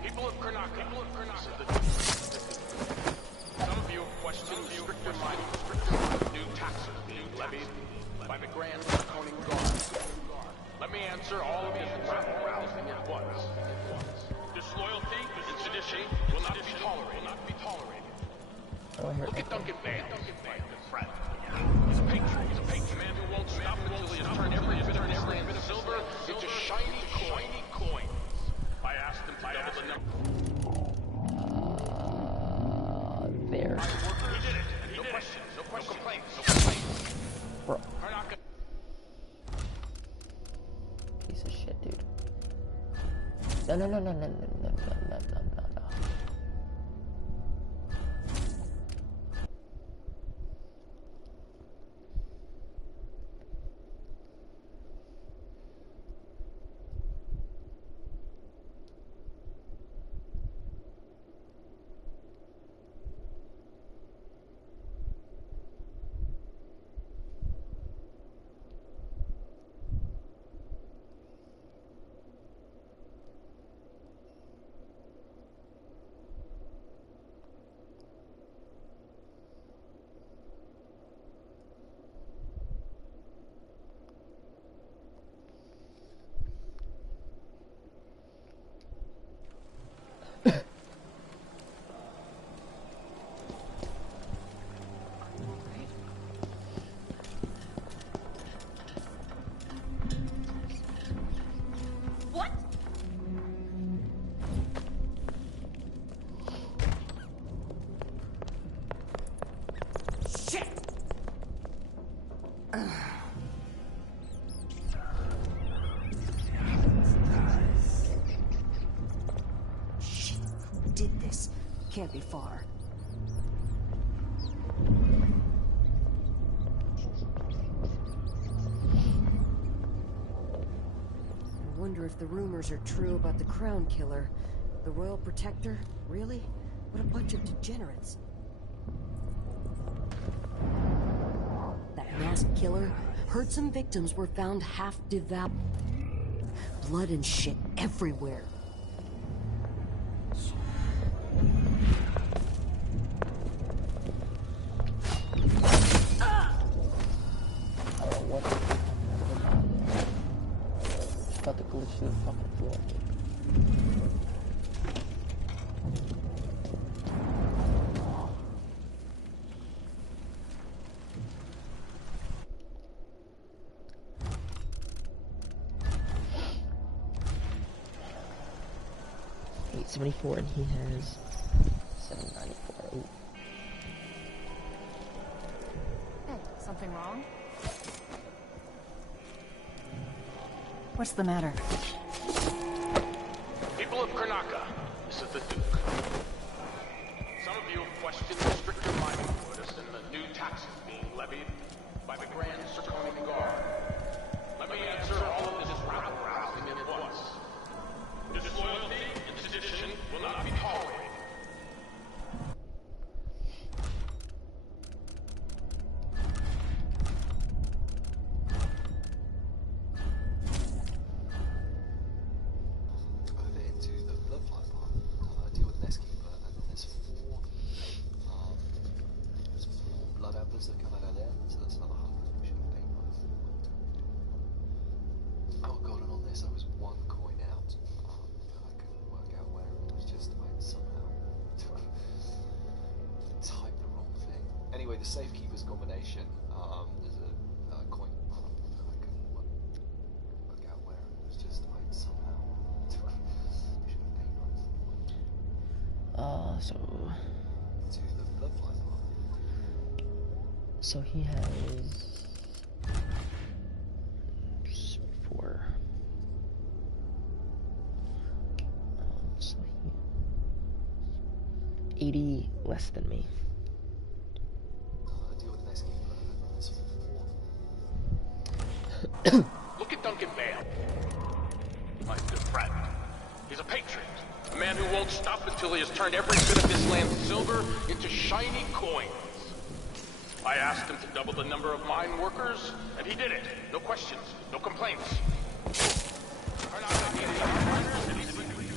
People of Karnaka. Some of you have questioned stricter mining, new taxes being levied by the Grand Draconian Guard. Let me answer all of this rabble-rousing at once. Disloyalty and sedition will not be tolerated. Look at Duncan Bale, my good friend. He's a patriot, a man who won't stop until he has turned every bit of silver into shiny coins. I asked him to double the number. There. He did it. No questions, no complaints. Bro. Piece of shit, dude. No. Can't be far. I wonder if the rumors are true about the Crown Killer. The Royal Protector? Really? What a bunch of degenerates. That masked killer heard some victims were found half devoured. Blood and shit everywhere. $874 and he has $794. Ooh. Hey, something wrong? What's the matter? People of Karnaka, this is the Duke. Some of you have questioned the stricter mining orders and the new taxes being levied by the Grand Draconian Guard. Let me answer all of this rabble-rousing at once. Disloyalty and sedition will not be tolerated. Anyway, the Safekeeper's combination, there's a coin. I couldn't work out where it was just like somehow. Should have paid So. To the bloodline part. So he has 4. So he 80 less than me. Look at Duncan Bale. My good friend. He's a patriot. A man who won't stop until he has turned every bit of this land's silver into shiny coins. I asked him to double the number of mine workers, and he did it. No questions, no complaints. Turn out that he needs miners, and he's going to do that.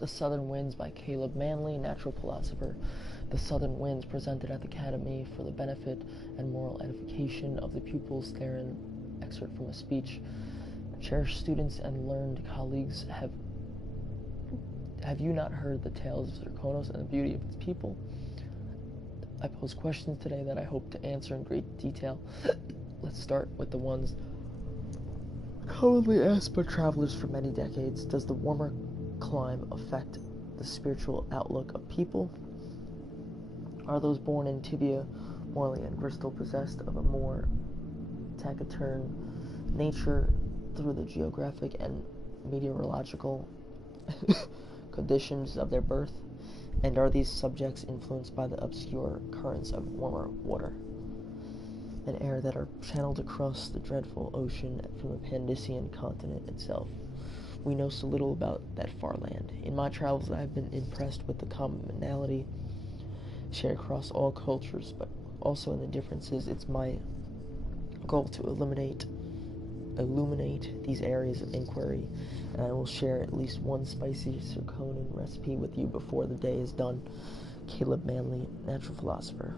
The Southern Winds by Caleb Manley, natural philosopher. The Southern Winds, presented at the Academy for the benefit and moral edification of the pupils. Therein, excerpt from a speech. Cherished students and learned colleagues, have Have you not heard the tales of Zirconos and the beauty of its people? I pose questions today that I hope to answer in great detail. Let's start with the ones commonly asked by travelers for many decades. Does the warmer climate affect the spiritual outlook of people? Are those born in Tibia, Morley, and Bristol possessed of a more taciturn nature through the geographic and meteorological conditions of their birth? And are these subjects influenced by the obscure currents of warmer water and air that are channeled across the dreadful ocean from the Pandician continent itself? We know so little about that far land. In my travels, I have been impressed with the commonality shared across all cultures, but also in the differences. It's my goal to illuminate these areas of inquiry, and I will share at least one spicy Zirconon recipe with you before the day is done. Caleb Manley, natural philosopher.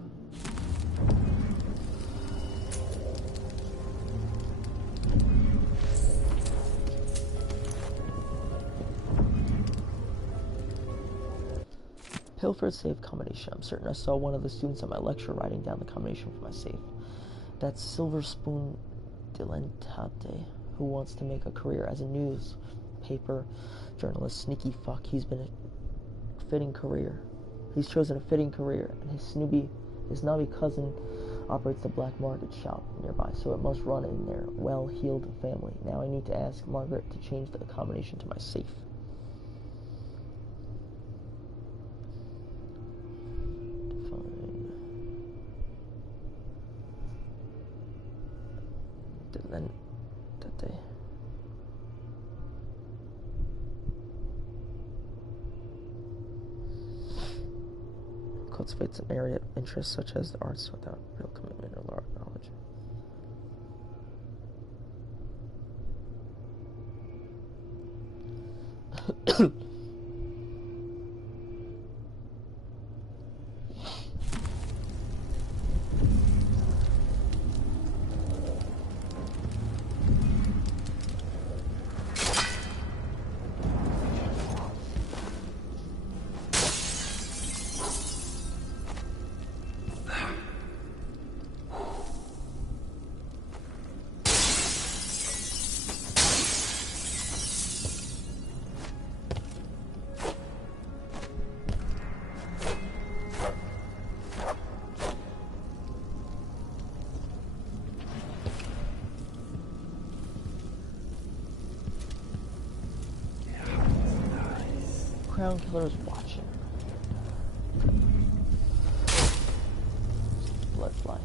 Pilfered safe combination. I'm certain I saw one of the students at my lecture writing down the combination for my safe. That's Silver Spoon Dilettanti, who wants to make a career as a newspaper journalist. Sneaky fuck. He's chosen a fitting career, and his snobby cousin operates a black market shop nearby, so it must run in their well-heeled family. Now I need to ask Margaret to change the combination to my safe. Cultivates an area of interest such as the arts without real commitment or large knowledge. Crown Killer's watching. Blood fly.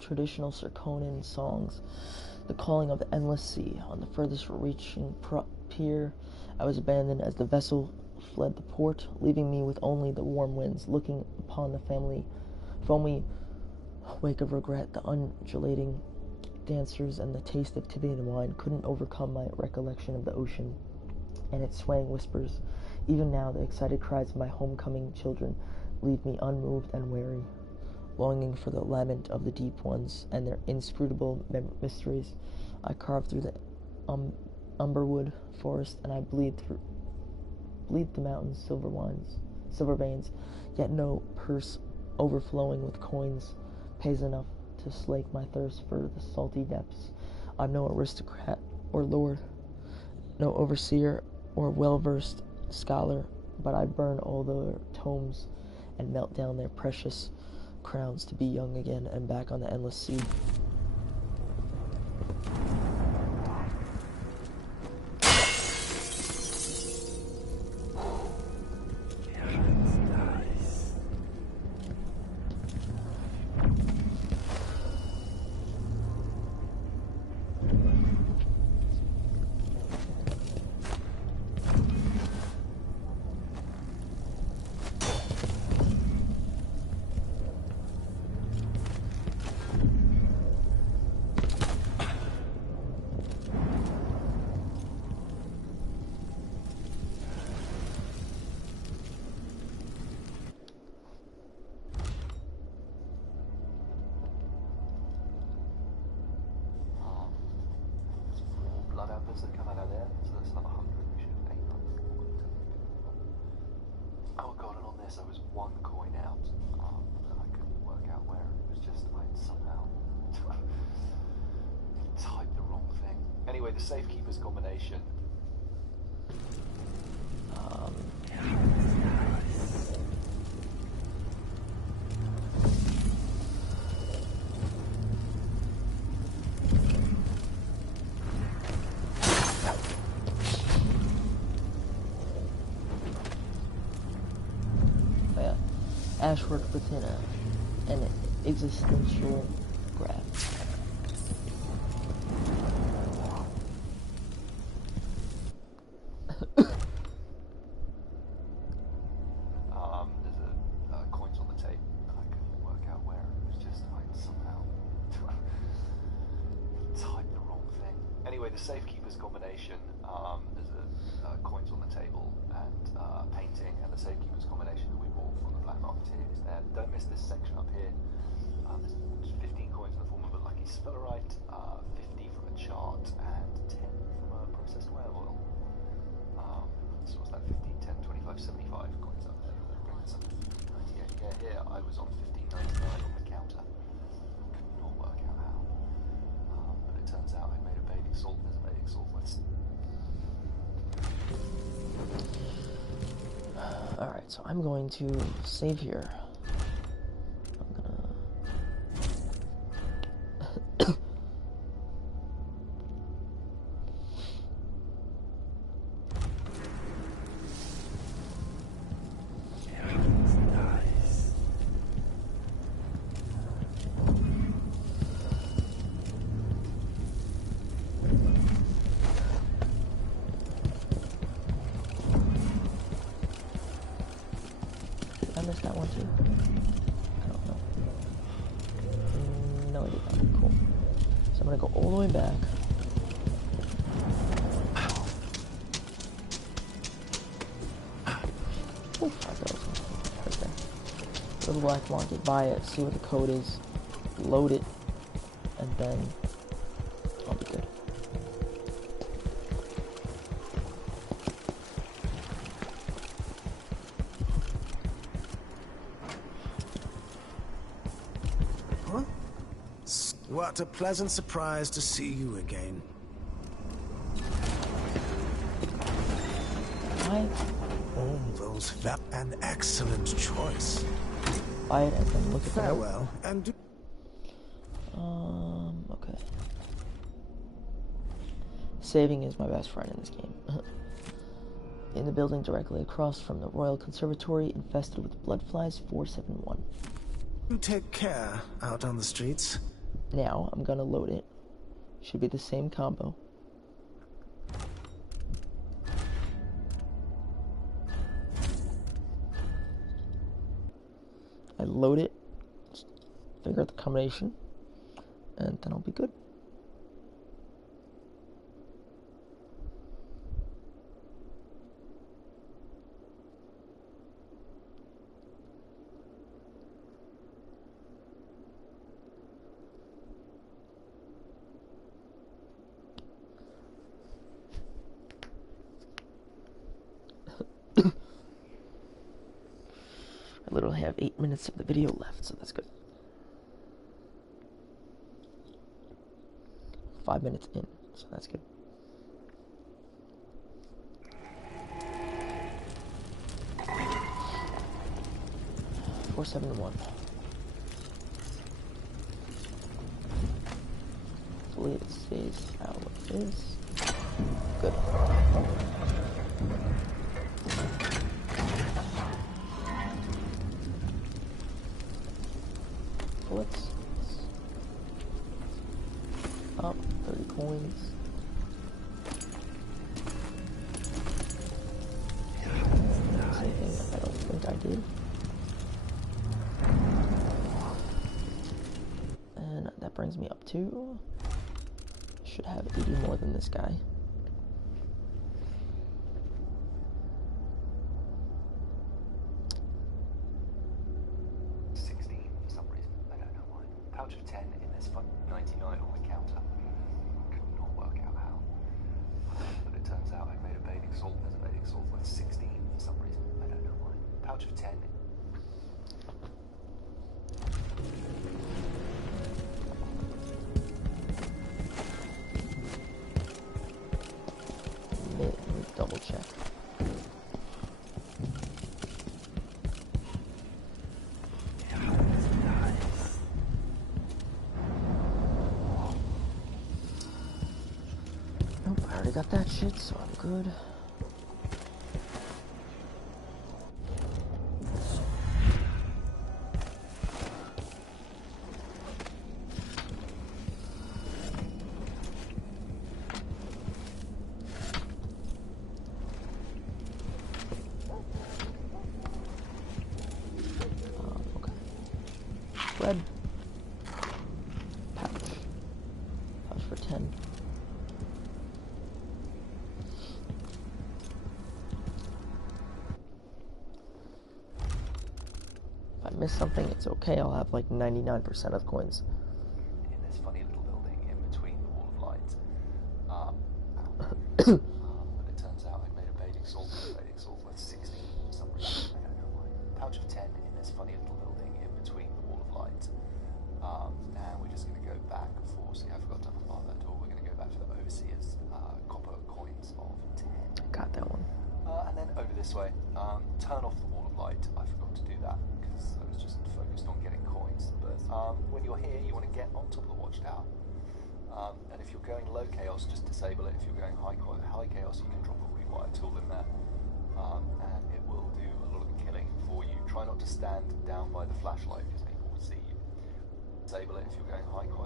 Traditional Zirconon songs, the calling of the endless sea. On the furthest reaching pier, I was abandoned as the vessel fled the port, leaving me with only the warm winds looking upon the foamy wake of regret. The undulating dancers and the taste of Tibian wine couldn't overcome my recollection of the ocean and its swaying whispers. Even now, the excited cries of my homecoming children leave me unmoved and weary, longing for the lament of the deep ones and their inscrutable mysteries. I carve through the umberwood forest, and I bleed the mountains silver veins, yet no purse overflowing with coins pays enough to slake my thirst for the salty depths. I'm no aristocrat or lord, no overseer or well-versed scholar, but I burn all their tomes and melt down their precious crowns to be young again and back on the endless sea. the Safekeeper's combination. Ashworth within an existential graph. There's coins on the tape, and I couldn't work out where. It was just I somehow typed the wrong thing. Anyway, the Safekeeper's combination. There's coins on the table and painting, and the Safekeeper's combination that we bought from the Black Marketeer is there. Don't miss this section up here. There's 15 coins in the form of a lucky spellerite, 50 from a chart, and 10 from a processed whale oil. So what's that? 15, 10, 25, 75 coins up there. That brings us up to 98. Yeah, here I was on 15.99 on the counter. Could not work out how. But it turns out I made a bathing salt, and there's a bathing salt worth. Alright, so I'm going to save here. I missed that one too. I don't know. No, I did not. Cool. So I'm gonna go all the way back. Oh, I got it. Right there. Go to the black market, buy it, see what the code is, load it, and then I'll be good. What a pleasant surprise to see you again. Oh, those an excellent choice. Buy it and then look at farewell and do. Okay. Saving is my best friend in this game. In the building directly across from the Royal Conservatory, infested with bloodflies, 471. You take care out on the streets. Now, I'm gonna load it. Should be the same combo. I load it, figure out the combination, and then I'll be good. I literally have 8 minutes of the video left, so that's good. 5 minutes in, so that's good. $471. Hopefully it stays how it is. Good. Bullets. Up 30 coins. Anything I don't think I did. And that brings me up to, should have 80 more than this guy. Pouch of 10 in this fun 99 on the counter. Could not work out how. But it turns out I made a bathing salt, and there's a bathing salt worth 16 for some reason. I don't know why. Pouch of 10. I already got that shit, so I'm good. Okay. Red. Pouch. Pouch for 10. If I miss something, it's okay. I'll have like 99% of the coins. In this funny little building in between the wall of light. But it turns out I'd made a bathing salt worth 60 somewhere. I don't know why. Pouch of 10 in this funny little building in between the wall of light. And we're just going to go back for, see, I forgot to unbar that door. We're going to go back to the overseer's copper coins of 10. Got that one. And then over this way, turn off the wall of light. I forgot to do that because I was just focused on getting coins. But when you're here, you want to get on top of the watchtower. And if you're going low chaos, just disable it. If you're going high chaos, you can drop a rewire tool in there. And it will do a lot of the killing for you. Try not to stand down by the flashlight because people will see you. Disable it. If you're going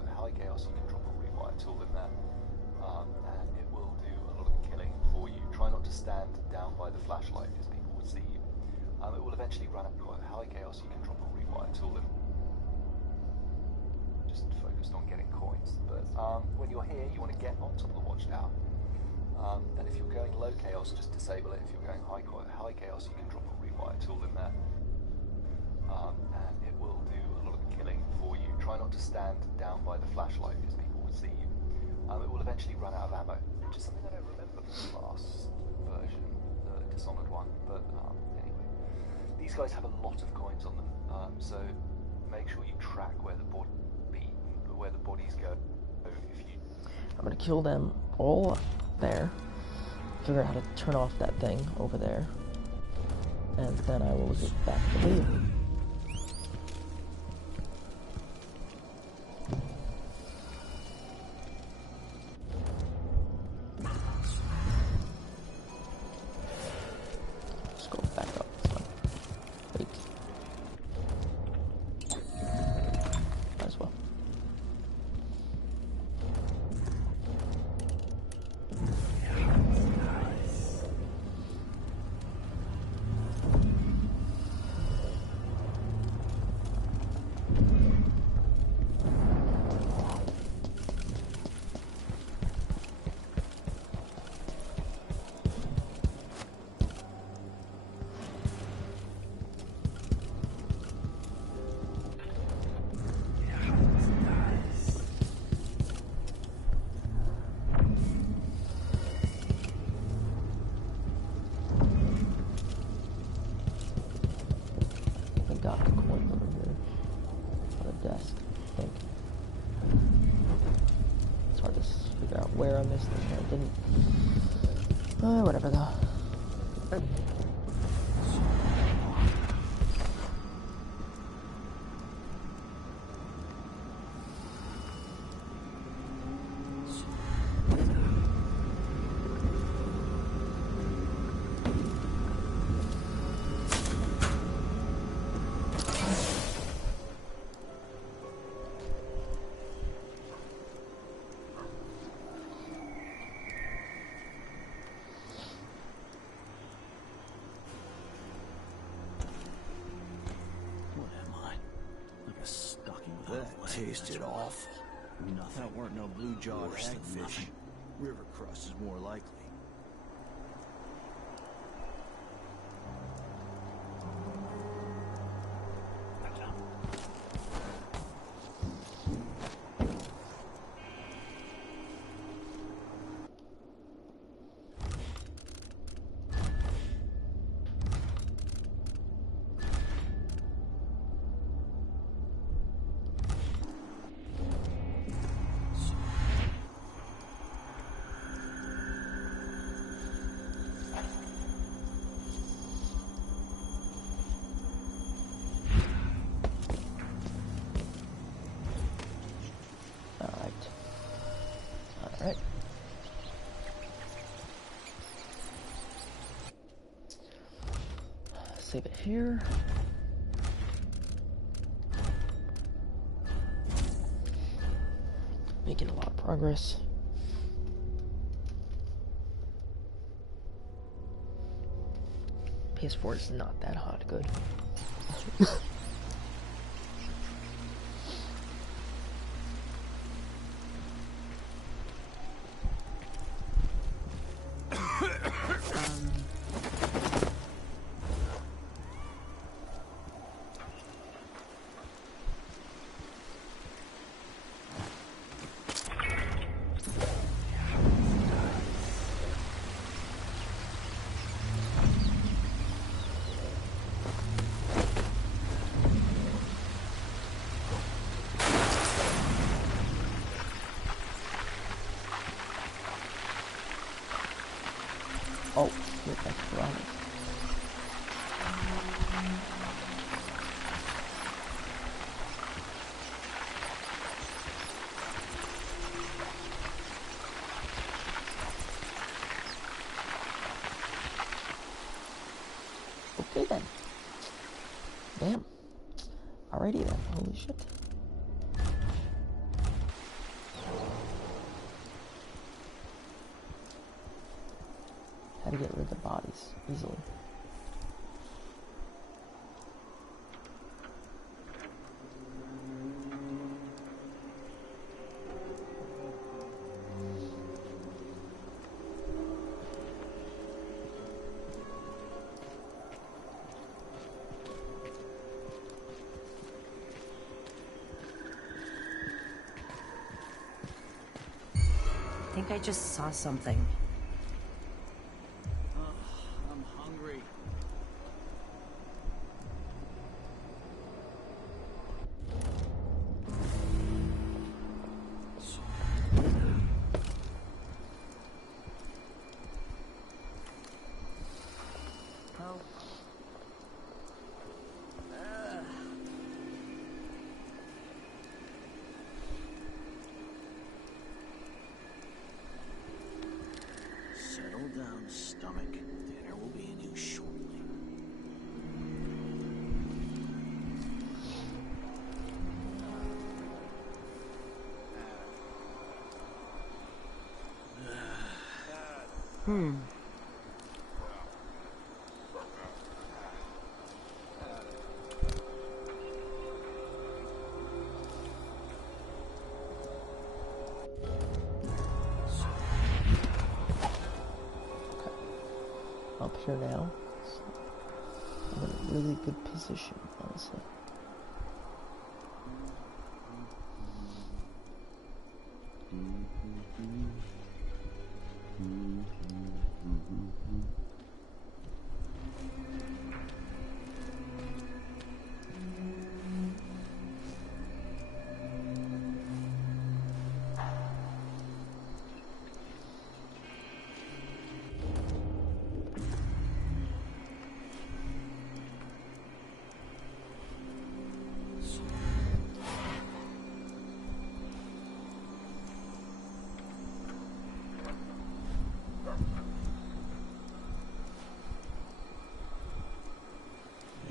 high chaos, you can drop a rewire tool in there. And it will do a lot of the killing for you. Try not to stand down by the flashlight because people will see you. It will eventually run at high chaos. You can drop a rewire tool in. Just focused on getting coins. But when you're here, you want to get on top of the watchtower. And if you're going low chaos, just disable it. If you're going high chaos, you can drop a rewire tool in there. And it will do a lot of the killing for you. Try not to stand down by the flashlight because people will see you. It will eventually run out of ammo, which is something I don't remember from the last version, the Dishonored one. But anyway, these guys have a lot of coins on them, so make sure you track where the bodies go. If you, I'm gonna kill them all there. Figure out how to turn off that thing over there, and then I will get back to the vehicle. Where I missed it, I didn't. Whatever though. Tasted awful. Nothing. That weren't no blue-jawed hagfish. River crust is more likely. save it here. Making a lot of progress. PS4 is not that hot good. Oh, shit, that's Piranhas. Okay then. Damn. Alrighty then. Holy shit. How to get rid of the bodies easily. I think I just saw something. I'm hungry. Oh. Settle down, stomach. Dinner will be in you shortly. Up here now. I'm in a really good position, honestly.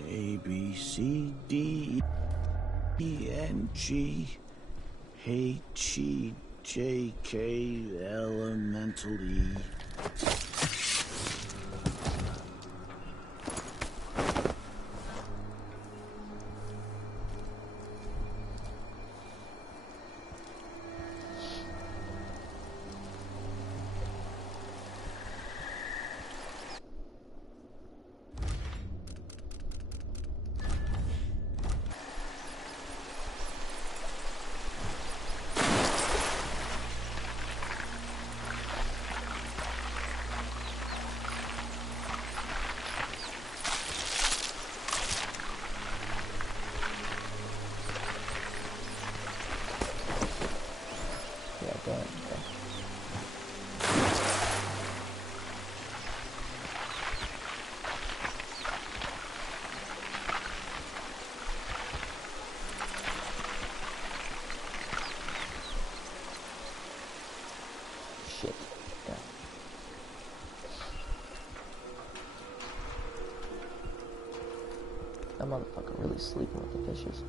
A, B, C, D, E, N, G, H, E, J, K, elemental E. Yeah, go ahead. Go. Shit. Yeah. that motherfucker really sleeping with the fishes.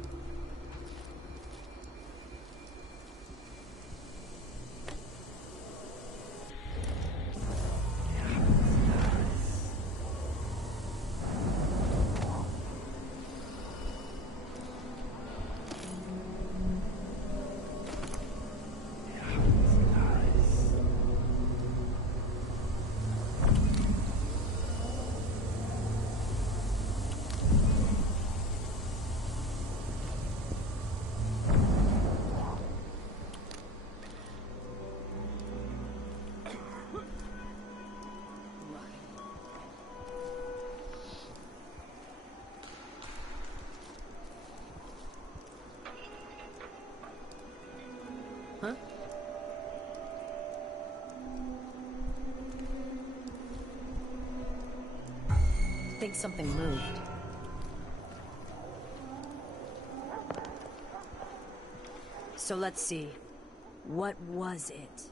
Huh? Think something moved. So let's see. What was it?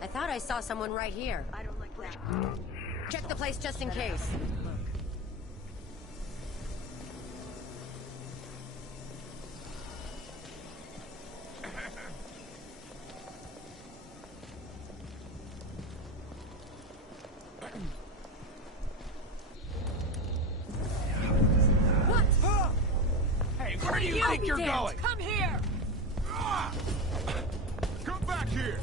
I thought I saw someone right here. I don't like that. Check the place just in case. Where do you think you're going? Come here! Come back here!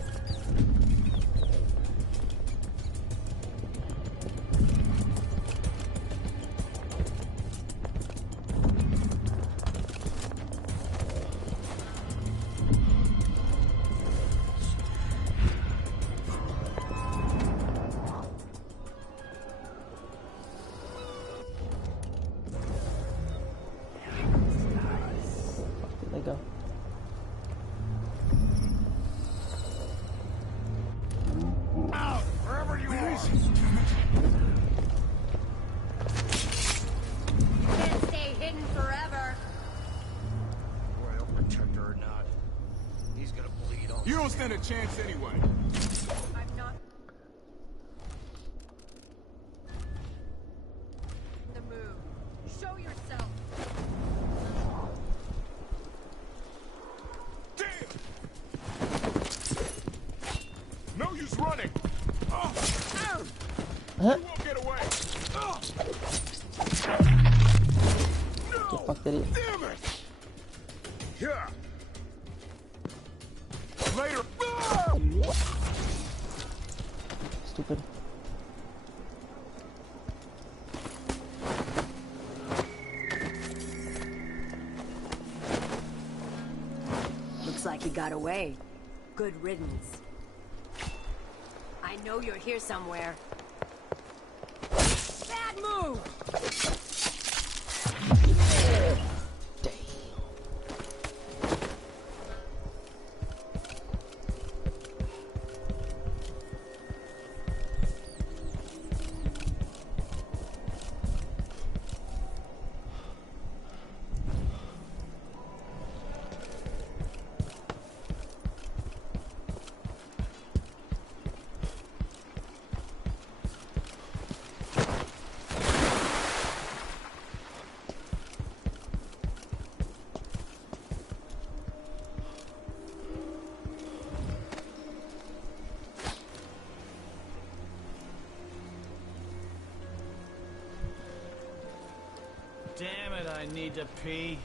There you go. Out! Wherever you are! Can't stay hidden forever. Royal Protector or not, he's gonna bleed on. You don't stand a chance anyway. I'm not. The move. Show yourself. No use running! Oh. Huh? You won't get away! Oh. No! The fuck did he? Damn it! Here! Later! Stupid. Looks like he got away. Good riddance. I know you're here somewhere. Bad move! Damn it, I need to pee.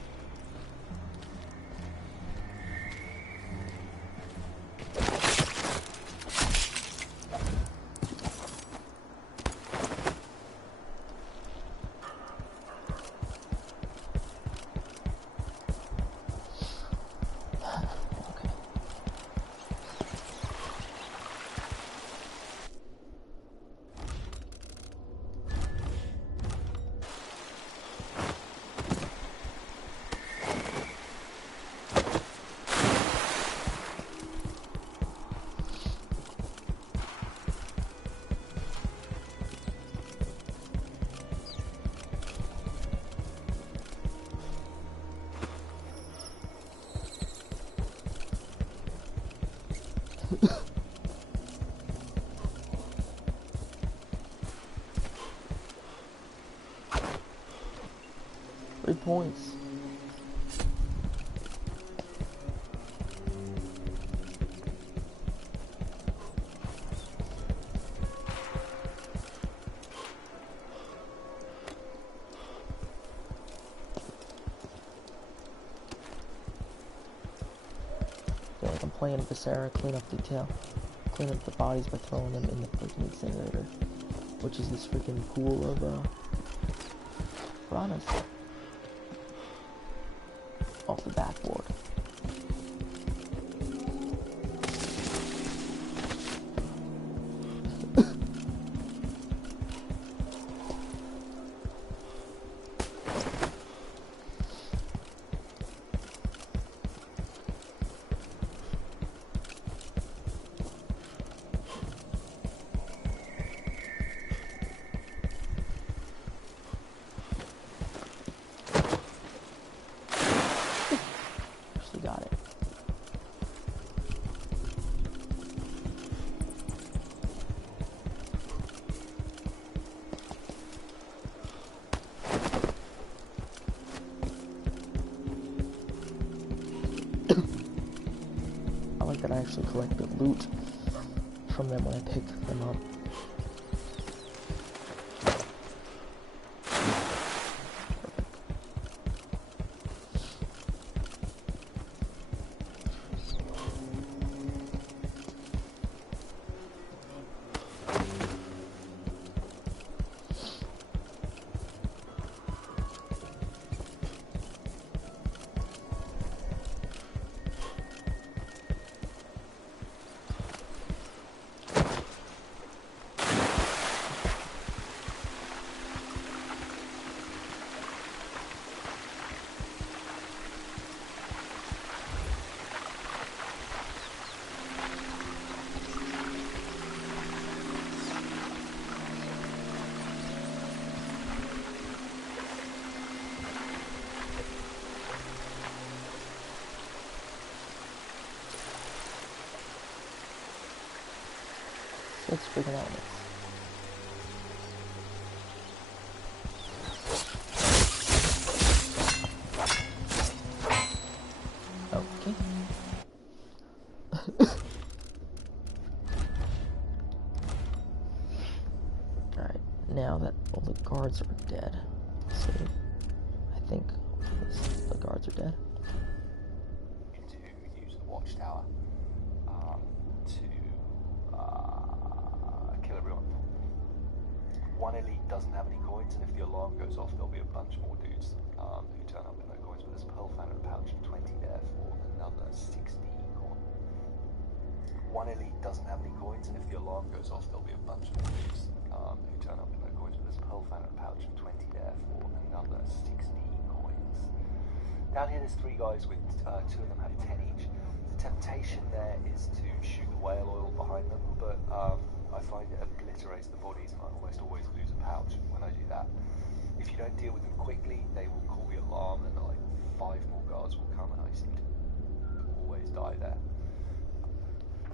points. feel like I'm playing Viscera, clean up the bodies by throwing them in the freaking incinerator, which is this freaking pool of piranhas off the backboard. I actually collected loot from them when I picked them up. Let's figure it out next. Okay. Alright, now that all the guards are dead, so I think the guards are dead. To use the watchtower to kill everyone. One elite doesn't have any coins, and if the alarm goes off, there'll be a bunch more dudes who turn up with no coins. But there's a pearl found in a pouch of 20 there for another 60 coin. One elite doesn't have any coins, and if the alarm goes off, there'll be a bunch more dudes who turn up with no coins. But there's a pearl found in a pouch of 20 there for another 60 coins. Down here, there's 3 guys with 2 of them have 10 each. The temptation there is to shoot the whale oil behind them, but I find it obliterates the bodies, and I almost always lose a pouch when I do that. If you don't deal with them quickly, they will call the alarm, and like 5 more guards will come, and I seem to always die there.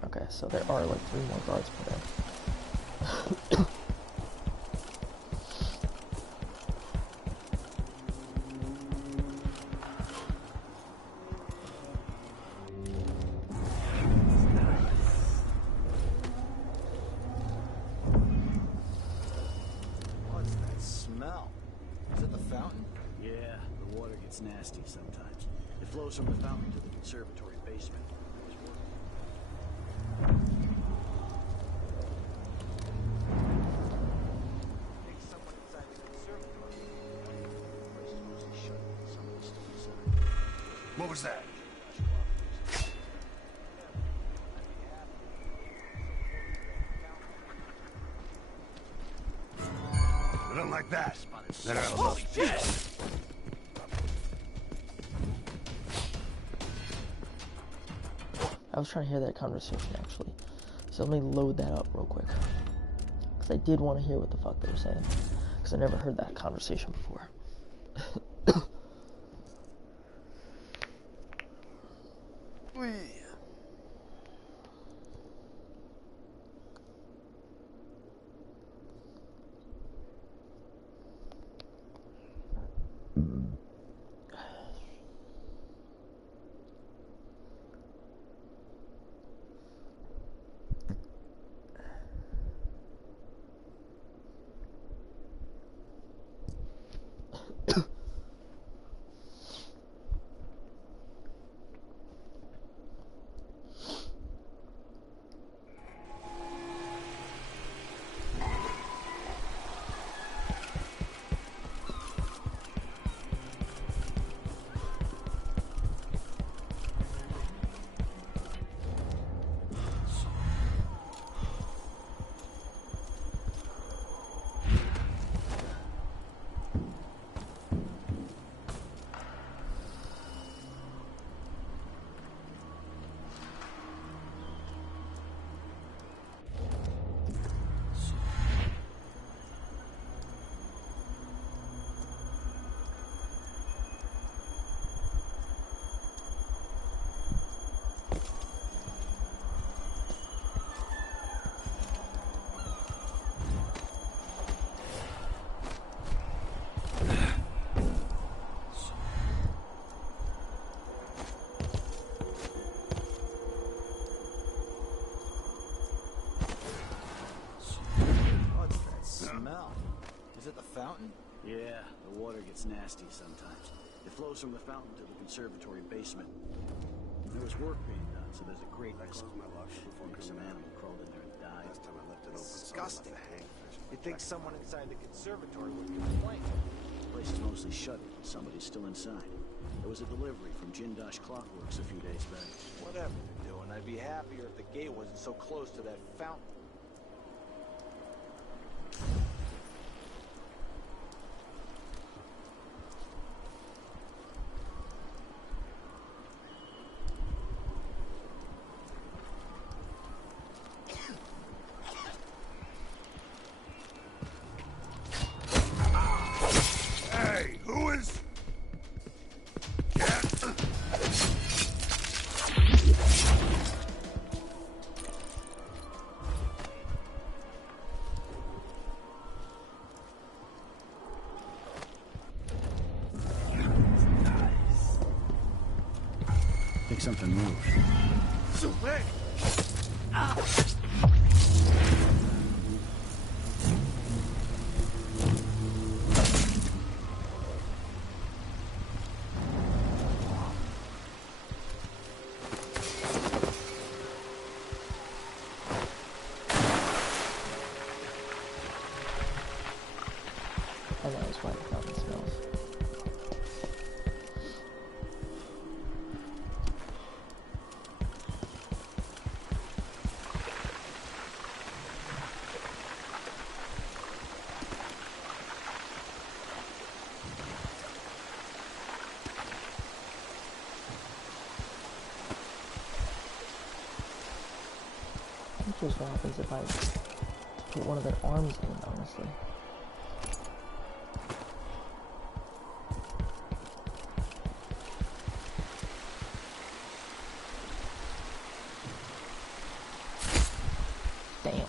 Okay, so there are like 3 more guards per day. Nasty sometimes. It flows from the fountain to the conservatory basement. What was that? I don't like that. Holy shit! I was trying to hear that conversation actually, so let me load that up real quick, because I did want to hear what the fuck they were saying, because I never heard that conversation before. it the fountain? Yeah, the water gets nasty sometimes. It flows from the fountain to the conservatory basement. There was work being done, so there's a great risk. Maybe some animal crawled in there and died. Last time I left it open, Disgusting. You'd think someone inside the conservatory would complain. The place is mostly shut, but somebody's still inside. There was a delivery from Jindosh Clockworks a few days back. Whatever they're doing, I'd be happier if the gate wasn't so close to that fountain. Hey, who is... Think something moved. Hey! And that was why the fountain smells. I'm curious what happens if I put one of their arms in, honestly. Damn.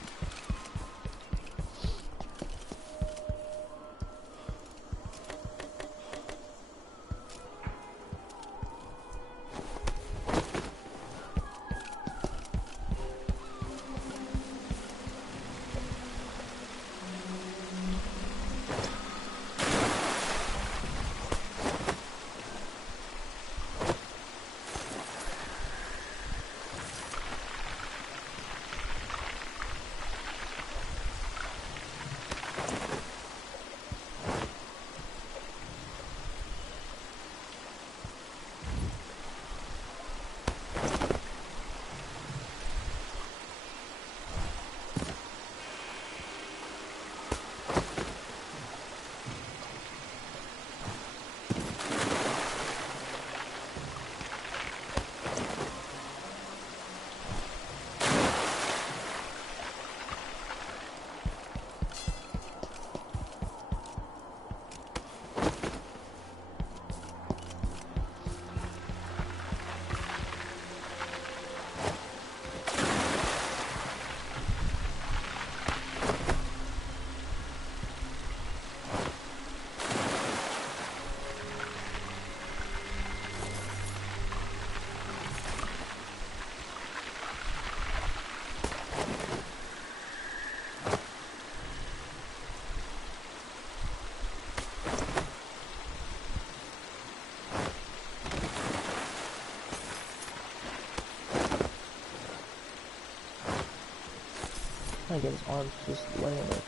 Trying to get his arms just laying there.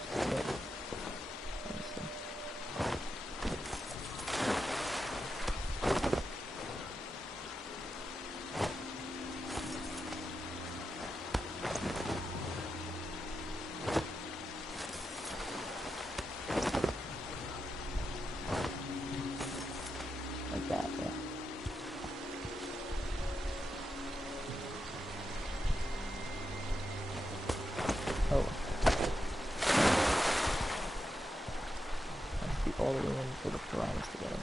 Honestly. Like that, yeah. Oh. Has to be all the way in for the piranhas to get him.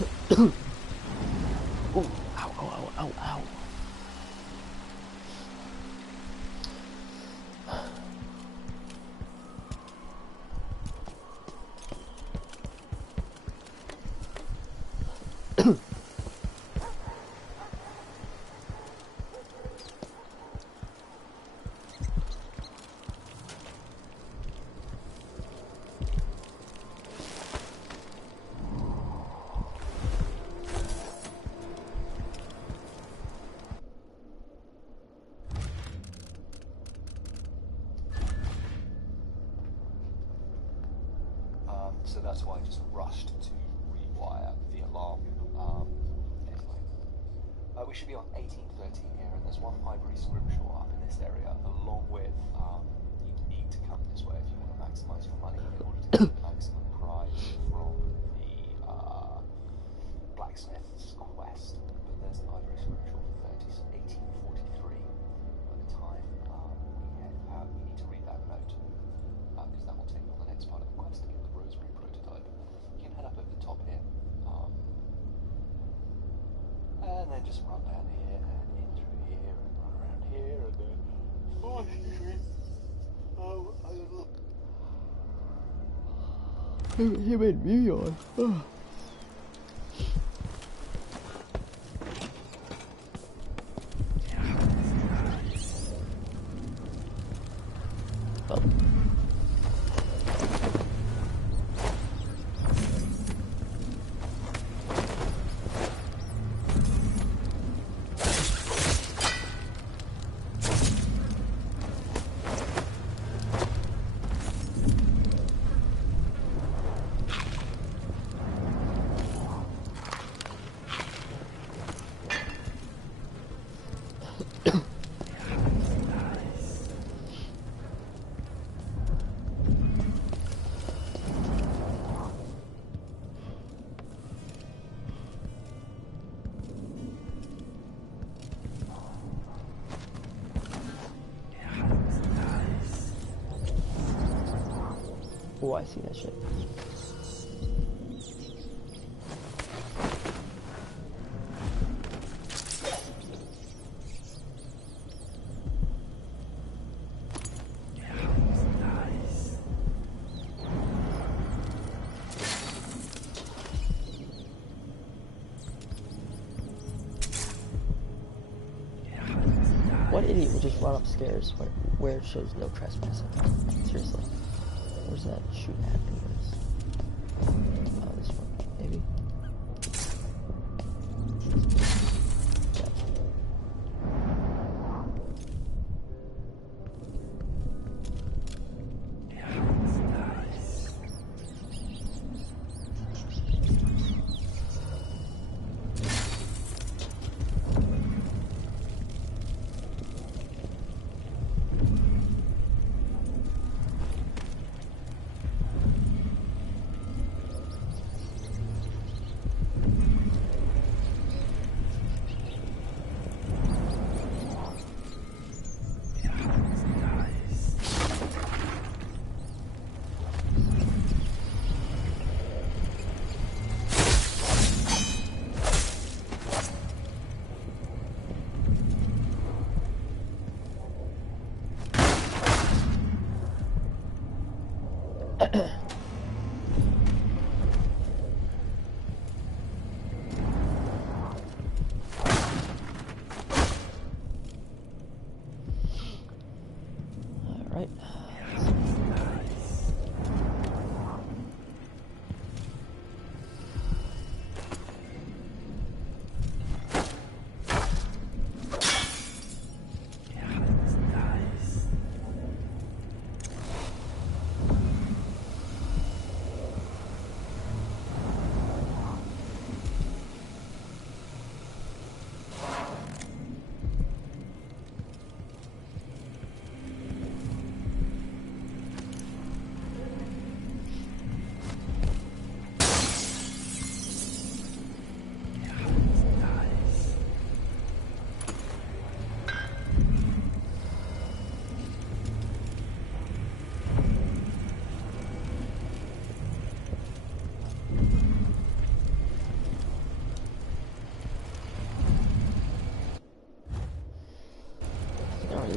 Ooh, ow, ow, ow, ow, ow. So that's why I just rushed to rewire the alarm. Anyway, we should be on 1813 here, and there's one library scripture up in this area, along with you need to come this way if you want to maximize your money in order to get the maximum prize from the blacksmith's quest. But there's a library scripture for 1843 by the time we head out. You need to read that note because that will take you on the next part of the quest to get the rosary prototype. You can head up over the top here, and then just run down here and in through here and run around here and then. Oh, excuse me. Oh, I don't know. He made me yawn. Oh. Oh, I see that shit. What idiot would just run upstairs where it shows no trespassing? Seriously. Where's that shooting at anyways? Oh, this one, maybe?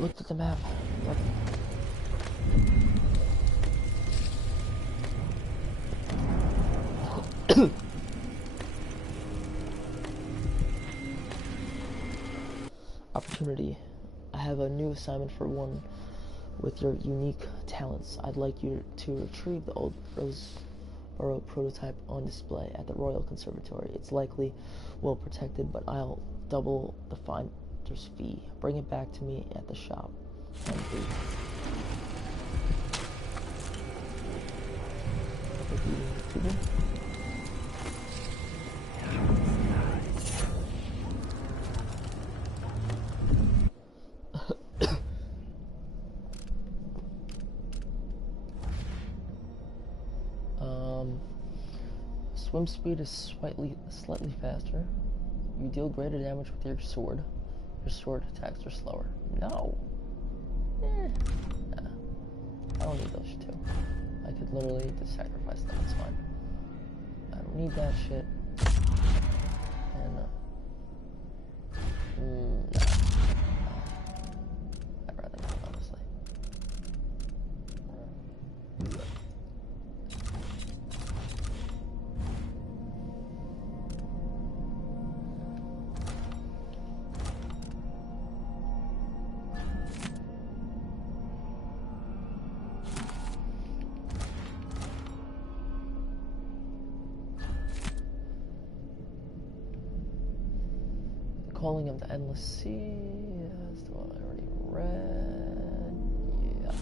looked at the map. Opportunity. I have a new assignment for one with your unique talents. I'd like you to retrieve the old Roseboro prototype on display at the Royal Conservatory. It's likely well protected, but I'll double the finder's fee. Bring it back to me at the shop. Swim speed is slightly faster. You deal greater damage with your sword. Your sword attacks are slower. No. Nah. I don't need those two. I could literally just sacrifice them. It's fine. I don't need that shit. And nah. I'd rather not, honestly. Calling of the Endless Sea. That's the one I already read. Yeah.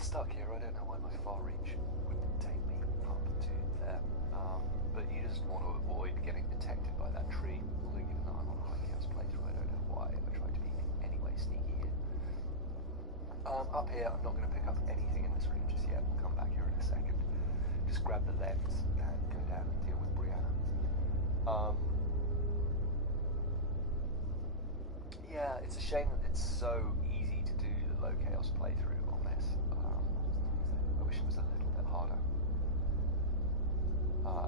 Stuck here. I don't know why my far reach wouldn't take me up to there. But you just want to avoid getting detected by that tree. Although given that I'm on a high chaos playthrough, I don't know why I tried to be in any way sneaky here. Up here, I'm not going to pick up anything in this room just yet. We'll come back here in a second. Just grab the lens and go down and deal with Brianna. Yeah, it's a shame that it's so easy to do the low chaos playthrough on this. I wish it was a little bit harder.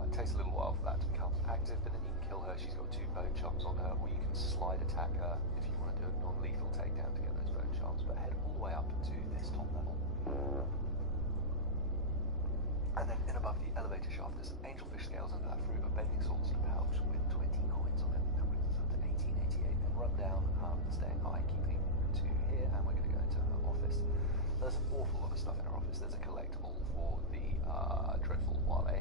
It takes a little while for that to become active, but then you can kill her. She's got 2 bone charms on her, or you can slide attack her if you want to do a non-lethal takedown to get those bone charms. But head all the way up to this top level. And then in above the elevator shaft, there's some angelfish scales under that fruit, a bathing salt in a pouch with 20 coins on it. That brings us up to 1888. Then run down, staying high, keeping to here, and we're going to go into her office. There's an awful lot of stuff in her office. There's a collectible for the dreadful Wale.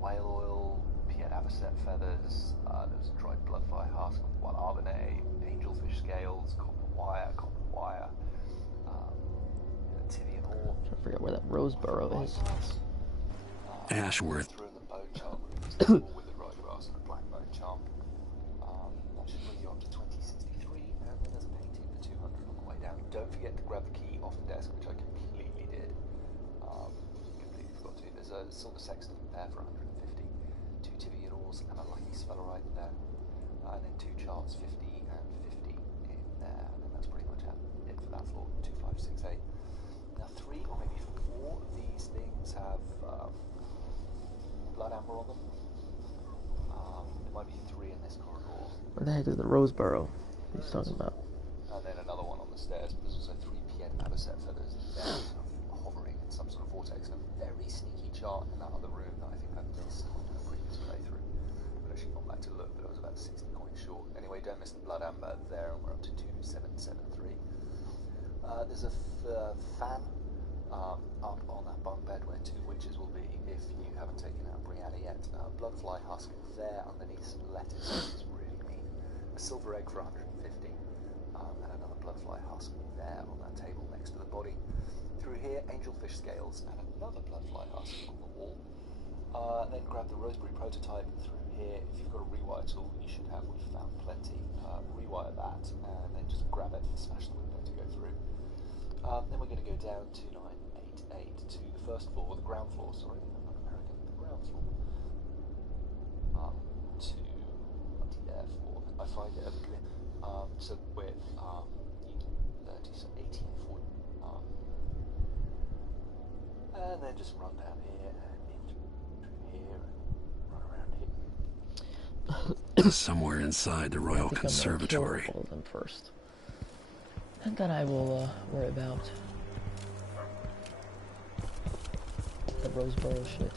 Whale oil, Piet Avocet feathers, there's a dried bloodfly husk, wild arbonate, angelfish scales, copper wire, Tivian ore. I forget where that Roseboro is. Ashworth. Through the bone charm room, there's the withered ryegrass and a black bone charm. That should bring you up to 2063, and then there's a painting for 200 on the way down. Don't forget to grab the key off the desk, which I completely did. Completely forgot to. There's a silver sextant there for 150, 2 Tivian ores, and a lucky sphelerite there. And then 2 charts, 50 and 50 in there, and then that's pretty much it for that floor, 2568. Now 3 or maybe 4 of these things have blood amber on them. There might be 3 in this corridor. Where the heck is the Roseboro he's talking about? And then another one on the stairs, but there's also 3 Piet Avocet feathers there, sort of hovering in some sort of vortex, and a very sneaky chart in that other room that I think I missed on a previous playthrough. I've actually gone back to look, but I was about 60 coins short. Anyway, don't miss the blood amber there, and we're up to 2773. There's a fan up on that bunk bed where 2 witches will be if you haven't taken out Brianna yet. Bloodfly husk there underneath some lettuce, which is really neat. A silver egg for 150. and another bloodfly husk there on that table next to the body. Through here, angelfish scales and another bloodfly husk on the wall. Then grab the roseberry prototype. Through here, if you've got a rewire tool, you should have, we've found plenty. Rewire that, and then just grab it, smash the window to go through. Then we're going to go down to 988 to the first floor, the ground floor, sorry, I'm not American, the ground floor. To for, I find it a little bit, so with 30, so 1840. And then just run down here and into here and run around here. Somewhere inside the Royal Conservatory. Kill all of them first. And then I will worry about the Roseboro shit.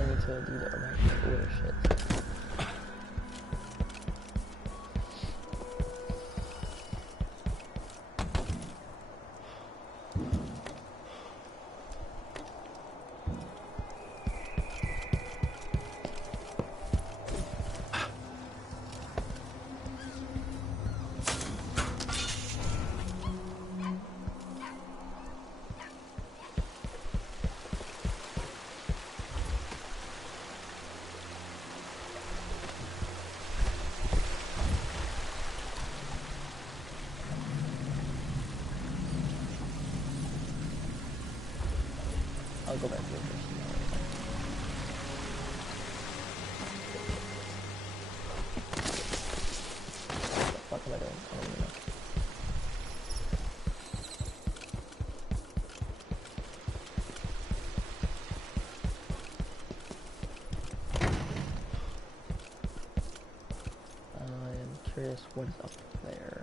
I need to do the Iraqi order shit. I'll go back to it first. What the fuck am I doing? I don't even know. I am curious what is up there.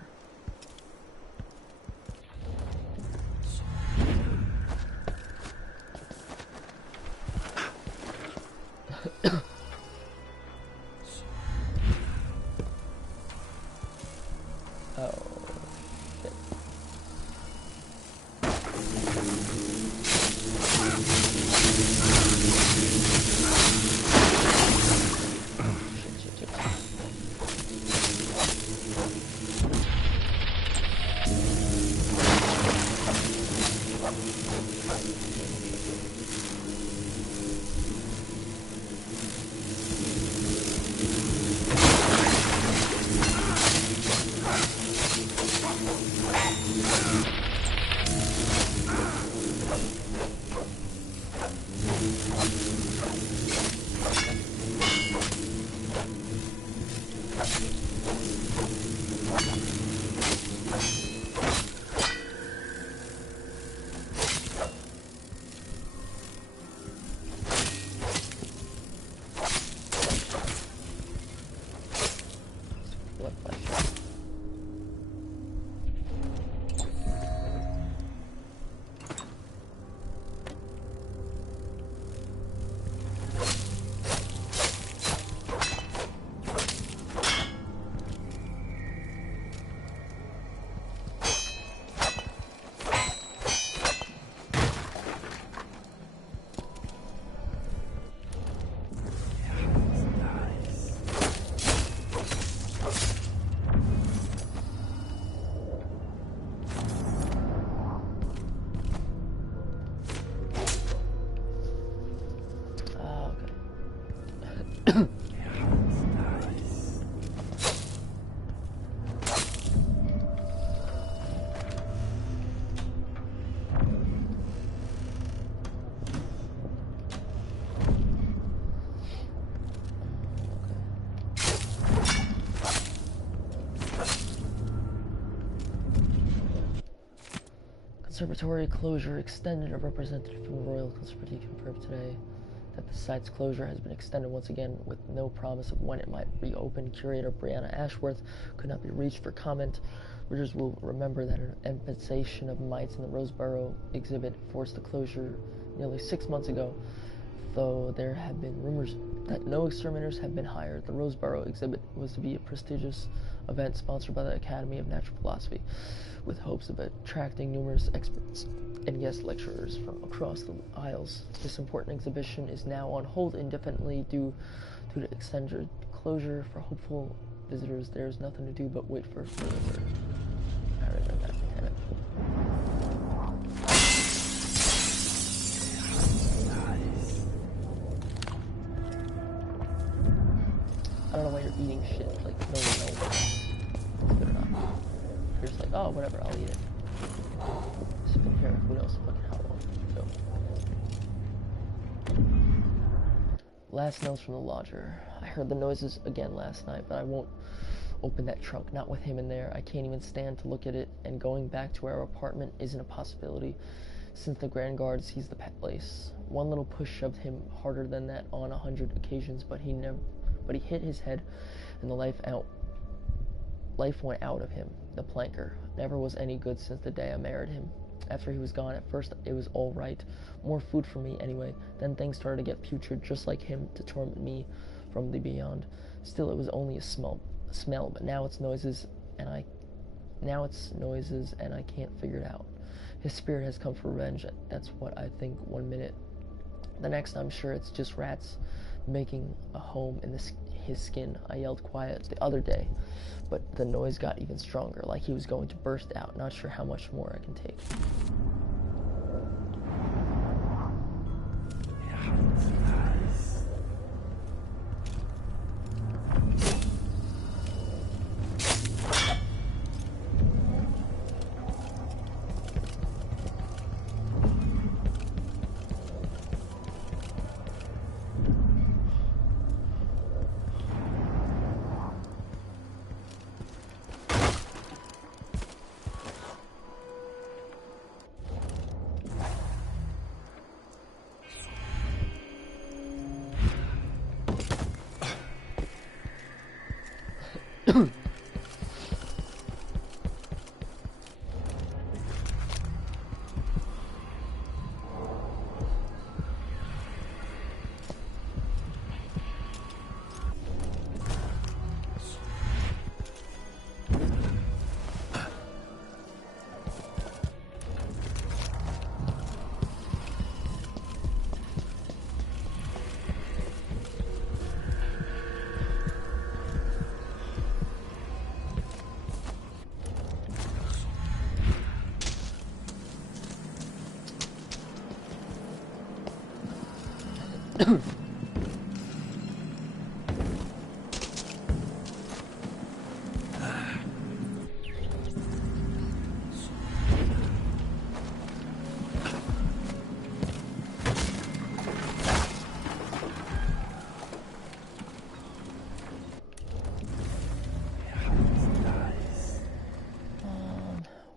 Conservatory closure extended. A representative from the Royal Conservatory confirmed today that the site's closure has been extended once again with no promise of when it might reopen. Curator Brianna Ashworth could not be reached for comment. Readers will remember that an emphasization of mites in the Roseboro exhibit forced the closure nearly 6 months ago, though there have been rumors that no exterminators have been hired. The Roseboro exhibit was to be a prestigious event sponsored by the Academy of Natural Philosophy, with hopes of attracting numerous experts and guest lecturers from across the aisles. This important exhibition is now on hold indefinitely due to the extended closure for hopeful visitors, there's nothing to do but wait for further word. I remember that. Damn it. I don't know why you're eating shit. Like, no one knows if it's good or not. You're just like, oh, whatever, I'll eat it. It's been here, who knows fucking how long. So. Last notes from the lodger. I heard the noises again last night, but I won't open that trunk, not with him in there. I can't even stand to look at it, and going back to our apartment isn't a possibility. Since the Grand Guard sees the pet place. One little push shoved him harder than that on 100 occasions, but he hit his head, and the life went out of him. The planker never was any good since the day I married him. After he was gone, at first it was all right. More food for me anyway. Then things started to get putrid, just like him, to torment me from the beyond. Still, it was only a smell, but now it's noises, and I can't figure it out. His spirit has come for revenge. That's what I think 1 minute. The next, I'm sure it's just rats making a home in his skin. I yelled quiet the other day, but the noise got even stronger, like he was going to burst out. Not sure how much more I can take.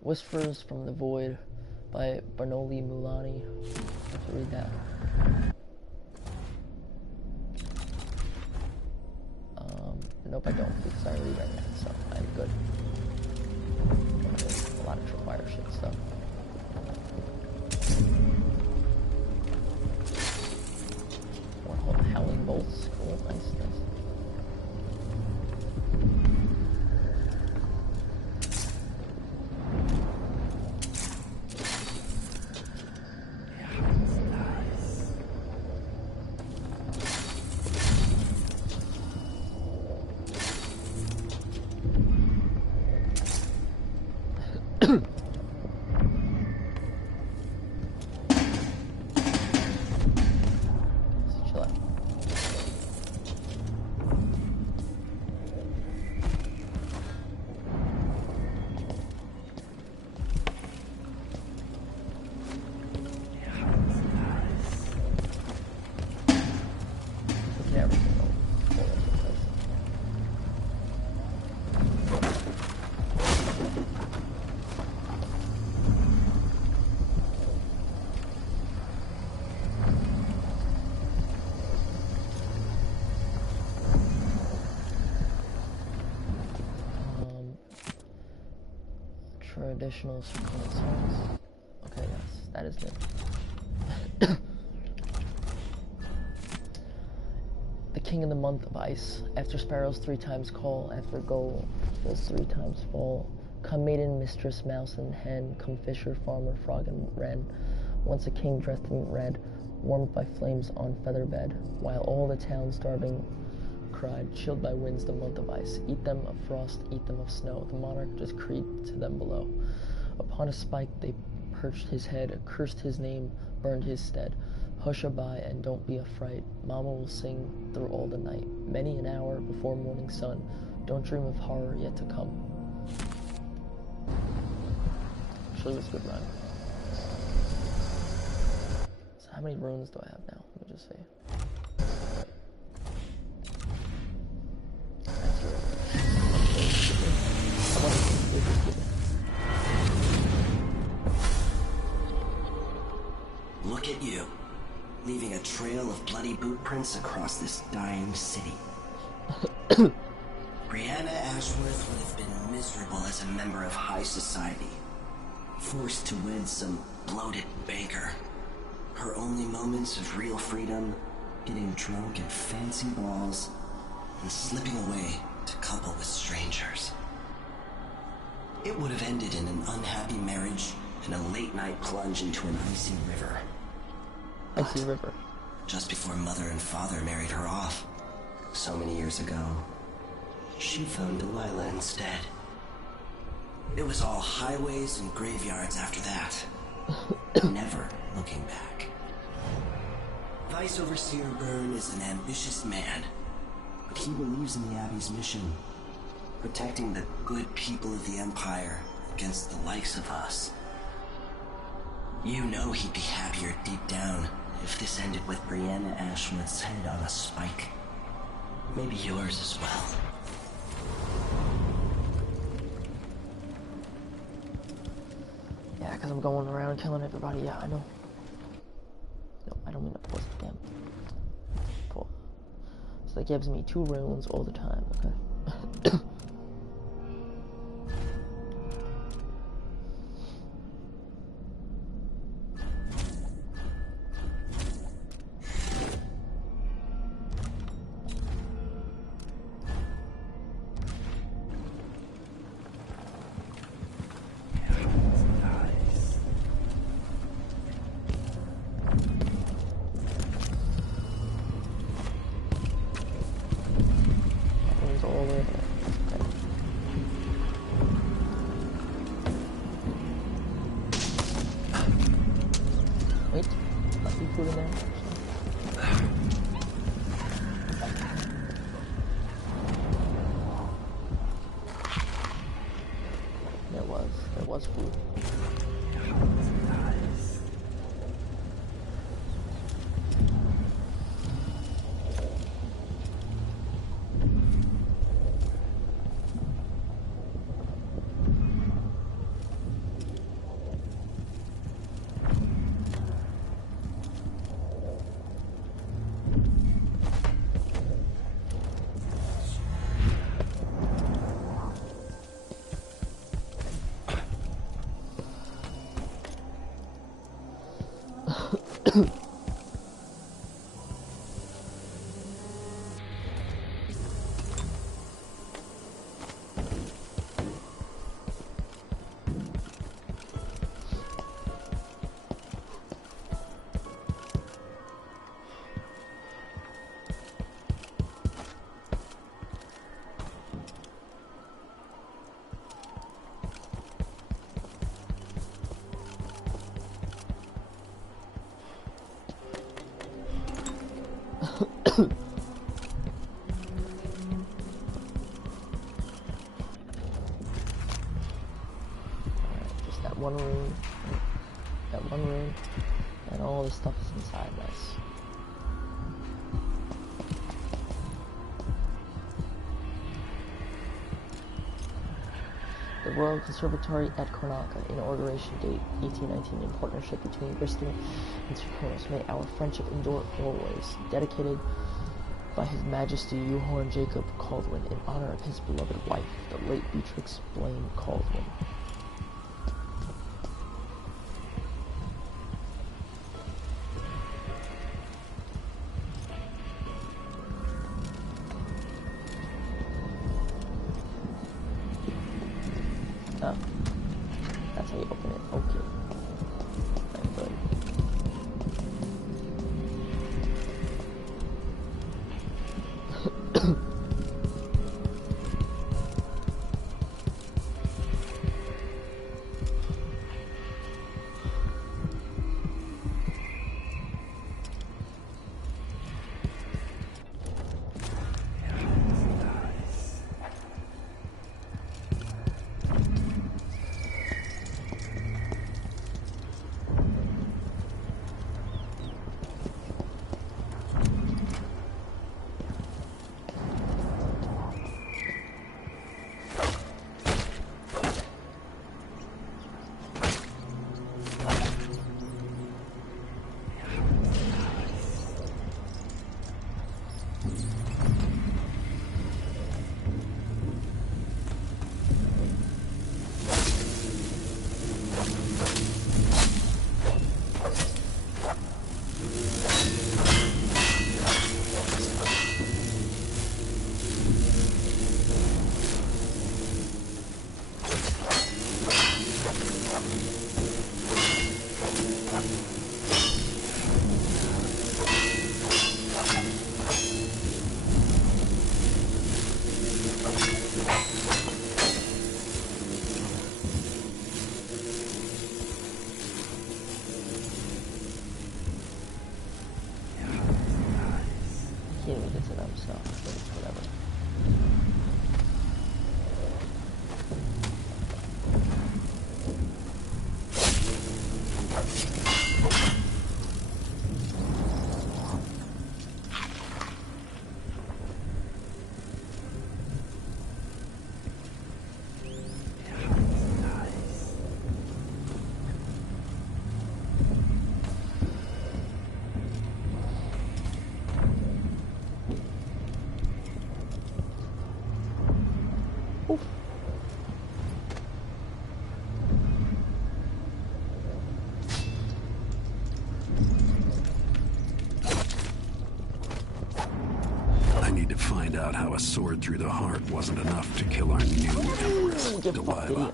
Whispers from the Void by Barnoli Mulani. I have to read that. Nope, I don't, because I already read that, so I'm good. A lot of tripwire shit stuff. More howling bolts. Cool, nice. Traditional songs. Okay, yes, that is good. The king in the month of ice. After sparrows 3 times call, after goal does 3 times fall. Come maiden, mistress, mouse and hen. Come fisher, farmer, frog and wren. Once a king dressed in red, warmed by flames on feather bed, while all the town starving cried, chilled by winds the month of ice. Eat them of frost, eat them of snow. The monarch just creeped to them below. Upon a spike they perched his head, cursed his name, burned his stead. Hush-a-bye and don't be afraid. Mama will sing through all the night. Many an hour before morning sun. Don't dream of horror yet to come. Actually, that's a good rhyme. So how many runes do I have now? Let me just see. Look at you, leaving a trail of bloody boot prints across this dying city. Brianna Ashworth would have been miserable as a member of high society, forced to wed some bloated banker. Her only moments of real freedom, getting drunk at fancy balls, and slipping away to couple with strangers. It would have ended in an unhappy marriage and a late-night plunge into an icy river. Icy river. Just before Mother and Father married her off, so many years ago, she found Delilah instead. It was all highways and graveyards after that. Never looking back. Vice Overseer Byrne is an ambitious man, but he believes in the Abbey's mission, protecting the good people of the Empire against the likes of us. You know he'd be happier deep down if this ended with Brianna Ashworth's head on a spike. Maybe yours as well. Yeah, because I'm going around killing everybody. Yeah, I know. No, I don't mean to pause it. Damn. Pull. So that gives me 2 runes all the time. Okay. There was food. One room, and all this stuff is inside. Nice. The Royal Conservatory at Karnaca, inauguration date 1819, in partnership between Bristol and Suchonos. May our friendship endure always. Dedicated by His Majesty Johann Jacob Caldwin, in honor of his beloved wife, the late Beatrix Blaine Caldwin. Oh, that's how you open it. Okay. Very good. need to find out how a sword through the heart wasn't enough to kill our new empress, Delilah.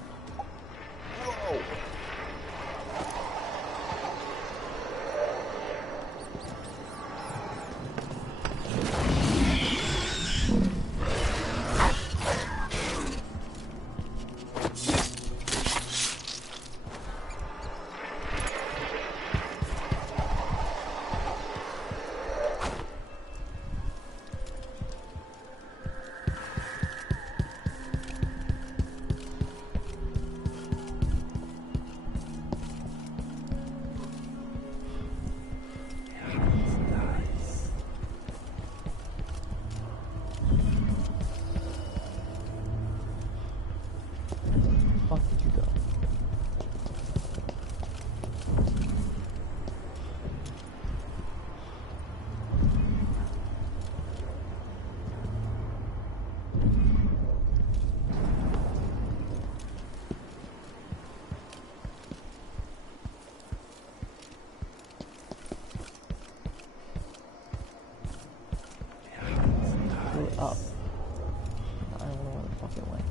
Up. I don't know where the fuck it went.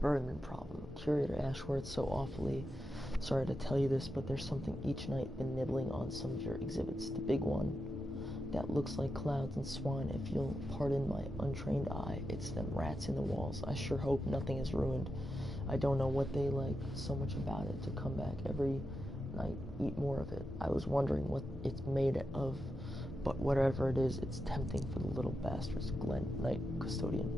Bergman problem. Curator Ashworth, so awfully sorry to tell you this, but there's something each night been nibbling on some of your exhibits. The big one that looks like clouds and swine, if you'll pardon my untrained eye, it's them rats in the walls. I sure hope nothing is ruined. I don't know what they like so much about it to come back every night, eat more of it. I was wondering what it's made of, but whatever it is, it's tempting for the little bastards. Glenn, night custodian.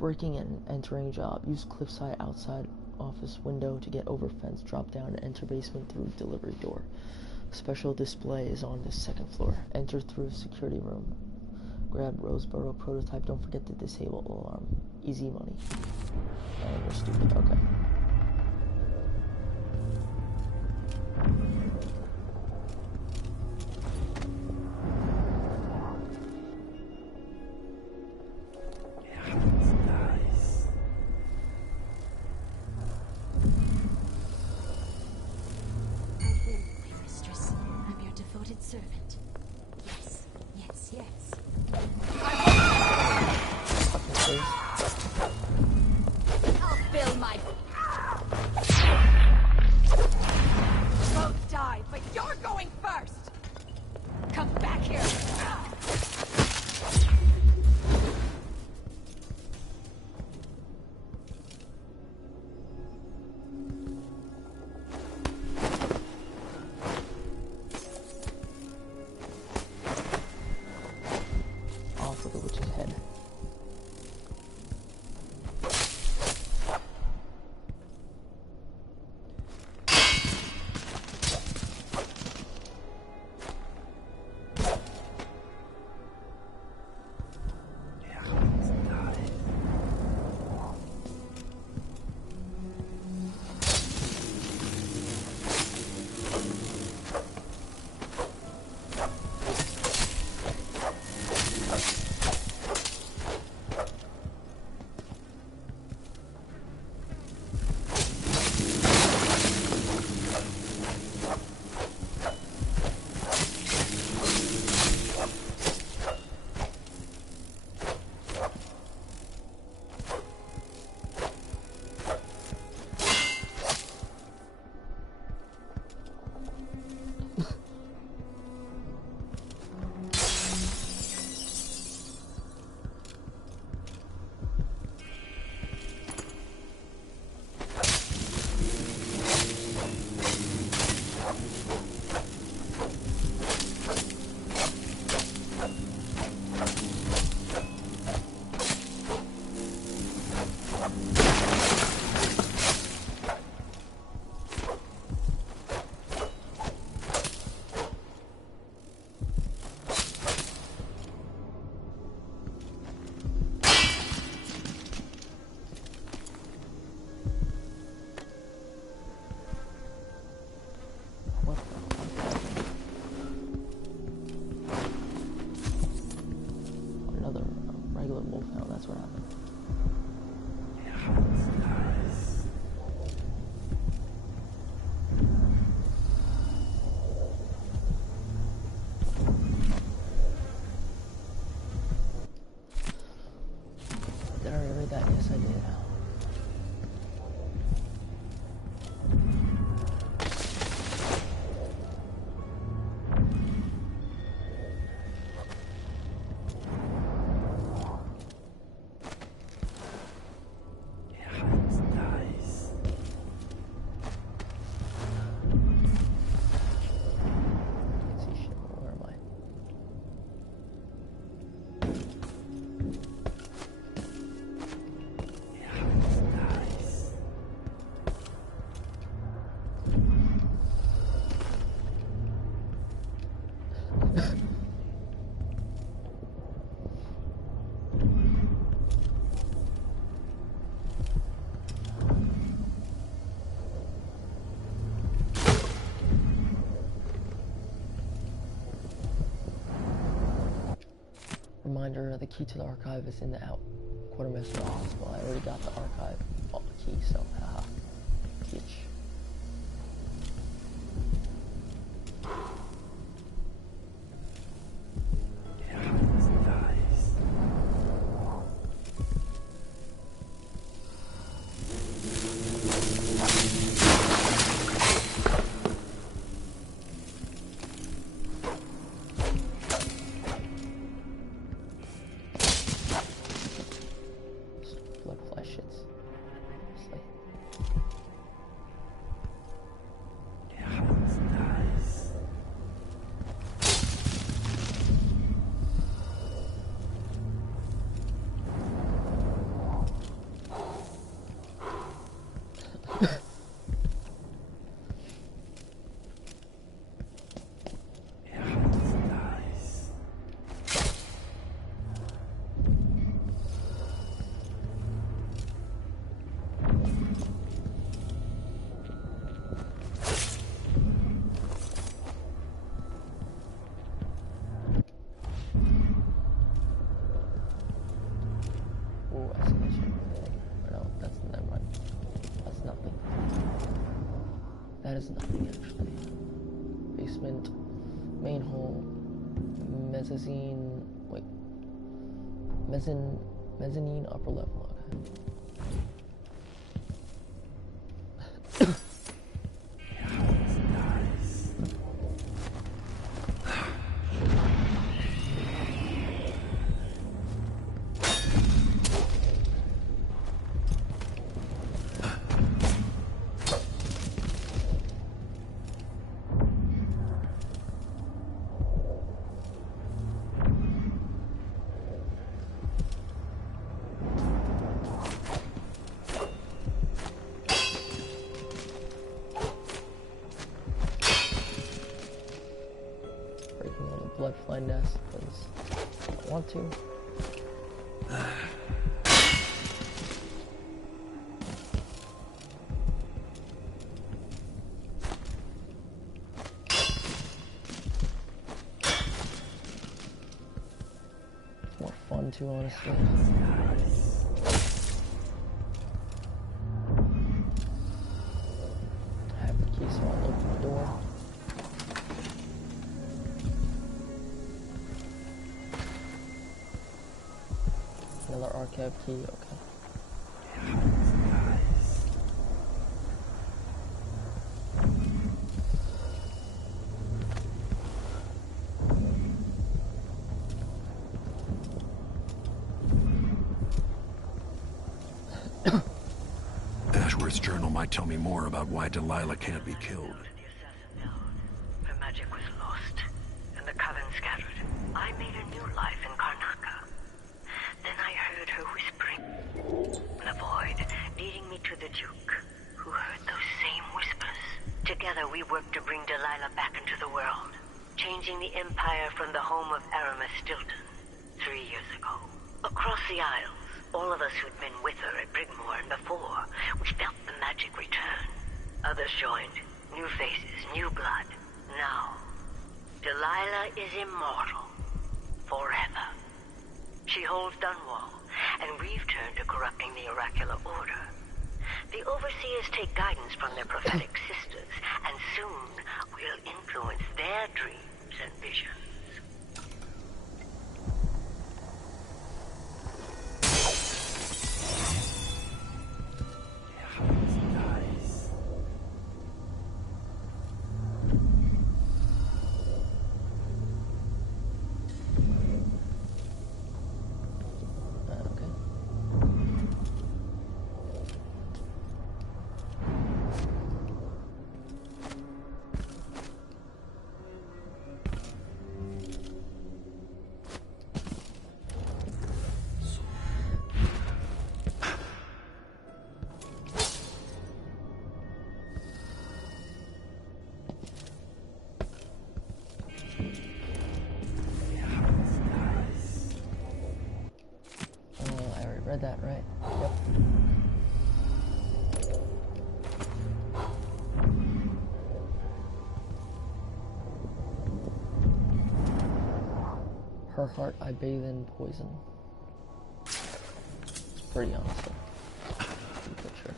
breaking and entering job. Use cliffside outside office window to get over fence. Drop down and enter basement through delivery door. Special display is on the second floor. Enter through security room. Grab Roseboro prototype. Don't forget to disable alarm. Easy money. And you're stupid. Okay. Servant. Yes, yes, yes. I'll fill my... Both die, but you're going first! Come back here! Reminder, the key to the archive is in the quartermaster office. Well, I already got the archive key, so haha. Kitsch. has nothing actually. Basement, main hall, mezzanine. Wait, mezzanine upper level. Okay. Bloodfly nest because I want to. It's more fun too, honestly. I have the key, so I'll open the door. Another archive key, okay. Ashworth's journal might tell me more about why Delilah can't be killed. Her magic was lost, and the coven scattered. I made a new life in Karnaca. Then I heard her whispering in the void, leading me to the Duke, who heard those same whispers. Together we worked to bring Delilah back into the world, changing the Empire from the home of Aramis Stilton 3 years ago. Across the Isles, all of us who'd been with her at Brigmore and before, we felt the magic return. Others joined, new faces, new blood. Now, Delilah is immortal, forever. She holds Dunwall, and we've turned to corrupting the oracular order. The overseers take guidance from their prophetic sisters, and soon we'll influence their dreams and visions. Read that right. Yep. Her heart I bathe in poison. It's pretty, honestly. Picture.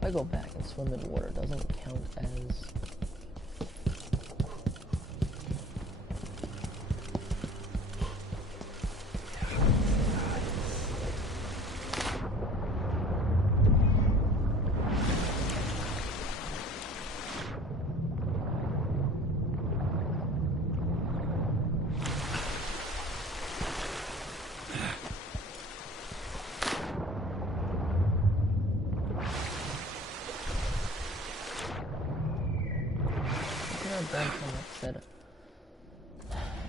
I go back and swim in water, doesn't it count as...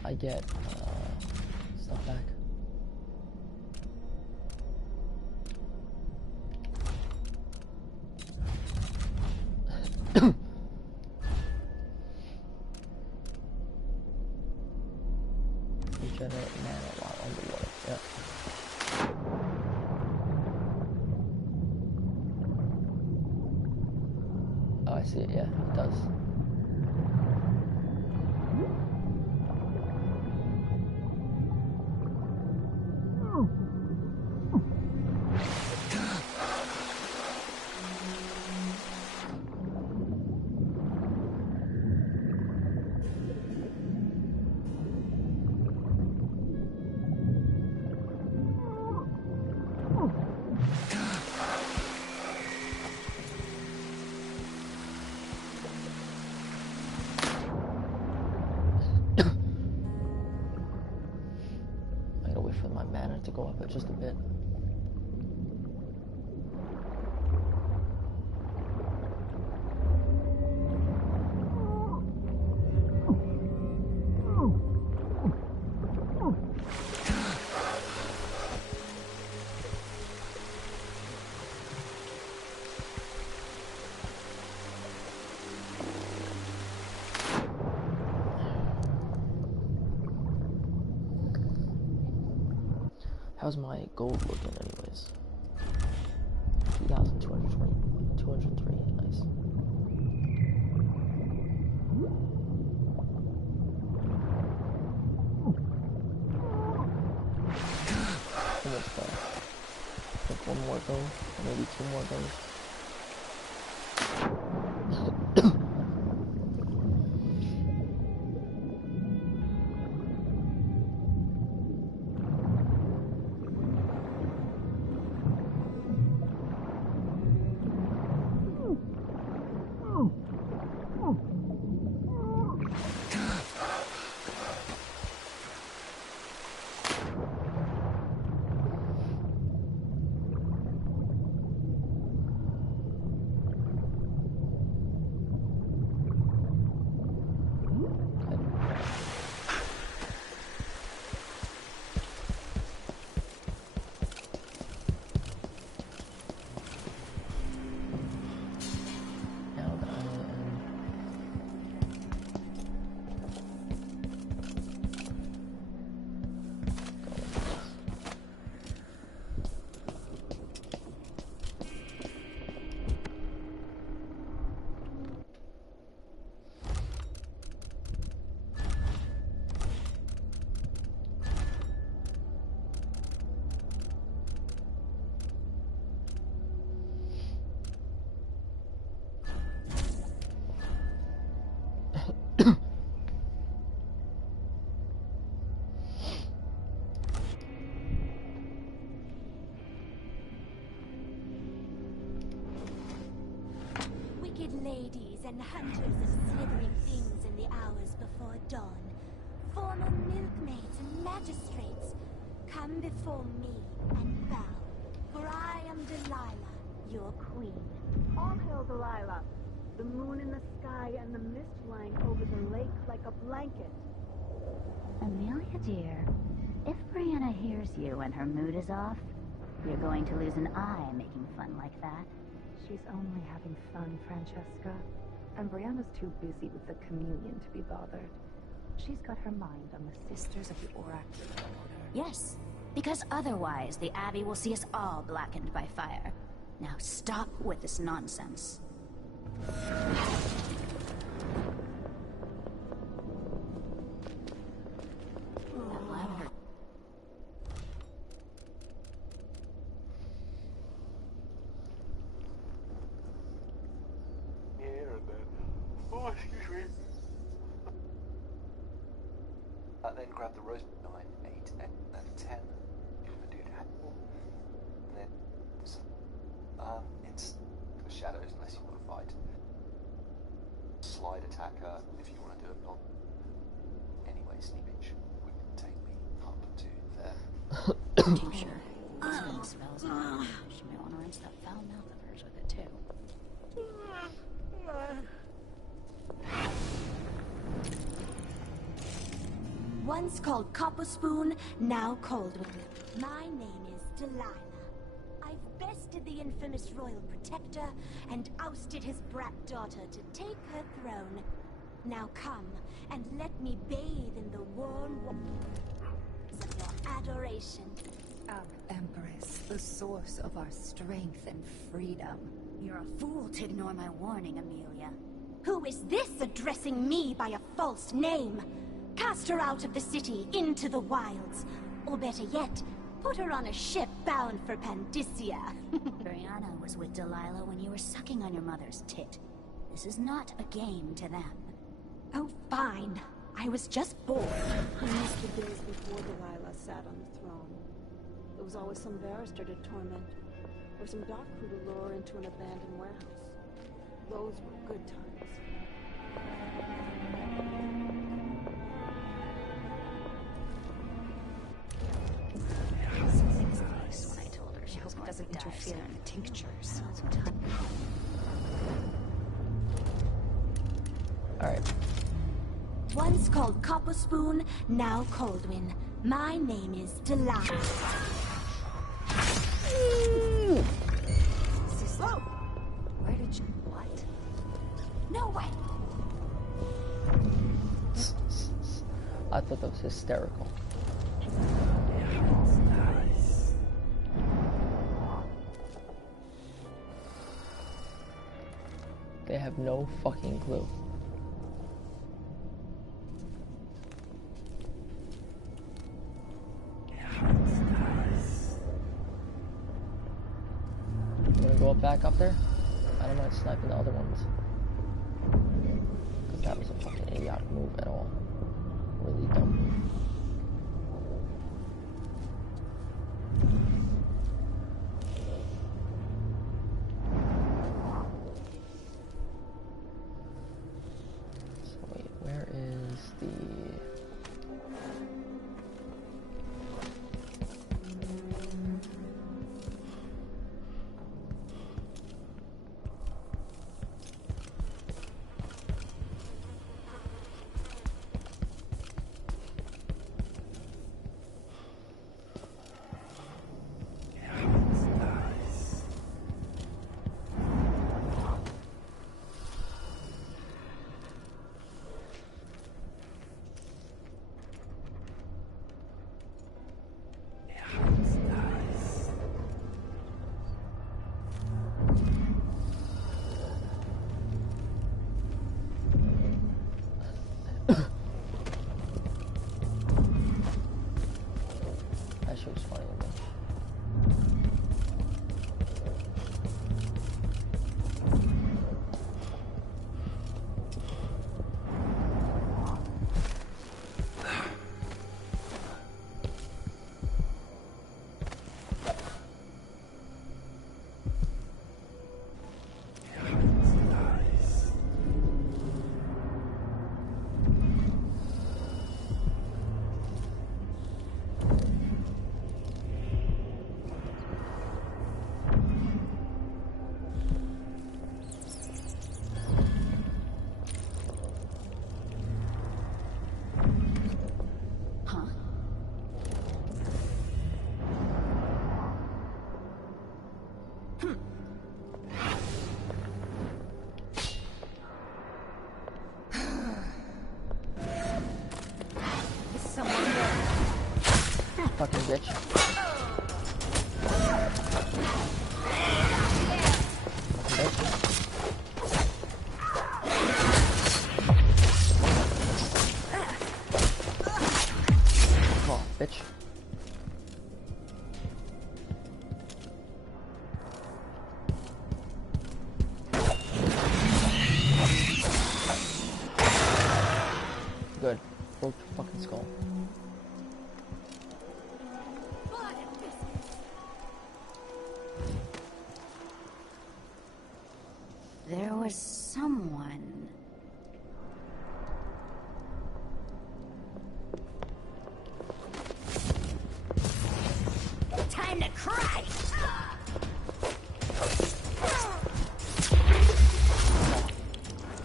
I get stuff back. Regenerate mana while underwater. Yep. Oh, I see it. Yeah, it does. I gotta wait for my mana to go up just a bit. How's my gold looking anyways? 2,220, 203, nice. Almost done. I think one more go, or maybe two more goes. Ladies and hunters of slithering things in the hours before dawn, former milkmaids and magistrates, come before me and bow, for I am Delilah, your queen. All hail Delilah, the moon in the sky and the mist lying over the lake like a blanket. Amelia, dear, if Brianna hears you and her mood is off, you're going to lose an eye making fun like that. She's only having fun, Francesca. And Brianna's too busy with the communion to be bothered. She's got her mind on the Sisters of the Oracular Order. Yes, because otherwise the Abbey will see us all blackened by fire. Now stop with this nonsense. Then grab the rose 9, 8, and 10. You want to do that. And then it's the shadows unless you want to fight. Slide attacker if you want to do it. Not anyway, Sneakage would take me up to there. Tincture. Smelling spells on. She may want to rinse that foul mouth of hers with it too. Once called Copper Spoon, now called with... My name is Delilah. I've best arrested the infamous royal protector and ousted his brat daughter to take her throne. Now come and let me bathe in the warm waters of your adoration. Our Empress, the source of our strength and freedom. You're a fool to ignore my warning, Amelia. Who is this addressing me by a false name? Cast her out of the city into the wilds. Or better yet, put her on a ship bound for Pandysia. Brianna was with Delilah when you were sucking on your mother's tit. This is not a game to them. Oh, fine. I was just bored. I missed the days before Delilah sat on the throne. There was always some barrister to torment, or some dock crew to lure into an abandoned warehouse. Those were good times. When I told her she was going to Interfere in the tinctures. Alright. Once called Copper Spoon, now Coldwin. My name is Delilah. Whoa! Where did you... What? No way! I thought that was hysterical. They have no fucking clue. I'm gonna go back up there. I don't mind sniping the other ones. Because that was a fucking idiotic move at all. Really dumb. So wait, where is the... Fucking bitch. Come on, bitch. Good. Broke your fucking skull. There was someone. Time to cry!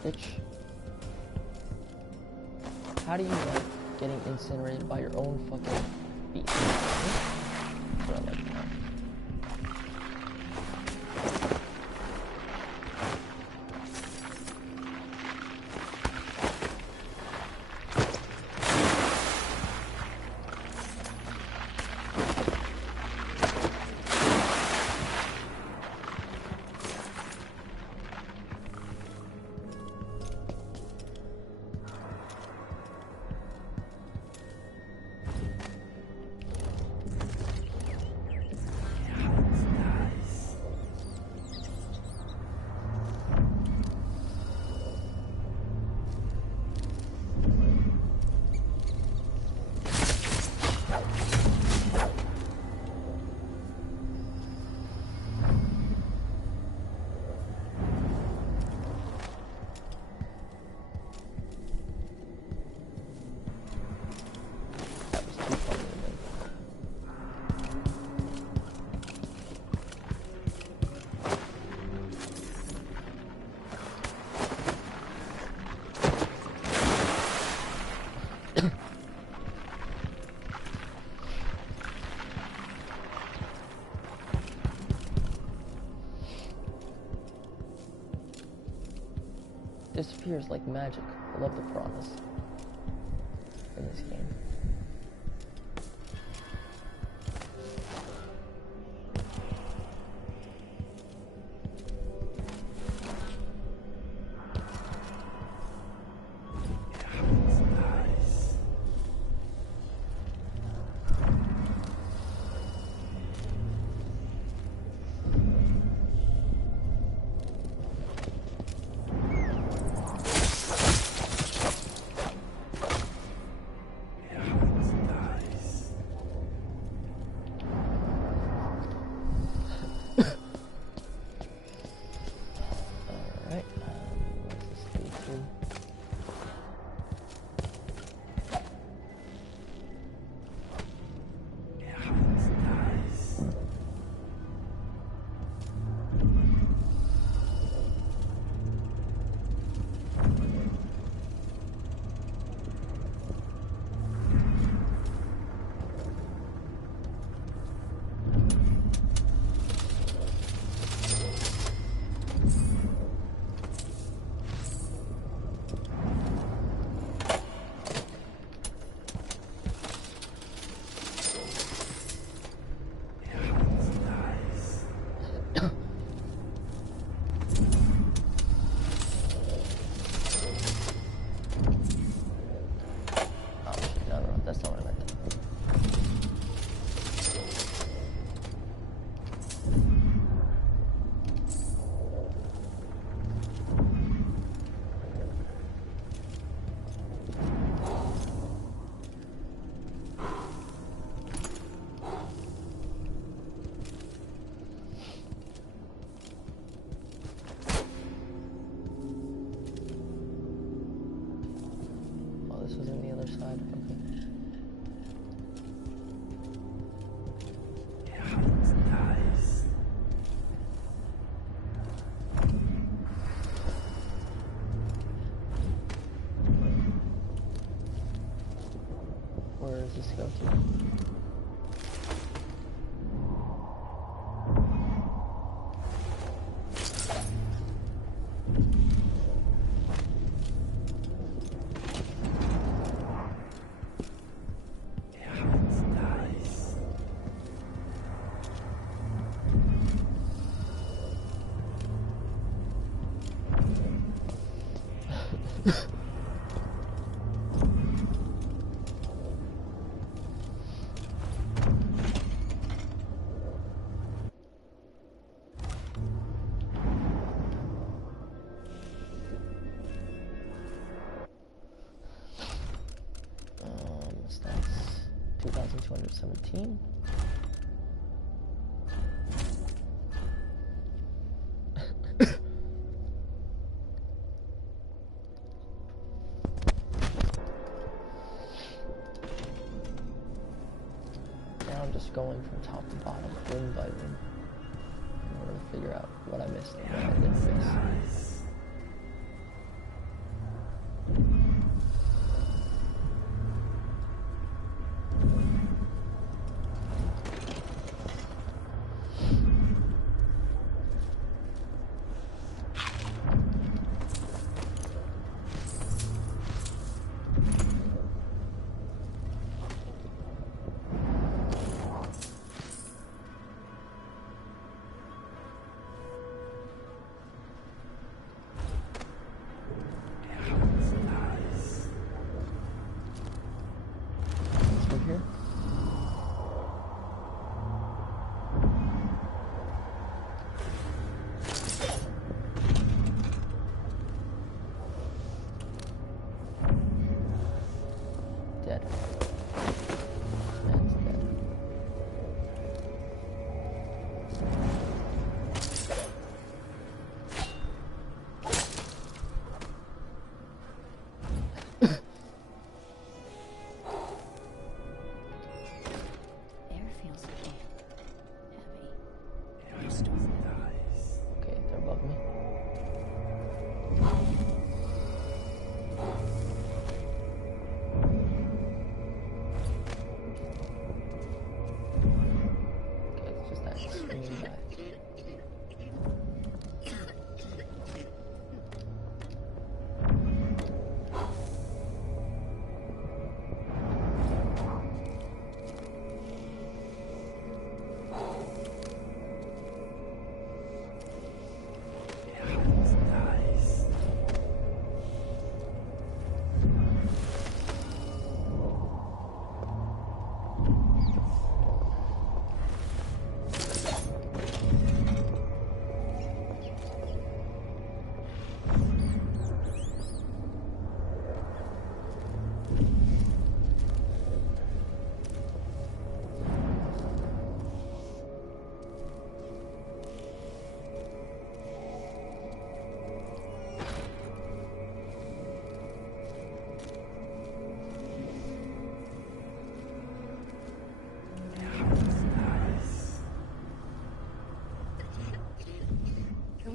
Bitch. How do you like getting incinerated by your own fucking feet? That's what I like to know. disappears like magic. I love the piranhas in this game. This was on the other side. Okay. Yeah, it's nice. Where does this go to? That's 2,217. Now I'm just going from top to bottom, room by room, in order to figure out what I missed and what I didn't miss.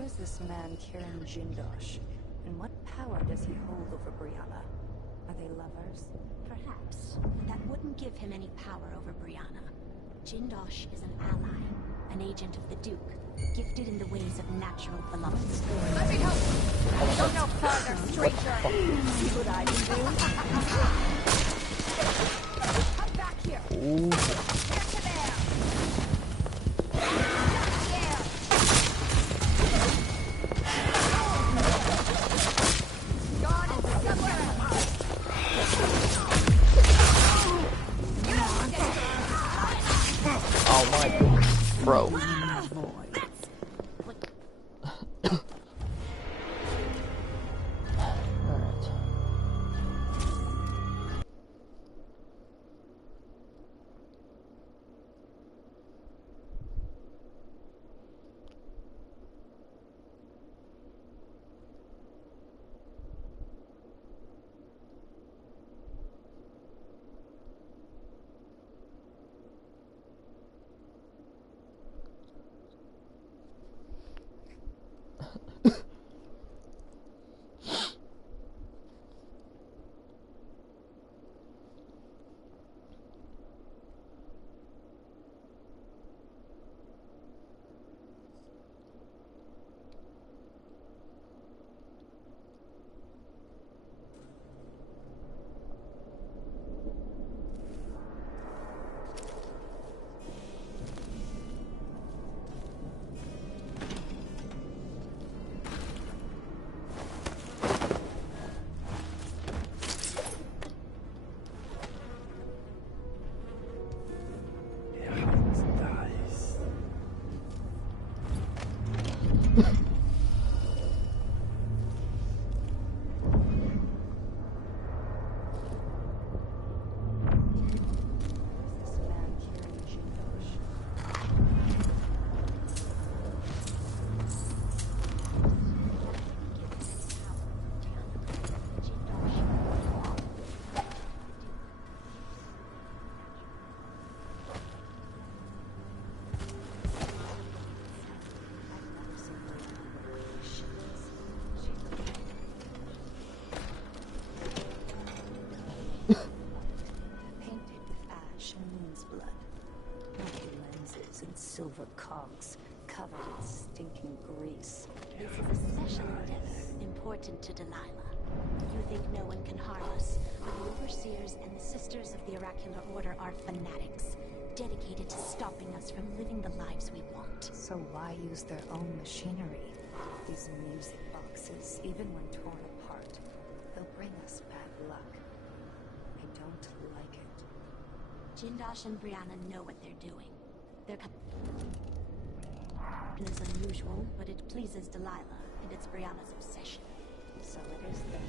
is this man Kieran Jindosh? And what power does he hold over Brianna? Are they lovers? Perhaps, but that wouldn't give him any power over Brianna. Jindosh is an ally, an agent of the Duke, gifted in the ways of natural voluptuous. Let me help you! Go no farther, stranger! See what I can do? Come back here! Ooh. Here to there! Gone and somewhere else! Oh my goodness, bro. Silver cogs, covered in stinking grease. This is a special endeavor, important to Delilah. You think no one can harm us, but the Overseers and the Sisters of the Oracular Order are fanatics, dedicated to stopping us from living the lives we want. So why use their own machinery? These music boxes, even when torn apart, they'll bring us bad luck. I don't like it. Jindosh and Brianna know what they're doing. Their is unusual, but it pleases Delilah, and it's Brianna's obsession. So it is then.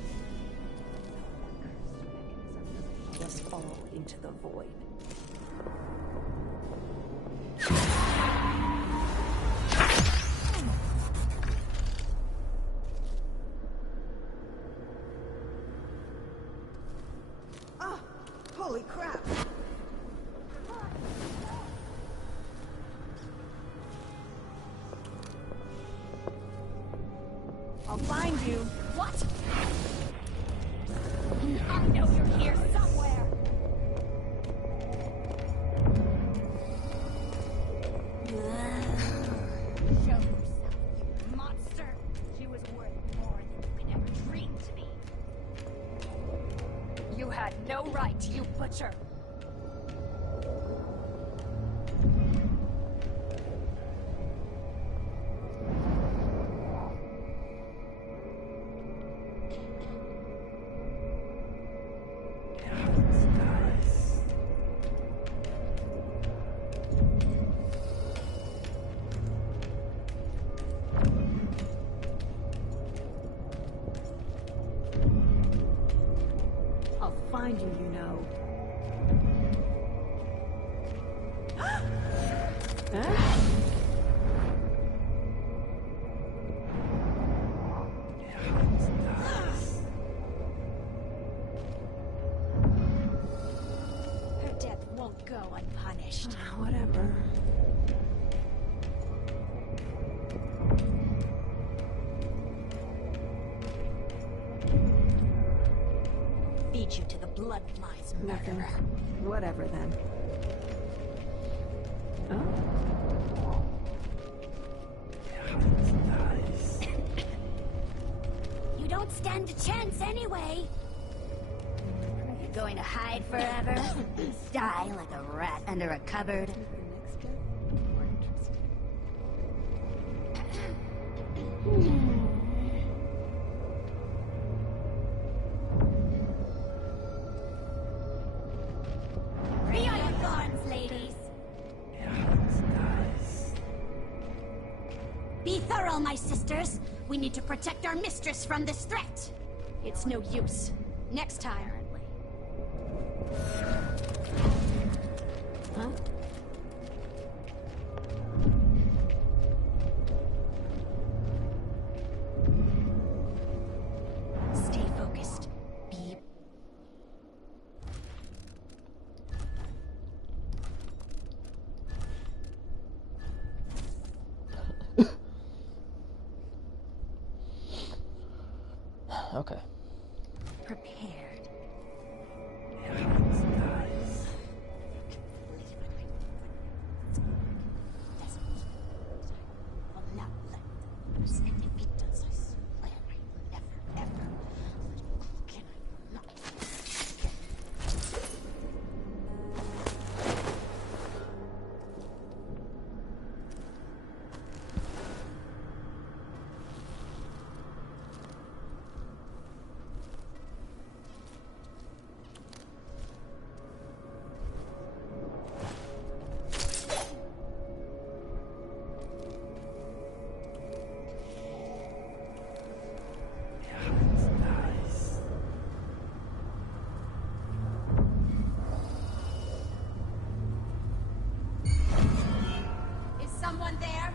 That cursed mechanism doesn't pull us all into the void. Oh, holy crap! I'll find you. What? I know you're here somewhere. Show yourself, you monster. She was worth more than you could ever dream to be. You had no right, you butcher. Find you, you know. Huh? Her death won't go unpunished. Whatever. lead you to the bloodflies, Nothing. murderer. Whatever then. Oh. You don't stand a chance anyway. You're going to hide forever? Die like a rat under a cupboard? Be on your guards, ladies. Be thorough, my sisters. We need to protect our mistress from this threat. It's no use. Next time. Huh? Stay focused. Be... Okay. prepared. Is someone there?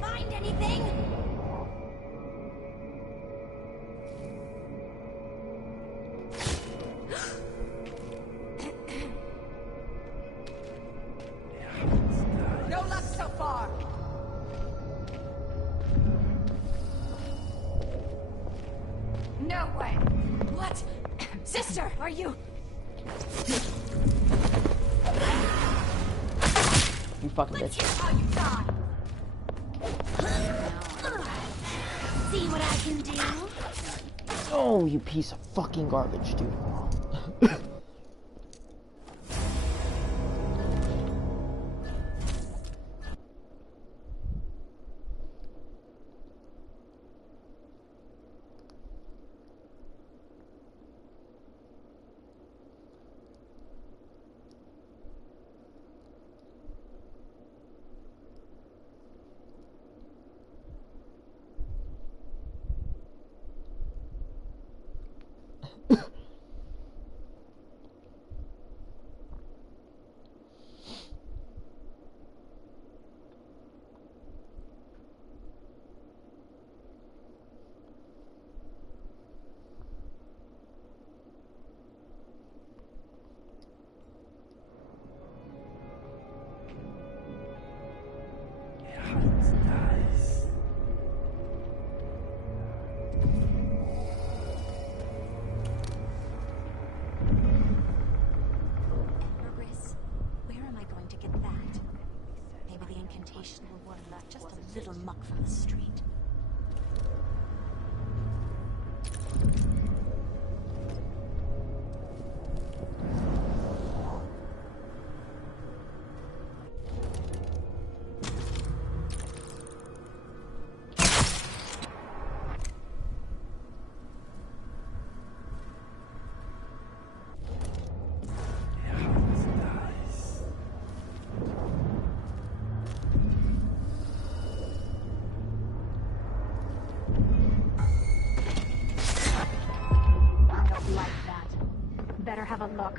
Find anything? No luck so far. No way. What? Sister, are you? You fucking Let's bitch. hear how you die. See what I can do? Oh, you piece of fucking garbage, dude. Maris, where am I going to get that? Maybe the incantation will warn not just a little muck from the street. I don't like that. Better have a look.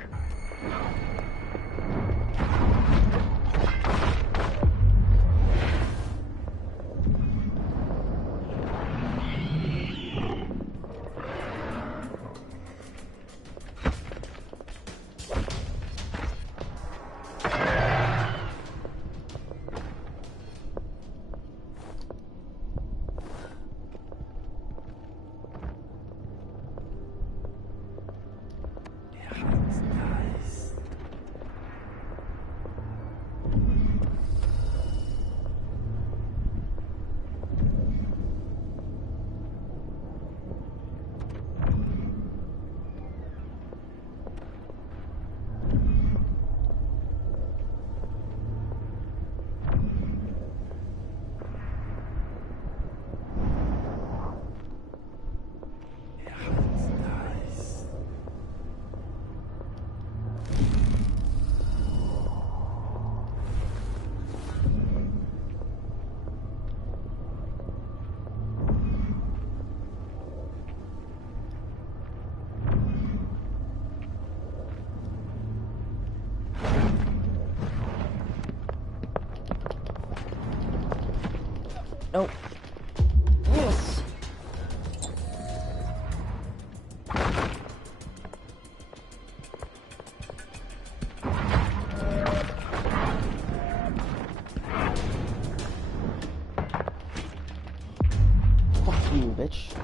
Nope. Yes. Fuck you, bitch.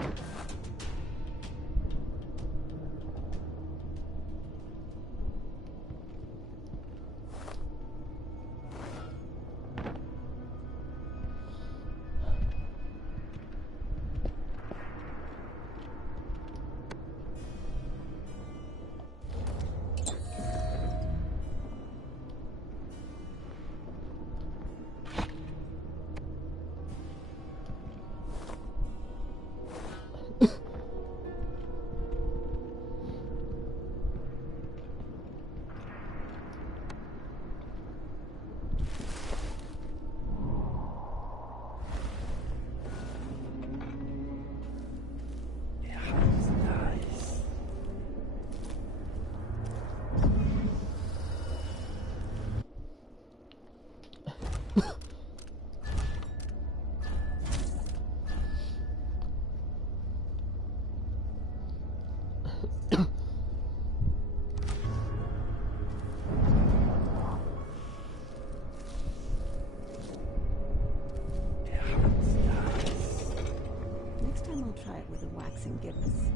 Next time I'll try it with a waxing gibbous.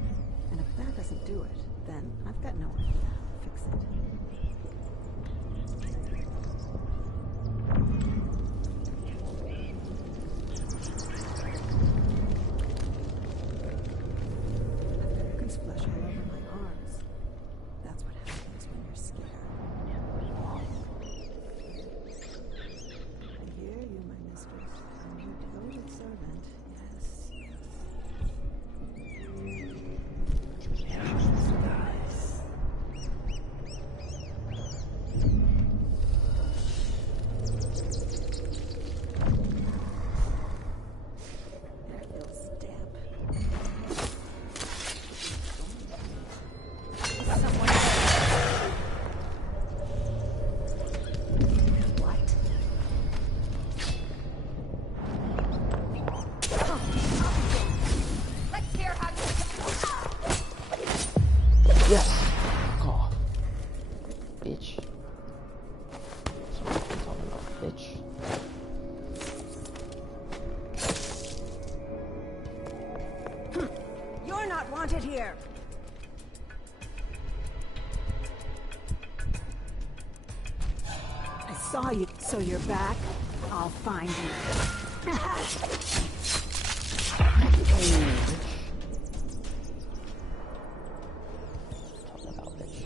And if that doesn't do it, then I've got no idea how to fix it. It's flesh all over my arms. That's what happens when you're scared. I hear you, my mistress. I'm your devoted servant. Yes, yes. That feels damp. Someone. What? Let's hear how you. Yes. Fuck off. Bitch. That's what I'm talking about, bitch. You're not wanted here. I saw you, so you're back. I'll find you. Talking about, bitch.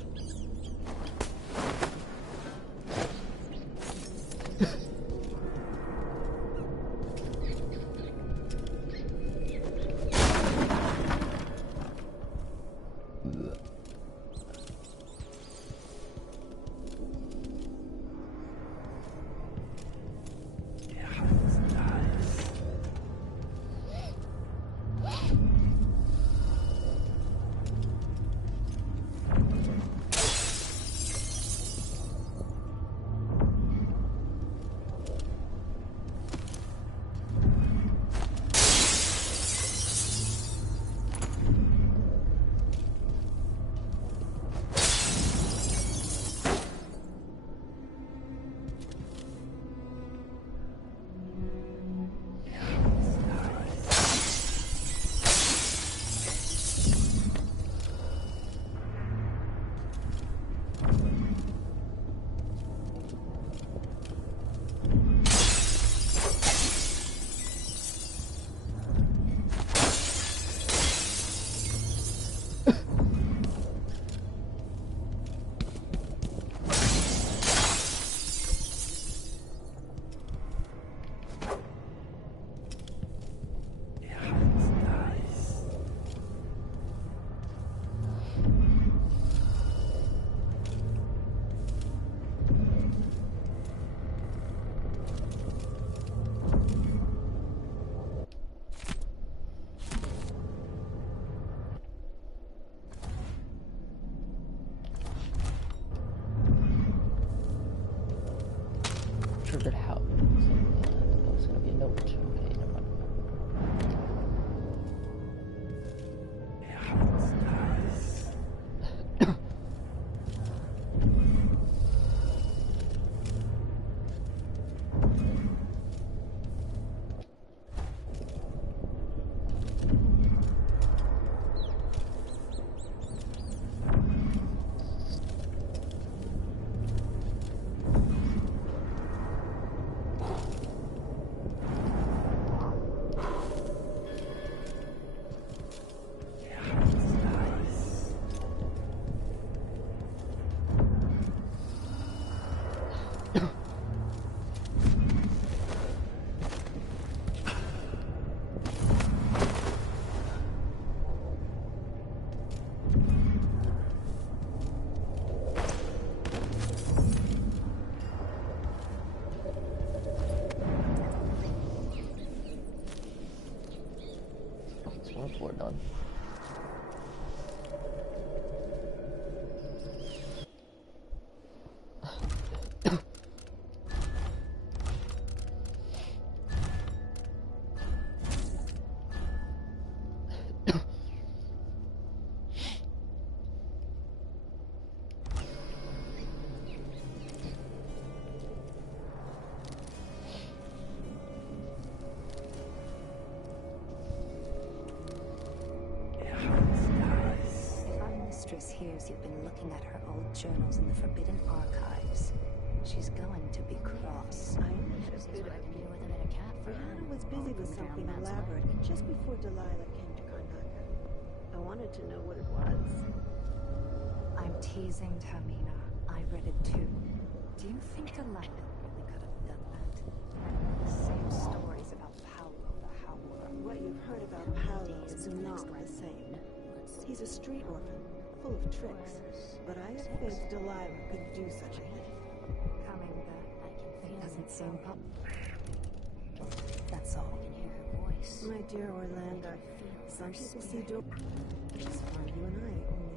mistress hears you've been looking at her old journals in the Forbidden Archives, she's going to be cross. I am interested. Brianna was busy with something elaborate just before Delilah came to Karnaca. I wanted to know what it was. I'm teasing, Tamina. I read it too. Do you think Delilah really could have done that? The same stories about Paolo the Howler. What you've heard about Paolo is not the same. He's a street orphan, full of tricks. But I have faith Delilah could do such a thing. Coming back, it doesn't seem That's all. I can hear her voice. My dear Orlando, some people see door. Just for you and I only.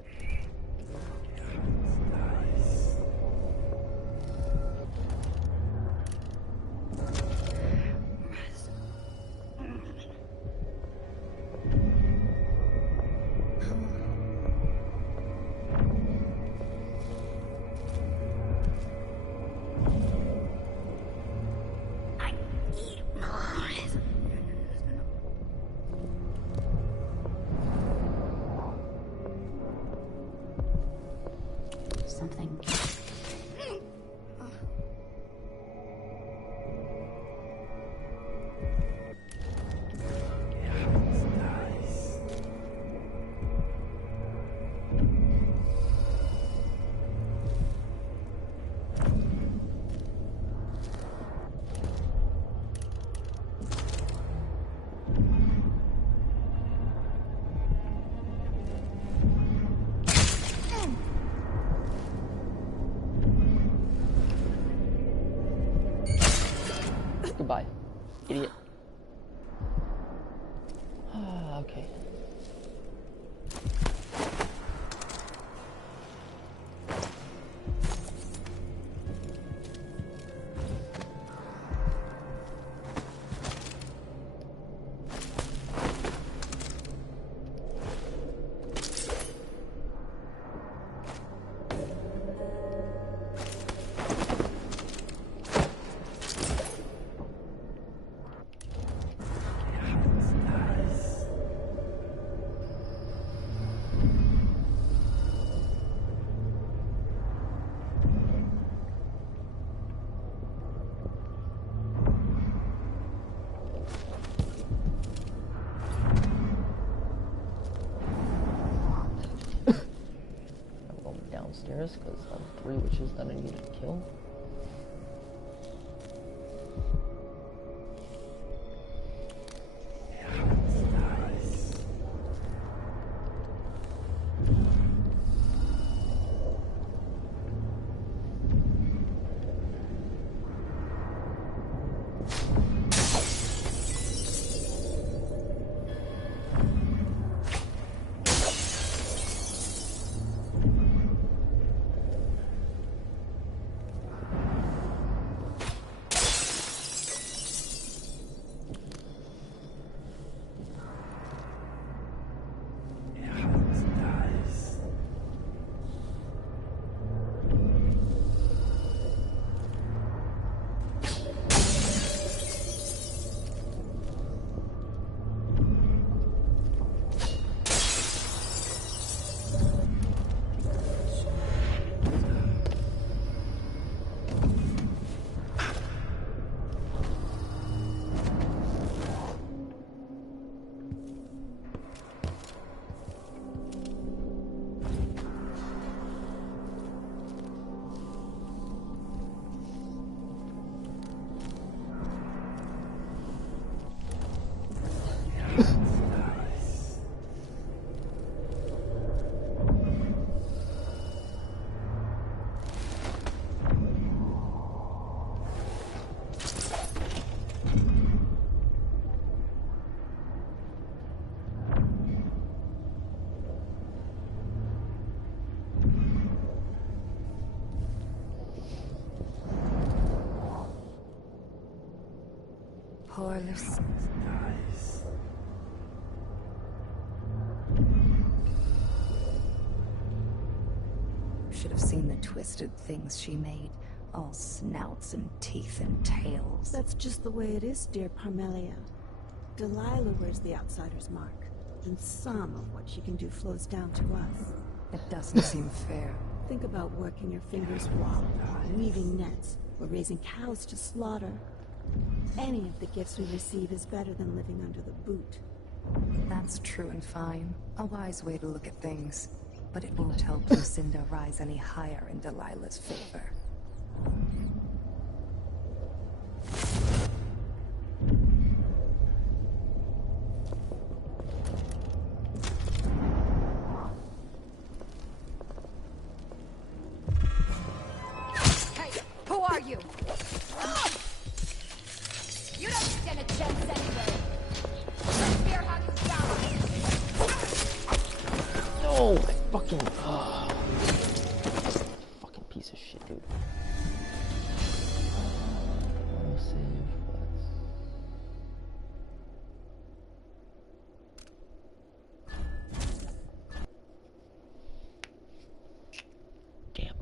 Something. Goodbye, idiot. Okay. Downstairs because of 3 witches that I needed to kill. Poor Lucy. Should have seen the twisted things she made. All snouts and teeth and tails. That's just the way it is, dear Parmelia. Delilah wears the outsider's mark, and some of what she can do flows down to us. It doesn't seem fair. Think about working your fingers while weaving nets or raising cows to slaughter. Any of the gifts we receive is better than living under the boot. That's true and fine. A wise way to look at things. But it won't help Lucinda rise any higher in Delilah's favor. Hey, who are you? You don't stand a chance anyway. Let's hear how you die. No, fucking fucking piece of shit, dude. I'll save. Damn.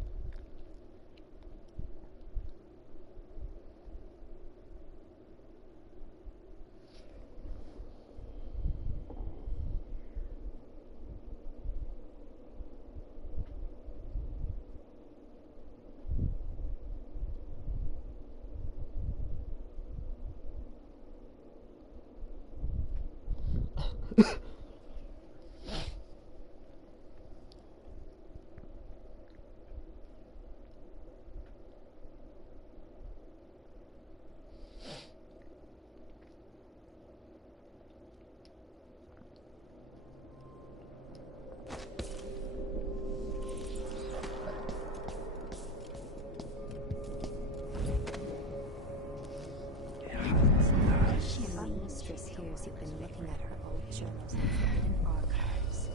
If our mistress hears you've been looking at her old journals and forbidden archives,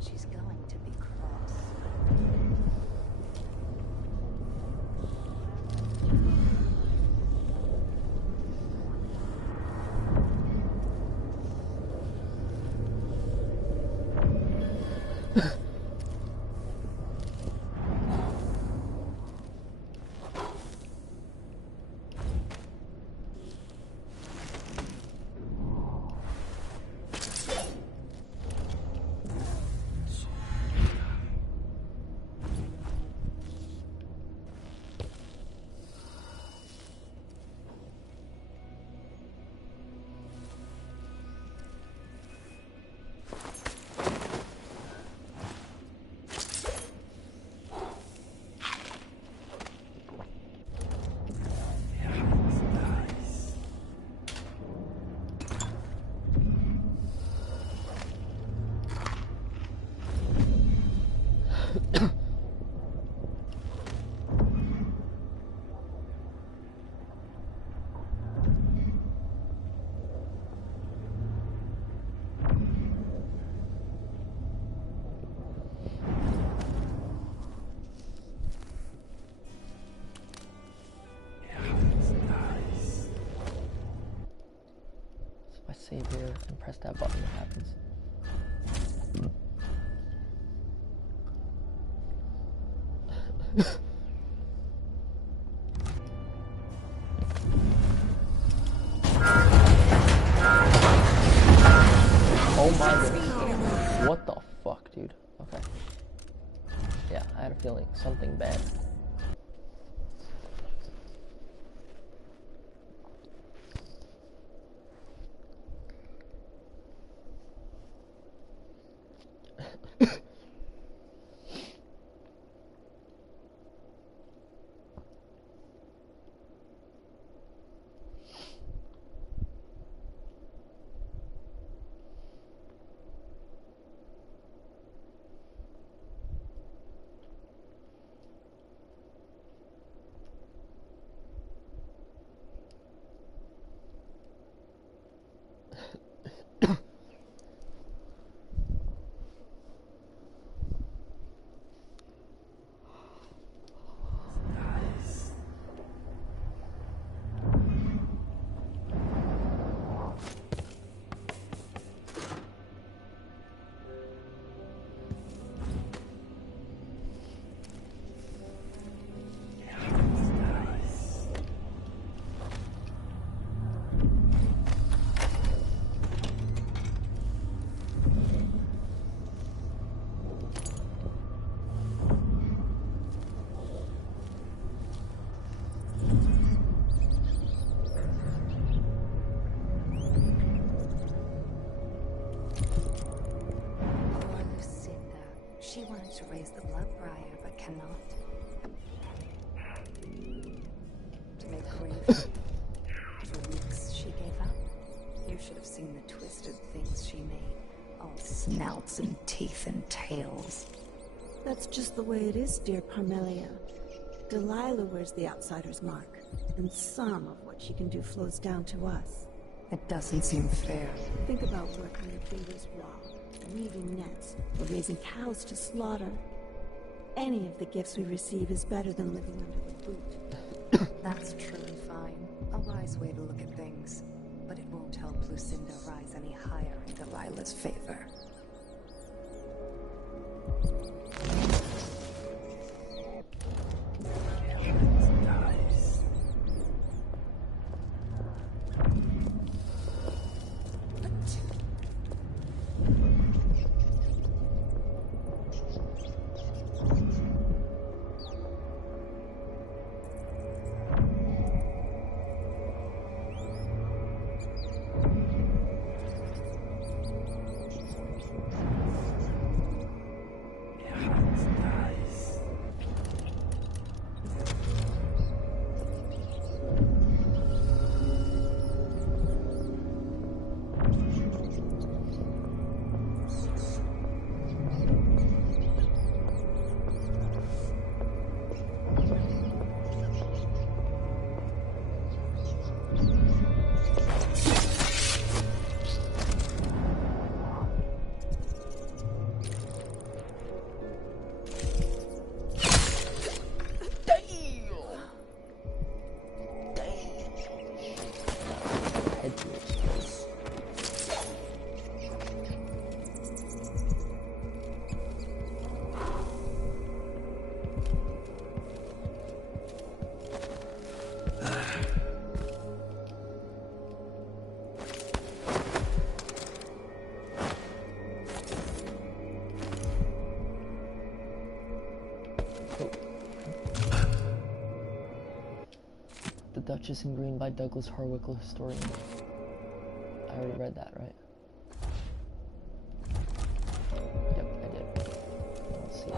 she's going to be cross. If I save here and press that button, what happens? Oh my goodness. What the fuck, dude? Okay. Yeah, I had a feeling something bad. She wanted to raise the blood briar, but cannot. To make graves. For weeks, she gave up. You should have seen the twisted things she made. All snouts and teeth and tails. That's just the way it is, dear Parmelia. Delilah wears the outsider's mark, and some of what she can do flows down to us. It doesn't seem fair. Think about working your fingers raw, weaving nets, or raising cows to slaughter. Any of the gifts we receive is better than living under the boot. That's true and fine. A wise way to look at things. But it won't help Lucinda rise any higher in Delilah's favor. The Duchess in Green by Douglas Hardwick, historian. I already read that, right? Yep, I did. Let's see.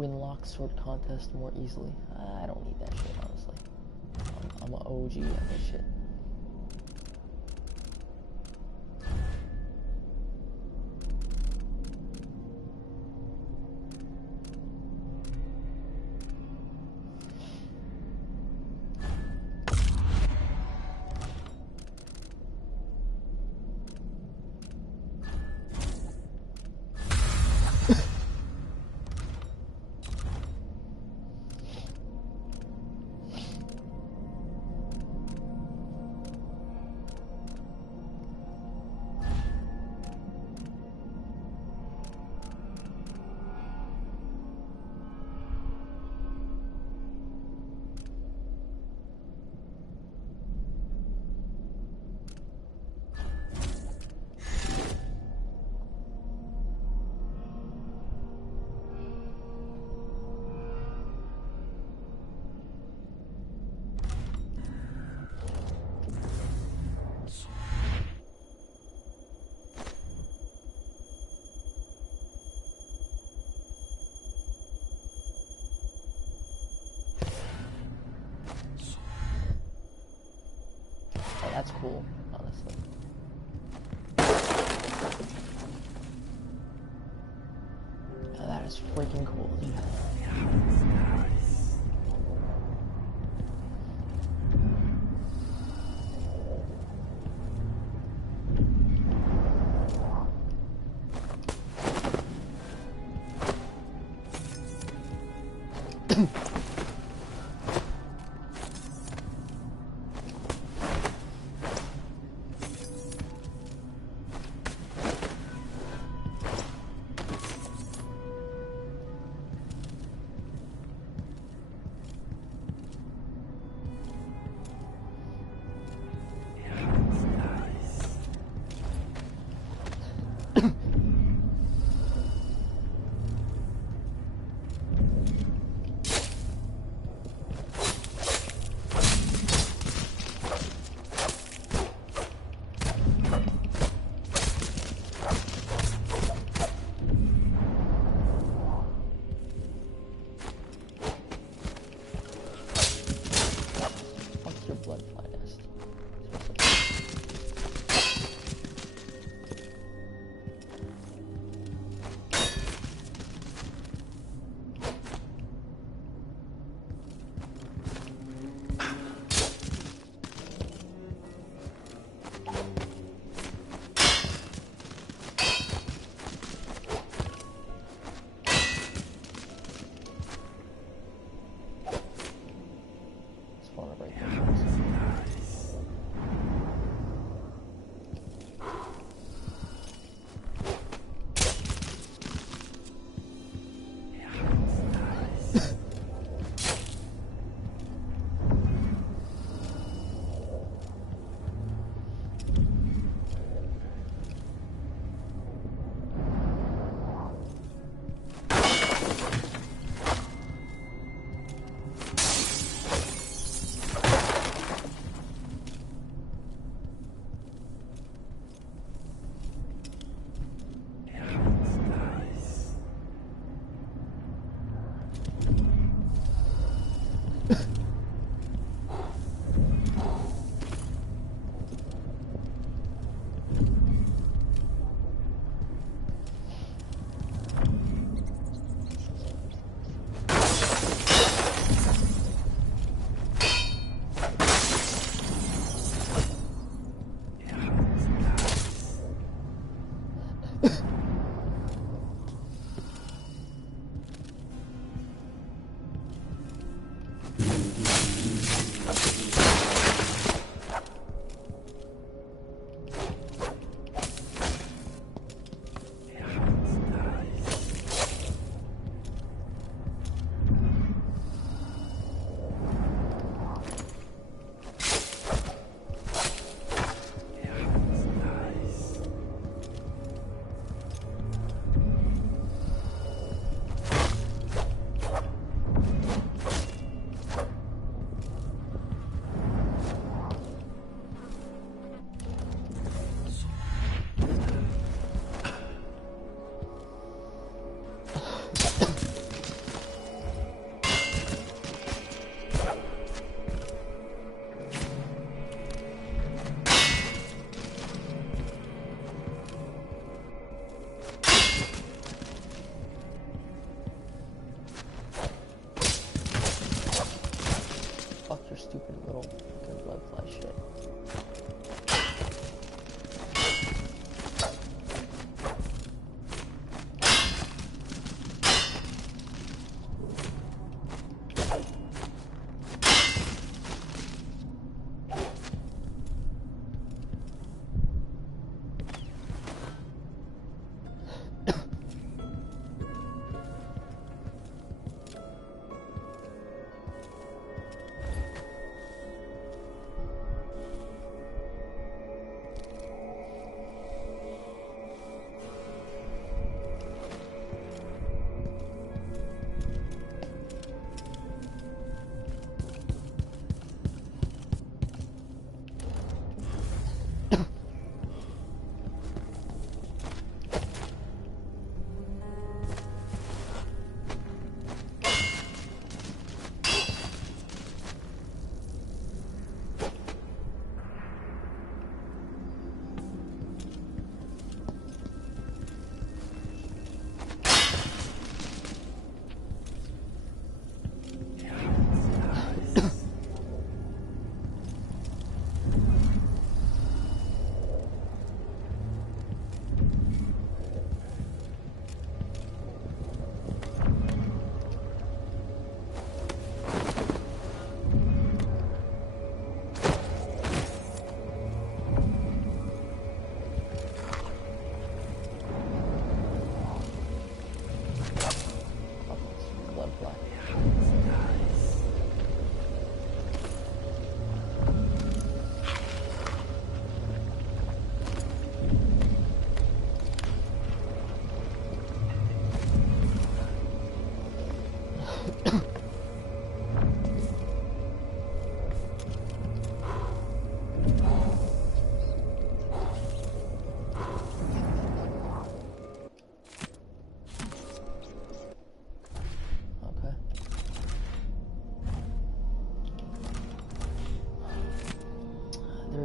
win lock sword contest more easily. I don't need that shit, honestly. I'm an OG at this shit. That's cool, honestly. Oh, that is freaking cool, dude.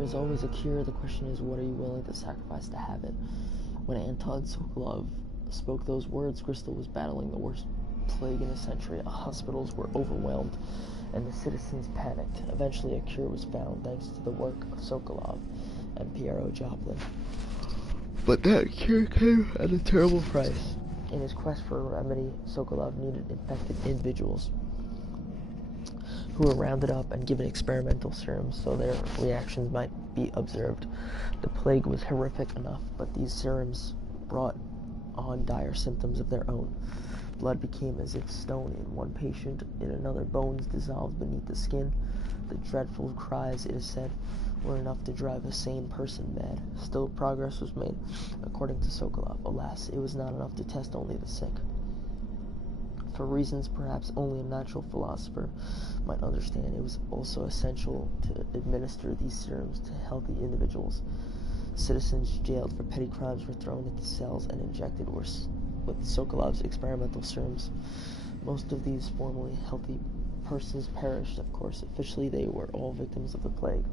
is always a cure. The question is, what are you willing to sacrifice to have it? When Anton Sokolov spoke those words, Crystal was battling the worst plague in a century. Hospitals were overwhelmed, and the citizens panicked. Eventually, a cure was found thanks to the work of Sokolov and Piero Joplin. But that cure came at a terrible price. In his quest for a remedy, Sokolov needed infected individuals who were rounded up and given experimental serums so their reactions might be observed. The plague was horrific enough, but these serums brought on dire symptoms of their own. Blood became as if stone in one patient, in another bones dissolved beneath the skin. The dreadful cries, it is said, were enough to drive a sane person mad. Still, progress was made, according to Sokolov. Alas, it was not enough to test only the sick. For reasons perhaps only a natural philosopher might understand, it was also essential to administer these serums to healthy individuals. Citizens jailed for petty crimes were thrown into cells and injected with Sokolov's experimental serums. Most of these formerly healthy persons perished, of course. Officially, they were all victims of the plague,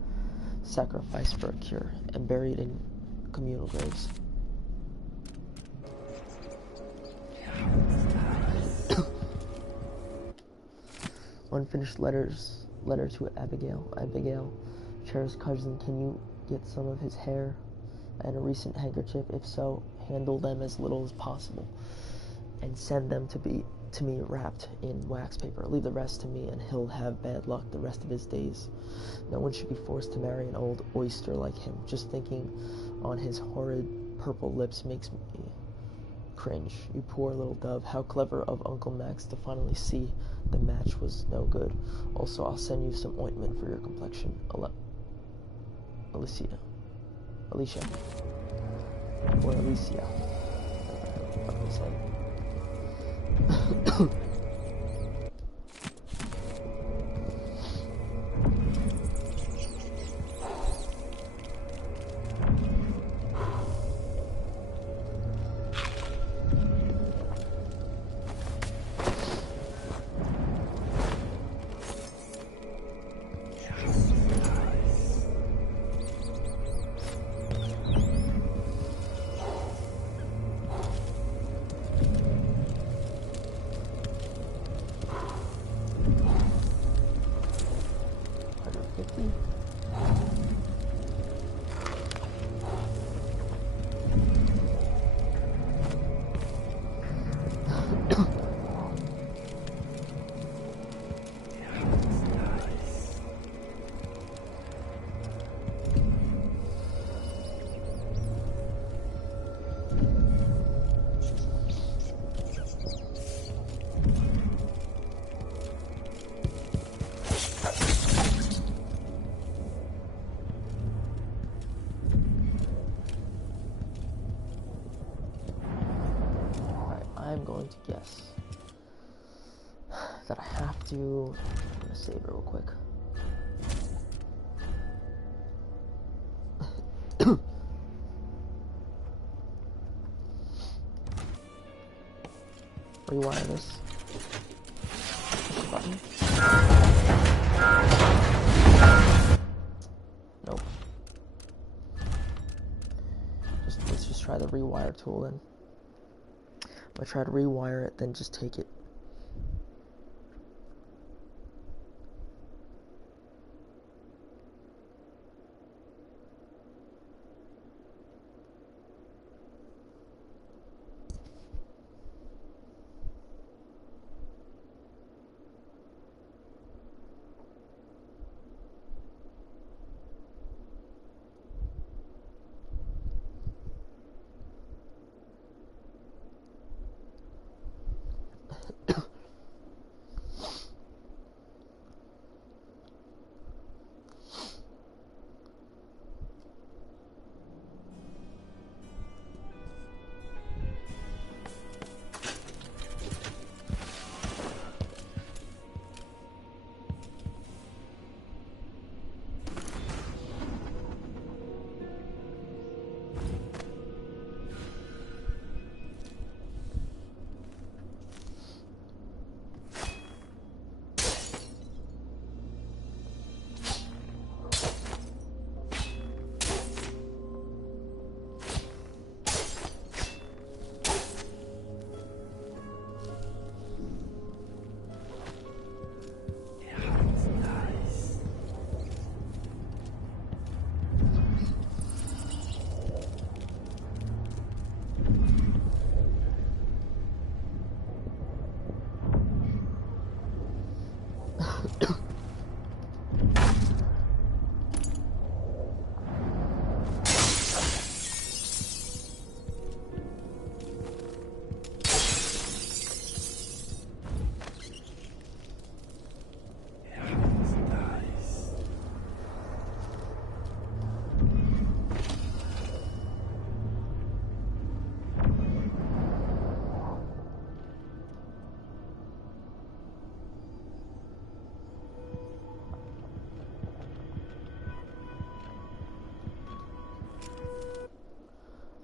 sacrificed for a cure, and buried in communal graves. Unfinished letter to Abigail. Abigail, Cher's cousin, can you get some of his hair and a recent handkerchief? If so, handle them as little as possible and send them to me wrapped in wax paper. Leave the rest to me and he'll have bad luck the rest of his days. No one should be forced to marry an old oyster like him. Just thinking on his horrid purple lips makes me cringe. You poor little dove. How clever of Uncle Max to finally see the match was no good. Also, I'll send you some ointment for your complexion. Alicia. Or Alicia. What am I saying? I'm going to guess that I have to. I'm gonna save it real quick. Rewire this button. Nope. Let's just try the rewire tool then. If I try to rewire it, then just take it.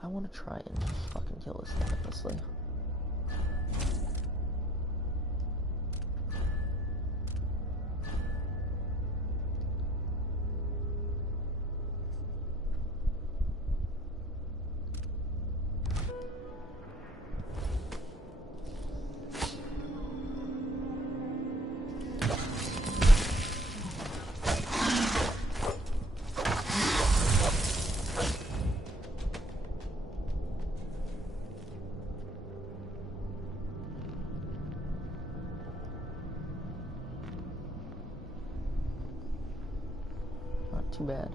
want to try and fucking kill this thing, honestly. Not too bad.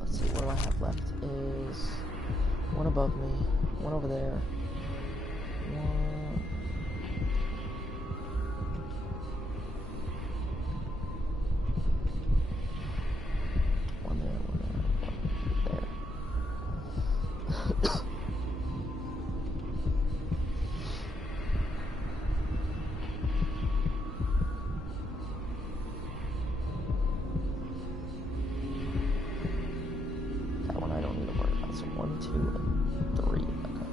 Let's see, what do I have left is one above me, one over there, one there, one there. That one I don't need to worry about. So 1, 2, and 3. Okay.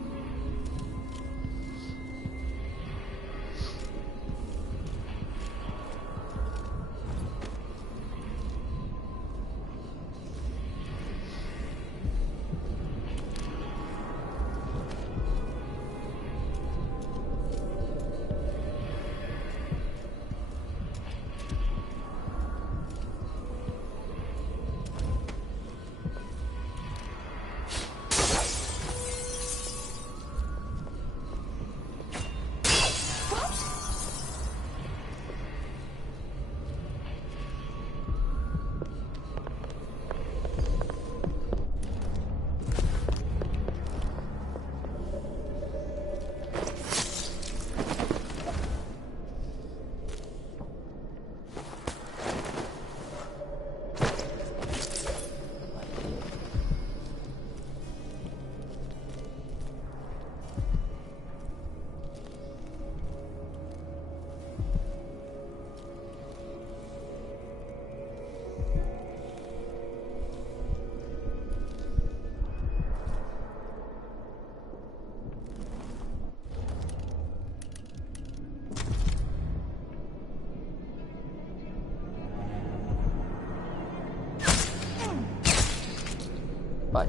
Bye.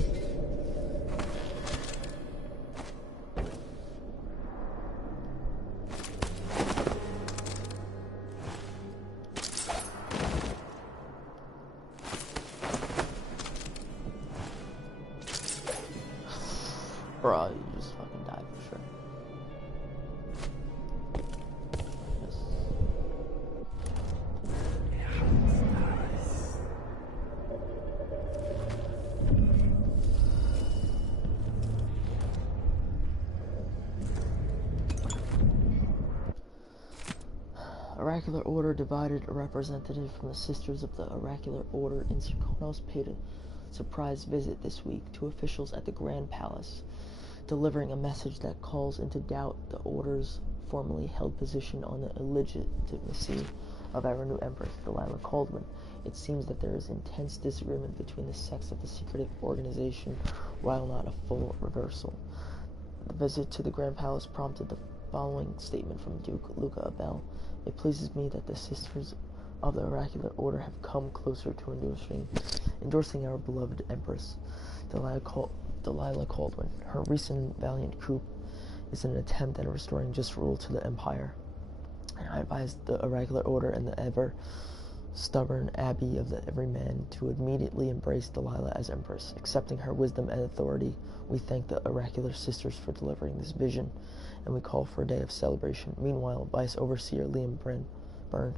Bro, you just fucking died for sure. Oracular Order divided. A representative from the Sisters of the Oracular Order in Serkonos paid a surprise visit this week to officials at the Grand Palace, delivering a message that calls into doubt the Order's formerly held position on the illegitimacy of our new Empress, Delilah Caldwin. It seems that there is intense disagreement between the sects of the secretive organization, while not a full reversal. The visit to the Grand Palace prompted the following statement from Duke Luca Abel. It pleases me that the Sisters of the Oracular Order have come closer to endorsing our beloved Empress, Delilah Caldwin. Her recent valiant coup is an attempt at restoring just rule to the Empire. And I advise the Oracular Order and the ever-stubborn Abbey of the Everyman to immediately embrace Delilah as Empress. Accepting her wisdom and authority, we thank the Oracular Sisters for delivering this vision, and we call for a day of celebration. Meanwhile, Vice Overseer Liam Byrne,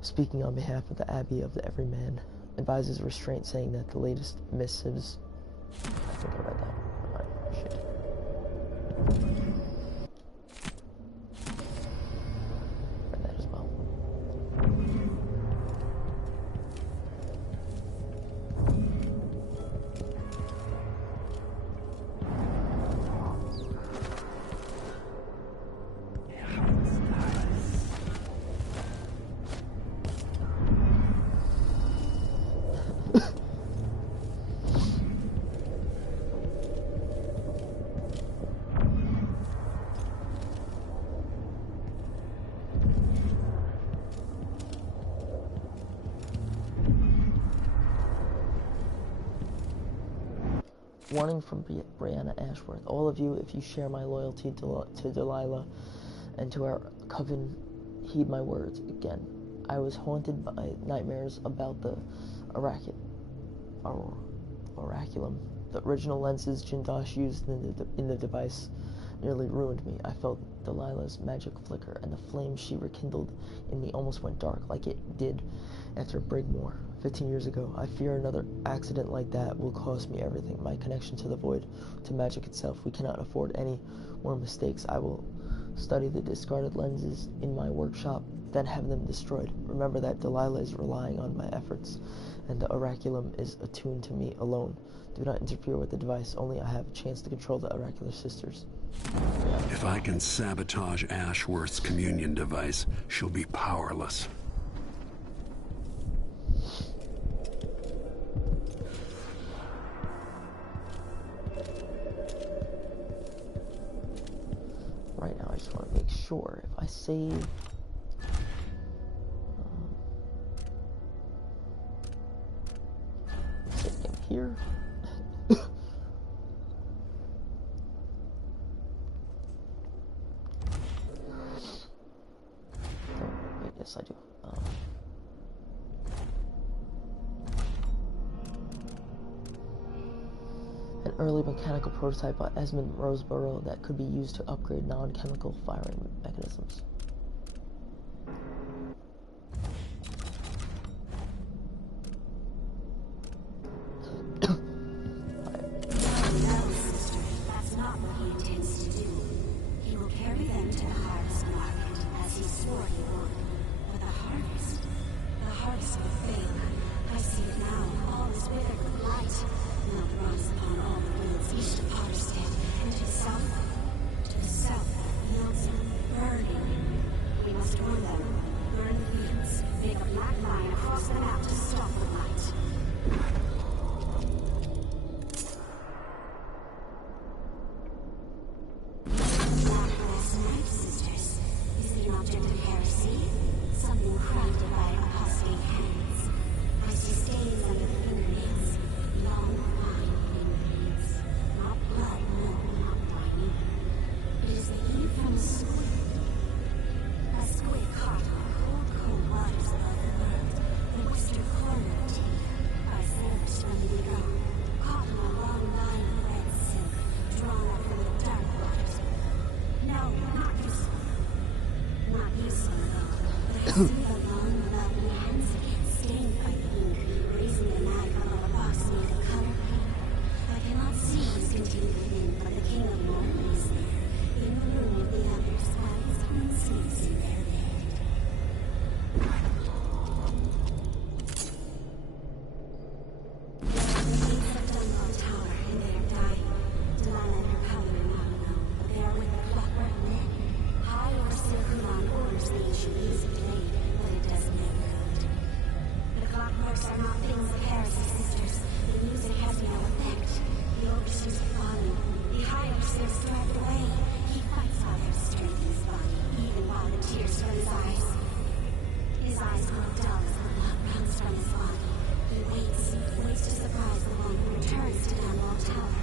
speaking on behalf of the Abbey of the Everyman, advises restraint, saying that the latest missives... I think I read that. Alright, shit. Warning from Brianna Ashworth. All of you, if you share my loyalty to Delilah and to our coven, heed my words. Again, I was haunted by nightmares about the oraculum. The original lenses Jindosh used in the device nearly ruined me. I felt Delilah's magic flicker, and the flame she rekindled in me almost went dark, like it did after Brigmore 15 years ago. I fear another accident like that will cost me everything. My connection to the void, to magic itself. We cannot afford any more mistakes. I will study the discarded lenses in my workshop, then have them destroyed. Remember that Delilah is relying on my efforts, and the oraculum is attuned to me alone. Do not interfere with the device. Only I have a chance to control the oracular sisters. If I can sabotage Ashworth's communion device, she'll be powerless. Right now, I just want to make sure if I save. Save game here. Yes, I do. An early mechanical prototype by Esmond Roseborough that could be used to upgrade non-chemical firing mechanisms. That's not what he intends to do. He will carry them to the harvest market, as he swore he would. But the harvest will fail. I see it now. All is withered with light. Melt runs upon all the fields east of Potterstead, and to the south, fields burning. We must warn them. Burn the fields. Make a black line across the map to stop the light. Something crafted by apostate hands. I see stains under the fingernails. Long, fine fingernails. Not blood, no, not briny. It is the heat from a squid. A squid caught on cold waters above the world. The western corner of teeth. By sailors from the ground. Caught on a long line of red silk. Drawn up from the dark waters. No, not useful. Not useful, though. I see the long, lovely hands, stained by ink, raising the knife above a box made of color paper. I cannot see who's contained within, but the King of Mormon is there, in the room with the others, while his queen sleeps in their bed. The gates of Dunwall Tower, and they are dying. Delilah and her power are not alone, but they are with the clockwork men. High Overseer Hulan orders the ancient music played, but it does never good. The clockworks are not things of heresy, sisters. The music has no effect. The overseers are falling. The high overseers dragged away. He fights while there's strength in his body, even while the tears from his eyes. His eyes grow dull as the blood runs from his body. He waits to surprise the one who returns to Dunwall Tower.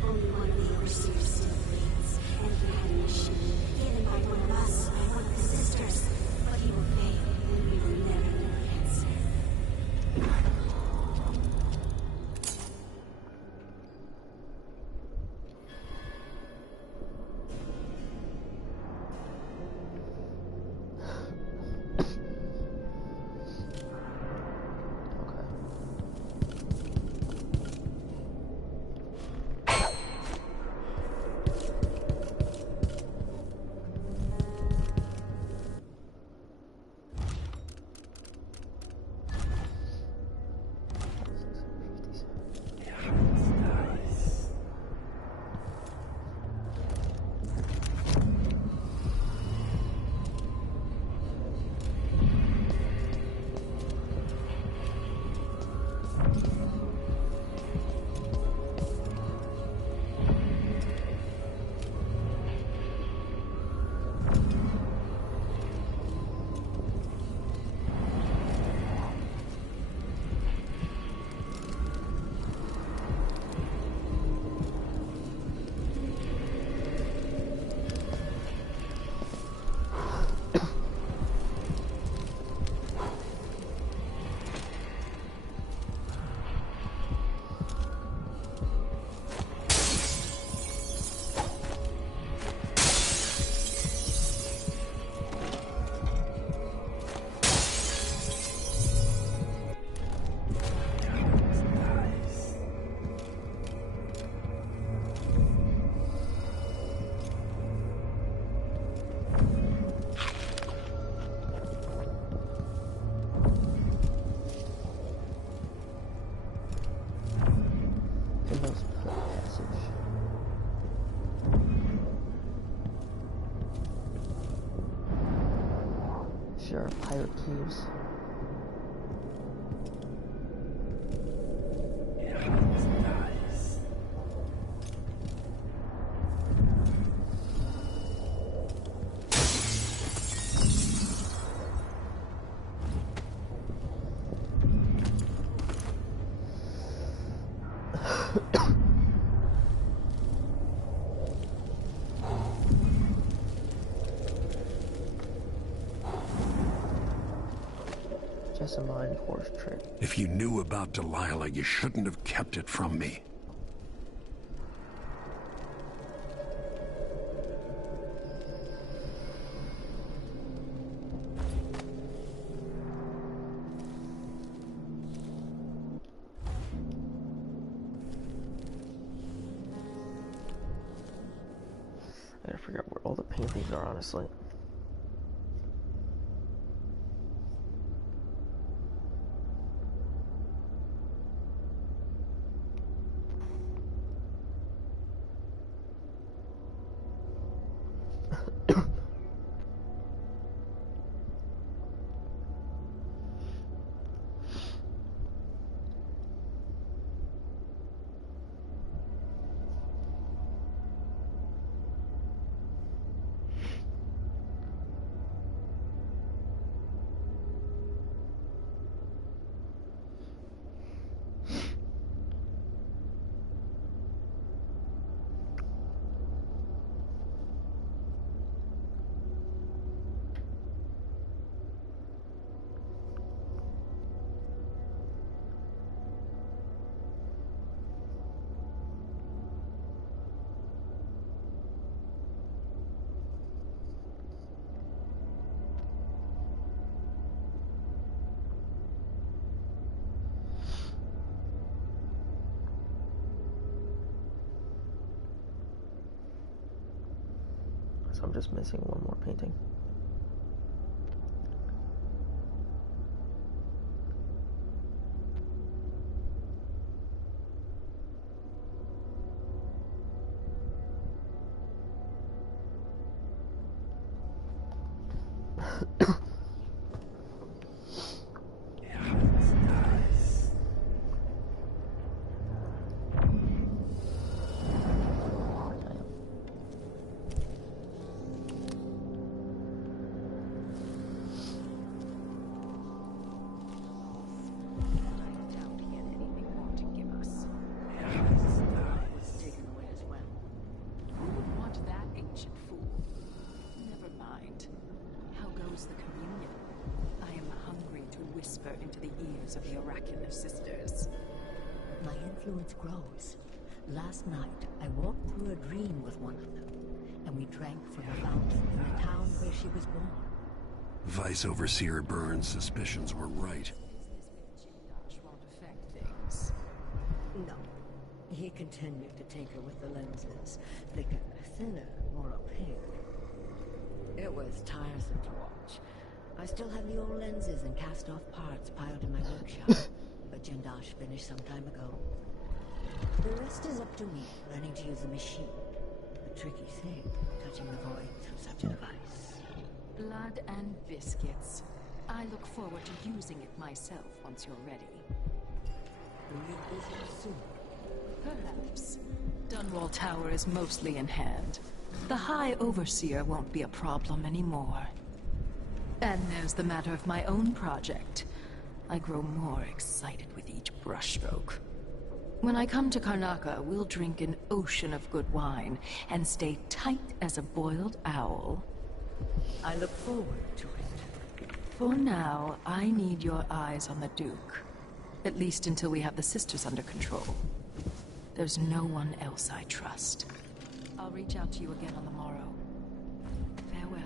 Only one of the overseers still remains, and he had a mission given by one of us, by one of the sisters, but he will fail, and we will never know the answer. These are pirate caves. Just a mind horse trick. If you knew about Delilah, you shouldn't have kept it from me. I gotta figure out where all the paintings are, honestly. So I'm just missing one more painting. Of the oracular sisters. My influence grows. Last night, I walked through a dream with one of them, and we drank from a fountain in the town where she was born. Vice Overseer Burns' suspicions were right. Won't affect things. No. He continued to tinker with the lenses, thicker, thinner, more opaque. It was tiresome to watch. I still have the old lenses and cast-off parts piled in my workshop, but Jindash finished some time ago. The rest is up to me, learning to use the machine. A tricky thing, touching the void through such a device. Blood and biscuits. I look forward to using it myself once you're ready. Will you visit soon? Perhaps. Dunwall Tower is mostly in hand. The High Overseer won't be a problem anymore. And there's the matter of my own project. I grow more excited with each brushstroke. When I come to Karnaca, we'll drink an ocean of good wine and stay tight as a boiled owl. I look forward to it. For now, I need your eyes on the Duke. At least until we have the sisters under control. There's no one else I trust. I'll reach out to you again on the morrow. Farewell.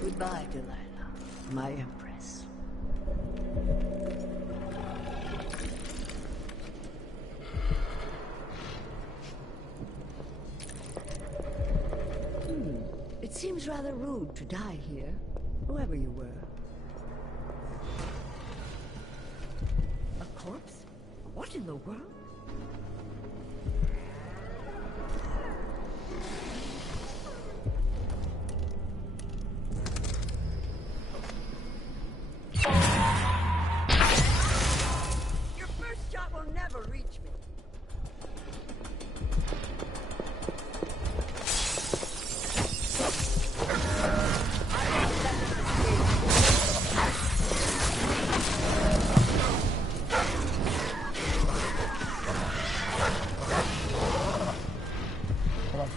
Goodbye, Delilah, my empress. It seems rather rude to die here, whoever you were. A corpse? What in the world? Come on.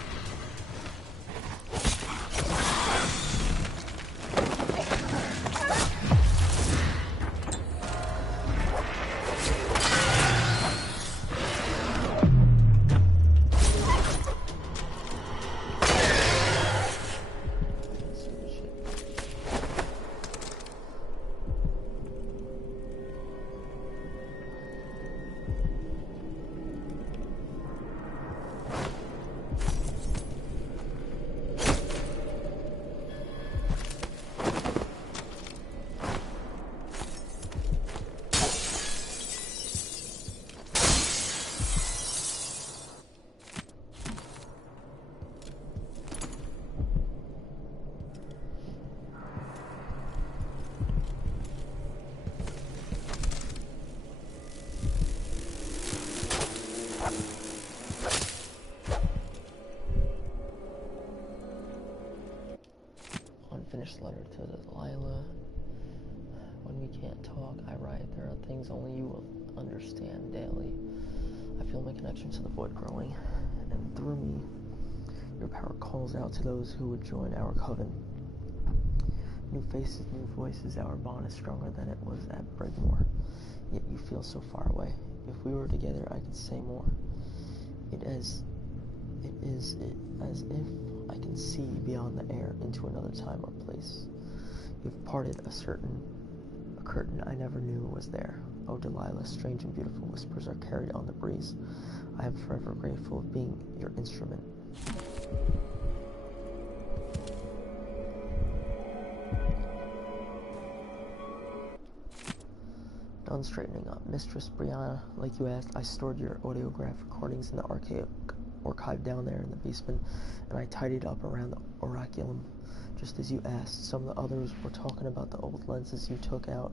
Unfinished letter to Delilah. When we can't talk, I write. There are things only you will understand daily. I feel my connection to the void growing, and through me, your power calls out to those who would join our coven. New faces, new voices, our bond is stronger than it was at Brigmore. Yet you feel so far away. If we were together, I could say more. It is as if I can see beyond the air into another time or place. You've parted a curtain I never knew was there. Oh, Delilah, strange and beautiful whispers are carried on the breeze. I am forever grateful of being your instrument. Done straightening up. Mistress Brianna, like you asked, I stored your audiograph recordings in the archive down there in the basement, and I tidied up around the oraculum, just as you asked. Some of the others were talking about the old lenses you took out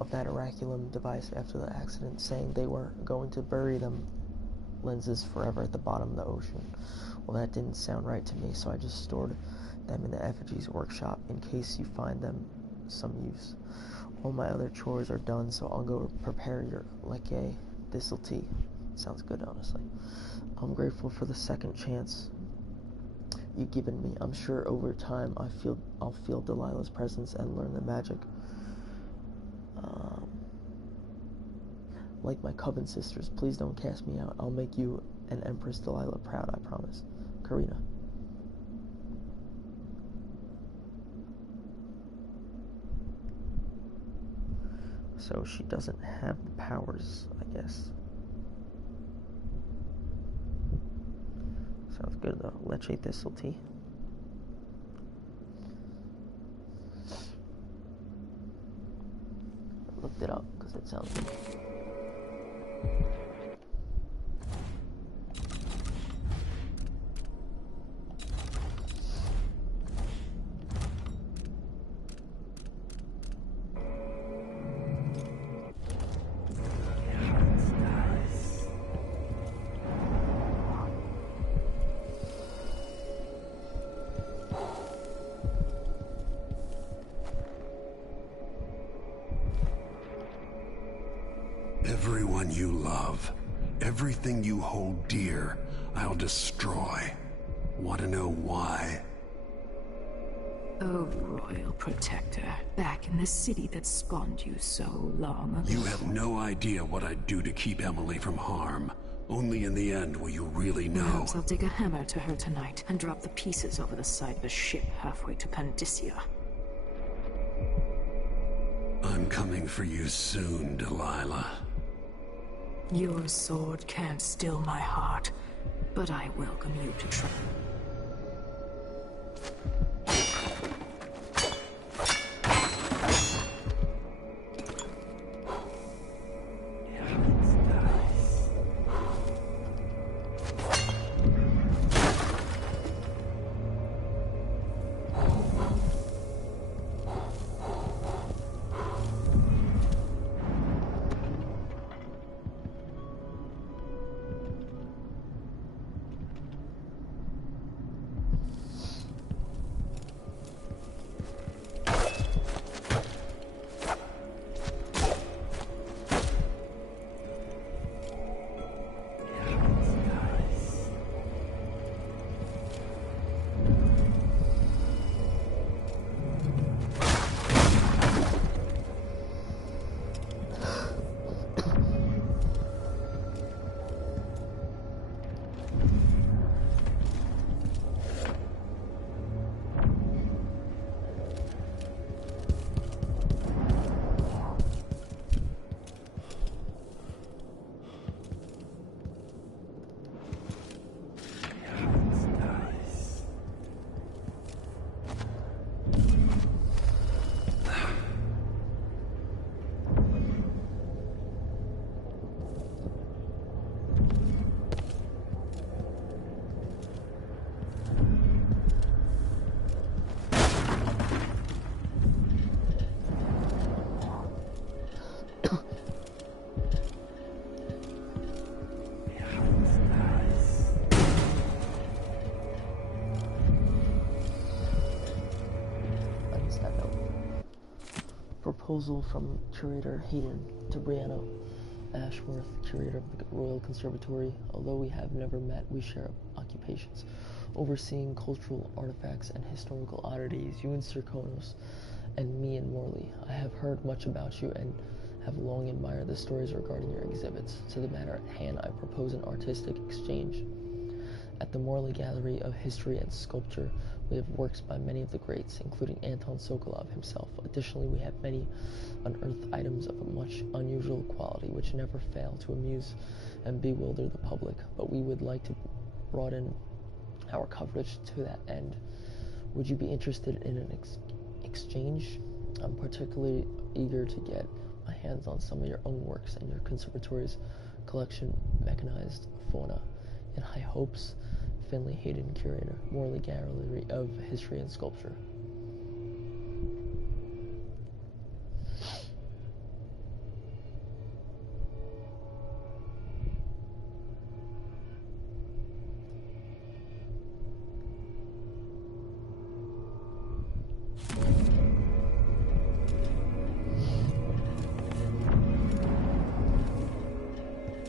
of that oraculum device after the accident, saying they were going to bury them lenses forever at the bottom of the ocean. Well, that didn't sound right to me, so I just stored them in the effigies workshop in case you find them some use. All my other chores are done, so I'll go prepare your leche thistle tea. Sounds good, honestly. I'm grateful for the second chance you've given me. I'm sure over time I'll feel Delilah's presence and learn the magic. Like my coven sisters, please don't cast me out. I'll make you and Empress Delilah proud, I promise. Karina. So she doesn't have the powers, I guess. Sounds good though. Leche thistle tea. I looked it up because it sounds good. Everyone you love, everything you hold dear, I'll destroy. Want to know why? Oh, Royal Protector, back in the city that spawned you so long ago. You have no idea what I'd do to keep Emily from harm. Only in the end will you really know. Perhaps I'll dig a hammer to her tonight and drop the pieces over the side of a ship halfway to Pandysia. I'm coming for you soon, Delilah. Your sword can't still my heart, but I welcome you to try. proposal from Curator Hayden to Brianna Ashworth, Curator of the Royal Conservatory. Although we have never met, we share occupations, overseeing cultural artifacts and historical oddities. You and Sir Konos, and me and Morley. I have heard much about you and have long admired the stories regarding your exhibits. To the matter at hand, I propose an artistic exchange. At the Morley Gallery of History and Sculpture, we have works by many of the greats, including Anton Sokolov himself. Additionally, we have many unearthed items of a much unusual quality, which never fail to amuse and bewilder the public, but we would like to broaden our coverage to that end. Would you be interested in an exchange? I'm particularly eager to get my hands on some of your own works and your conservatory's collection, mechanized fauna. In high hopes, Finley Hayden, Curator, Morley Gallery of History and Sculpture.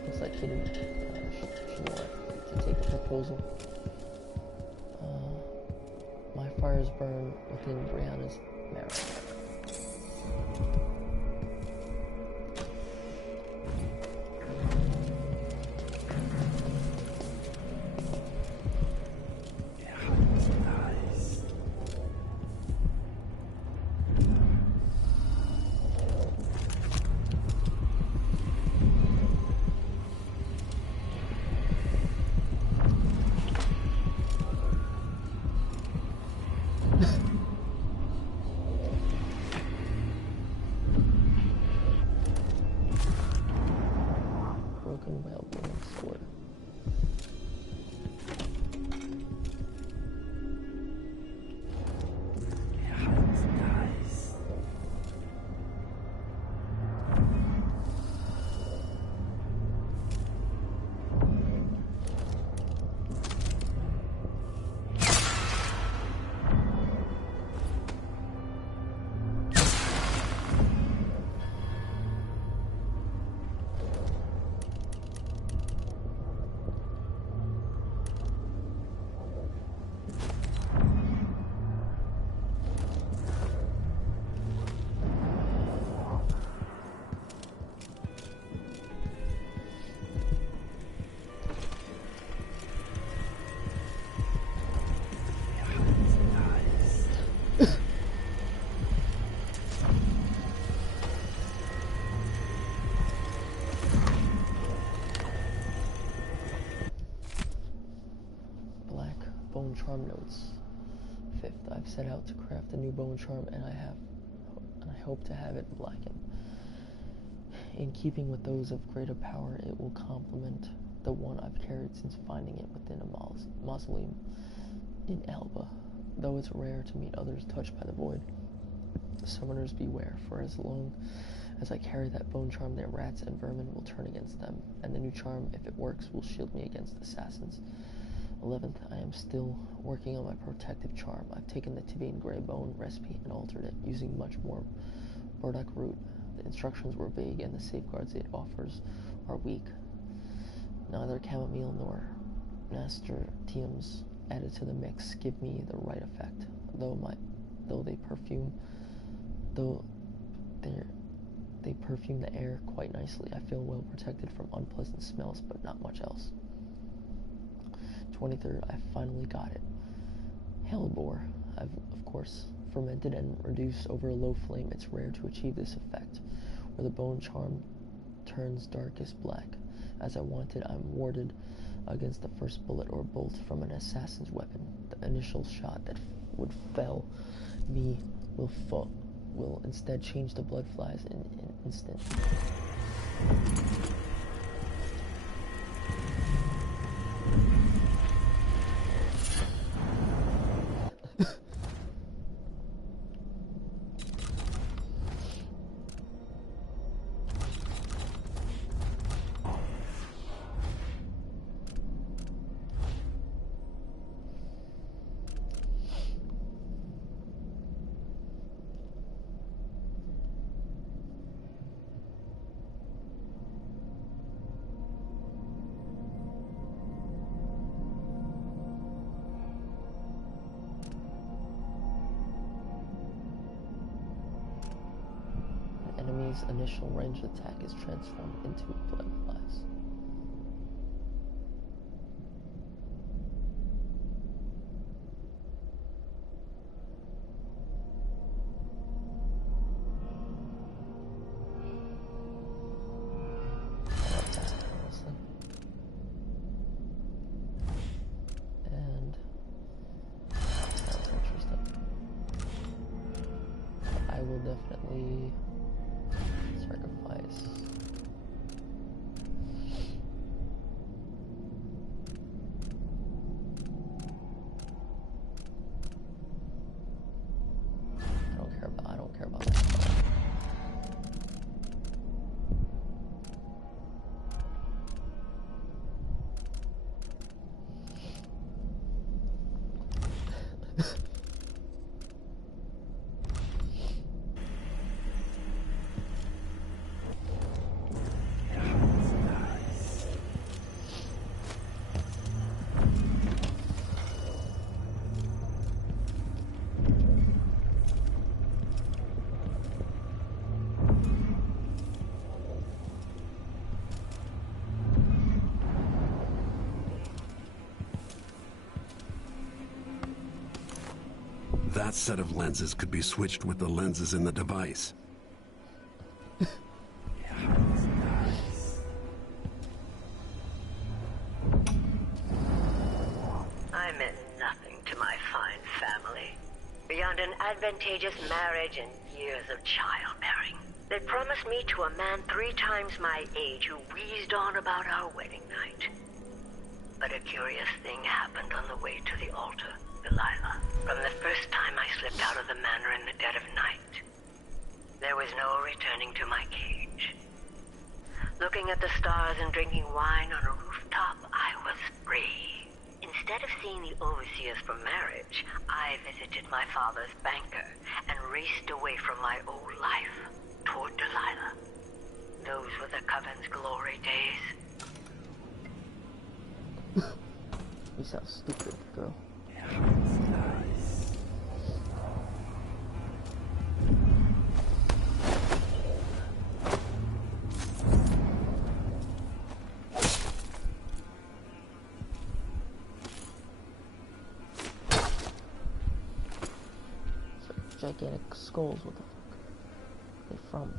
Looks like Hayden should like to take the proposal. My fires burn within Brianna's marrow. Broken whale bone sword. Bone charm notes. 5th, I've set out to craft a new bone charm, and I hope to have it blackened. In keeping with those of greater power, it will complement the one I've carried since finding it within a mausoleum in Alba. Though it's rare to meet others touched by the void, summoners beware, for as long as I carry that bone charm, their rats and vermin will turn against them, and the new charm, if it works, will shield me against assassins. 11th, I am still working on my protective charm. I've taken the Tibian Grey Bone recipe and altered it, using much more burdock root. The instructions were vague, and the safeguards it offers are weak. Neither chamomile nor nasturtiums added to the mix give me the right effect, though they perfume the air quite nicely. I feel well protected from unpleasant smells, but not much else. 23rd, I finally got it. Hellebore. I've, of course, fermented and reduced over a low flame. It's rare to achieve this effect, where the bone charm turns darkest black. As I wanted, I'm warded against the first bullet or bolt from an assassin's weapon. The initial shot that would fell me will instead change the blood flies in an instant. enemy's initial ranged attack is transformed into blood flies. Definitely sacrifice. I don't care about that. That set of lenses could be switched with the lenses in the device. I meant nothing to my fine family, beyond an advantageous marriage and years of childbearing. They promised me to a man 3 times my age who wheezed on about our wedding night. But a curious thing happened on the way to the altar, Delilah. From the first time I slipped out of the manor in the dead of night, there was no returning to my cage. Looking at the stars and drinking wine on a rooftop, I was free. Instead of seeing the overseers for marriage, I visited my father's banker and raced away from my old life toward Delilah. Those were the Coven's glory days. You sound stupid, girl. Gigantic skulls, what the fuck? They from?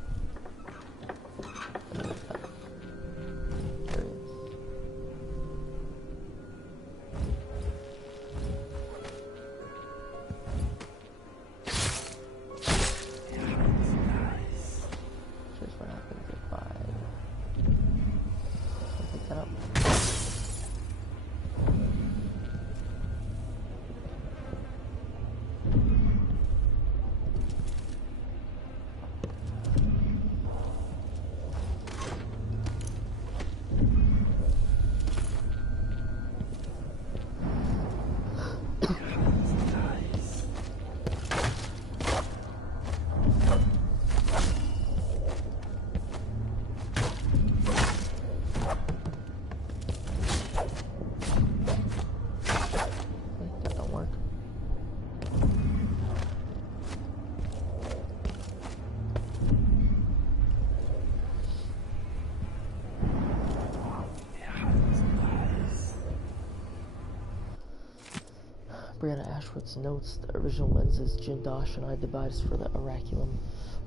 Brianna Ashworth's notes, the original lenses Jindosh and I devised for the Oraculum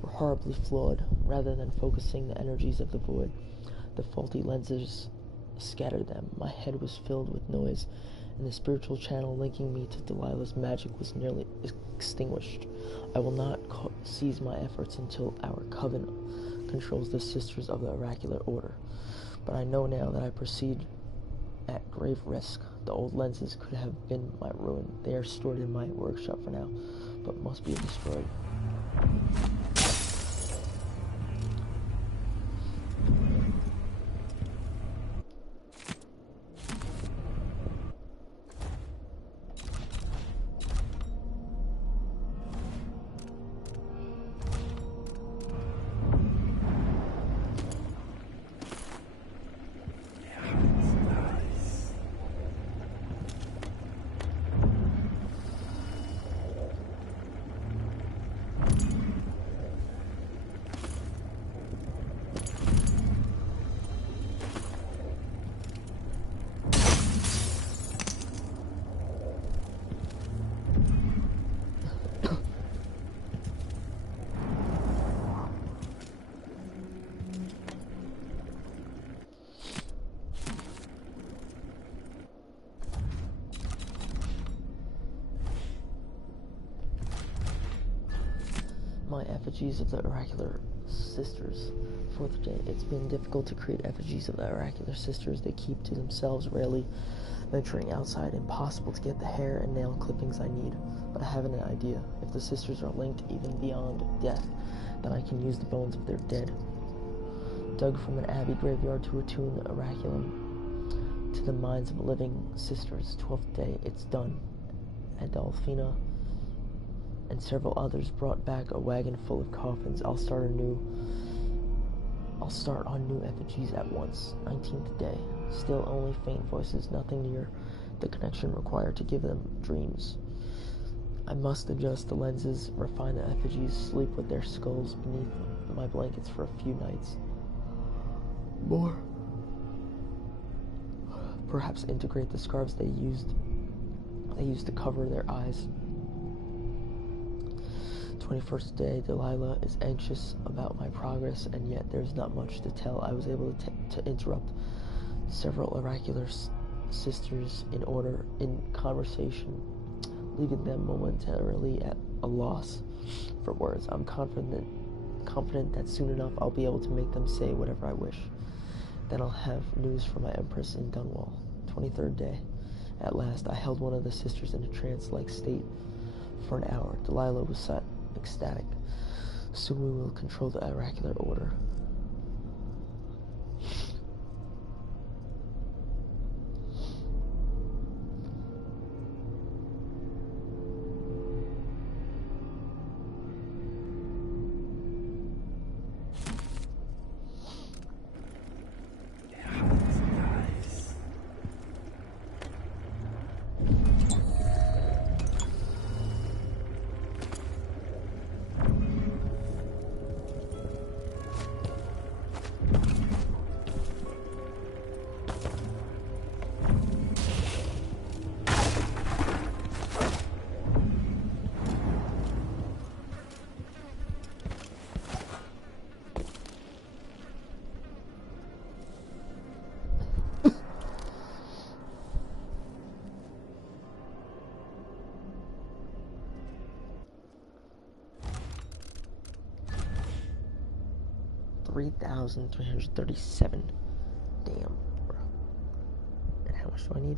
were horribly flawed. Rather than focusing the energies of the void, the faulty lenses scattered them. My head was filled with noise, and the spiritual channel linking me to Delilah's magic was nearly extinguished. I will not cease my efforts until our coven controls the Sisters of the Oracular Order. But I know now that I proceed at grave risk. The old lenses could have been my ruin. They are stored in my workshop for now, but must be destroyed. my effigies of the oracular sisters. Fourth day. It's been difficult to create effigies of the oracular sisters. They keep to themselves, rarely venturing outside. Impossible to get the hair and nail clippings I need. But I have an idea. If the sisters are linked even beyond death, then I can use the bones of their dead. Dug from an abbey graveyard to attune the oraculum to the minds of living sisters. 12th day. It's done. Adolfina and several others brought back a wagon full of coffins. I'll start on new effigies at once. 19th day. Still only faint voices, nothing near the connection required to give them dreams. I must adjust the lenses, refine the effigies, sleep with their skulls beneath my blankets for a few nights. More. Perhaps integrate the scarves they used to cover their eyes. 21st day. Delilah is anxious about my progress, and yet there's not much to tell. I was able to interrupt several oracular sisters in conversation, leaving them momentarily at a loss for words. I'm confident that soon enough I'll be able to make them say whatever I wish. Then I'll have news from my empress in Dunwall. 23rd day. At last, I held one of the sisters in a trance-like state for an hour. Delilah was ecstatic. Soon we will control the oracular order. $3,337. Damn, bro. And how much do I need?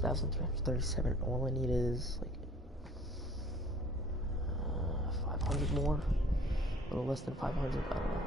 $1,337. All I need is like 500 more. A little less than 500. I don't know.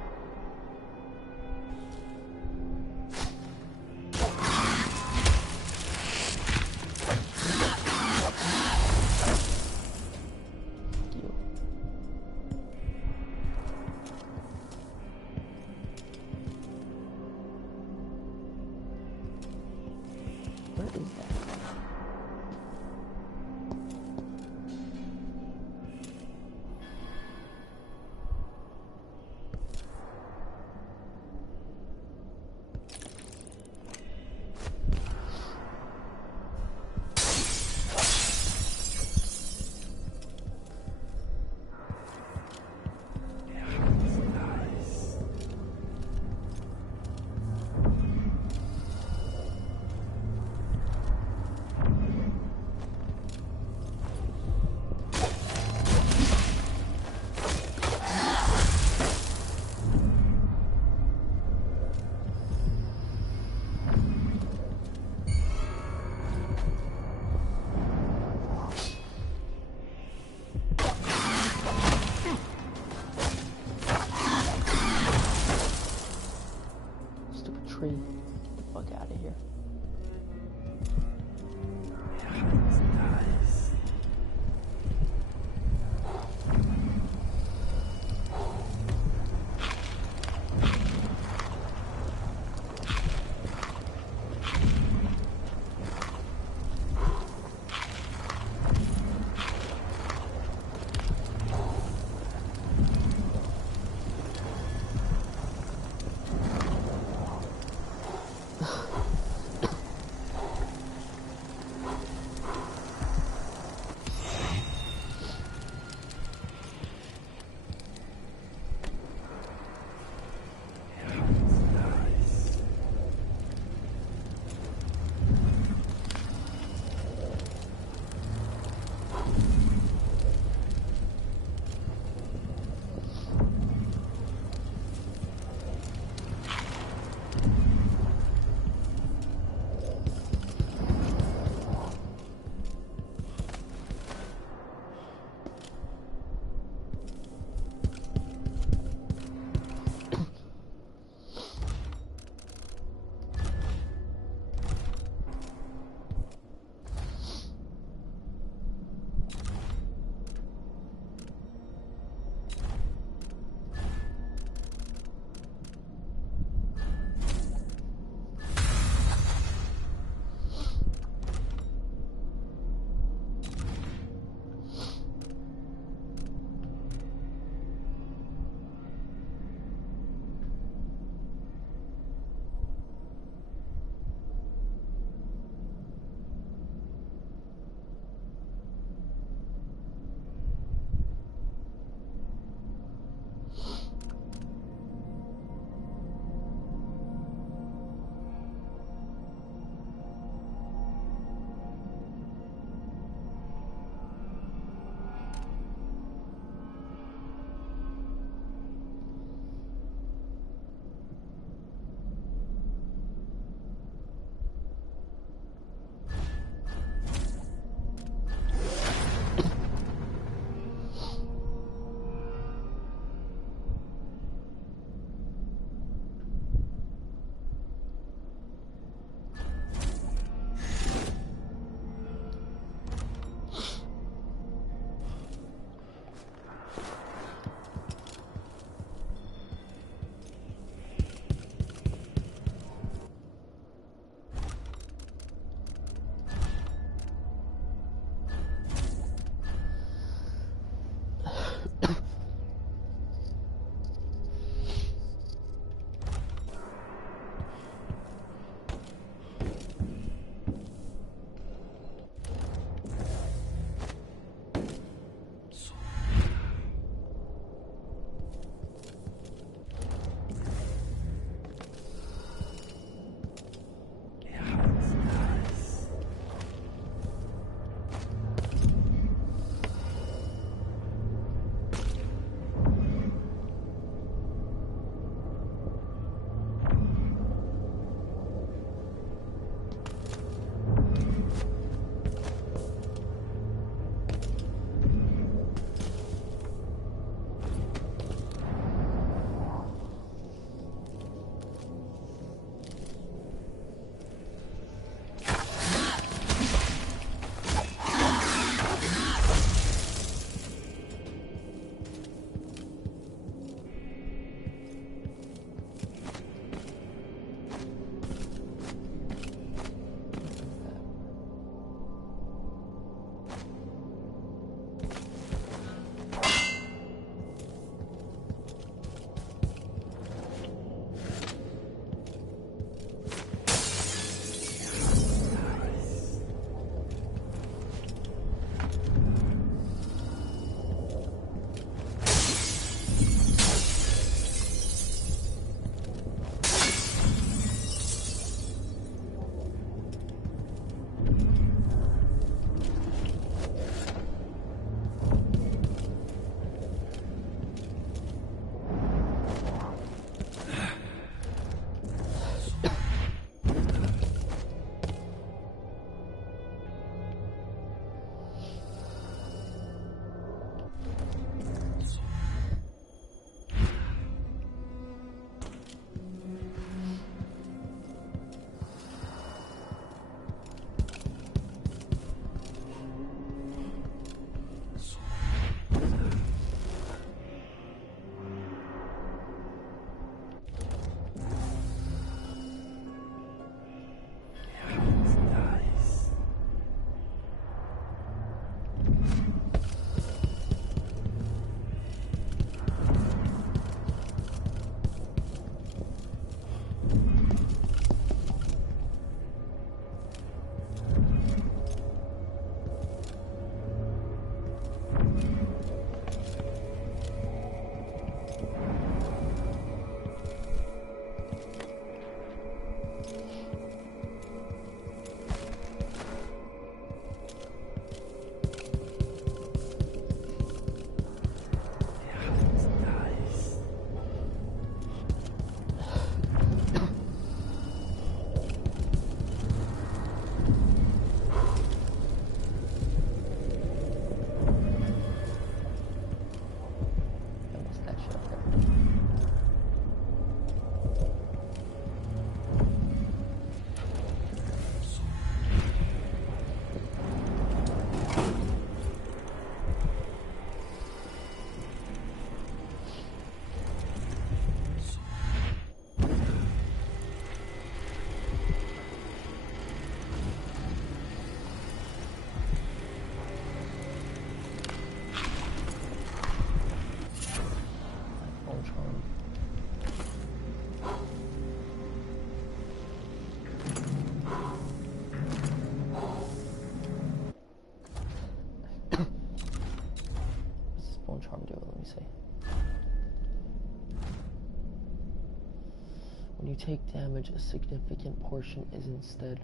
When you take damage, a significant portion is instead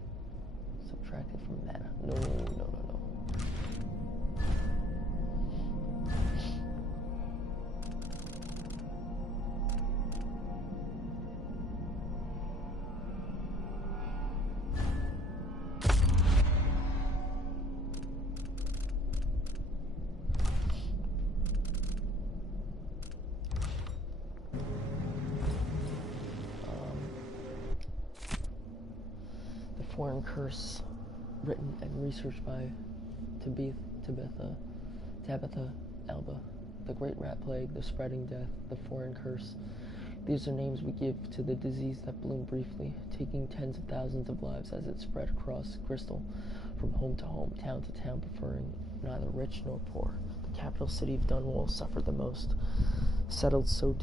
subtracted from mana. No, no, no, no. Foreign curse, written and researched by Tabitha Alba. the Great Rat Plague, the Spreading Death, the Foreign Curse. These are names we give to the disease that bloomed briefly, taking tens of thousands of lives as it spread across Crystal, from home to home, town to town, preferring neither rich nor poor. The capital city of Dunwall suffered the most, settled so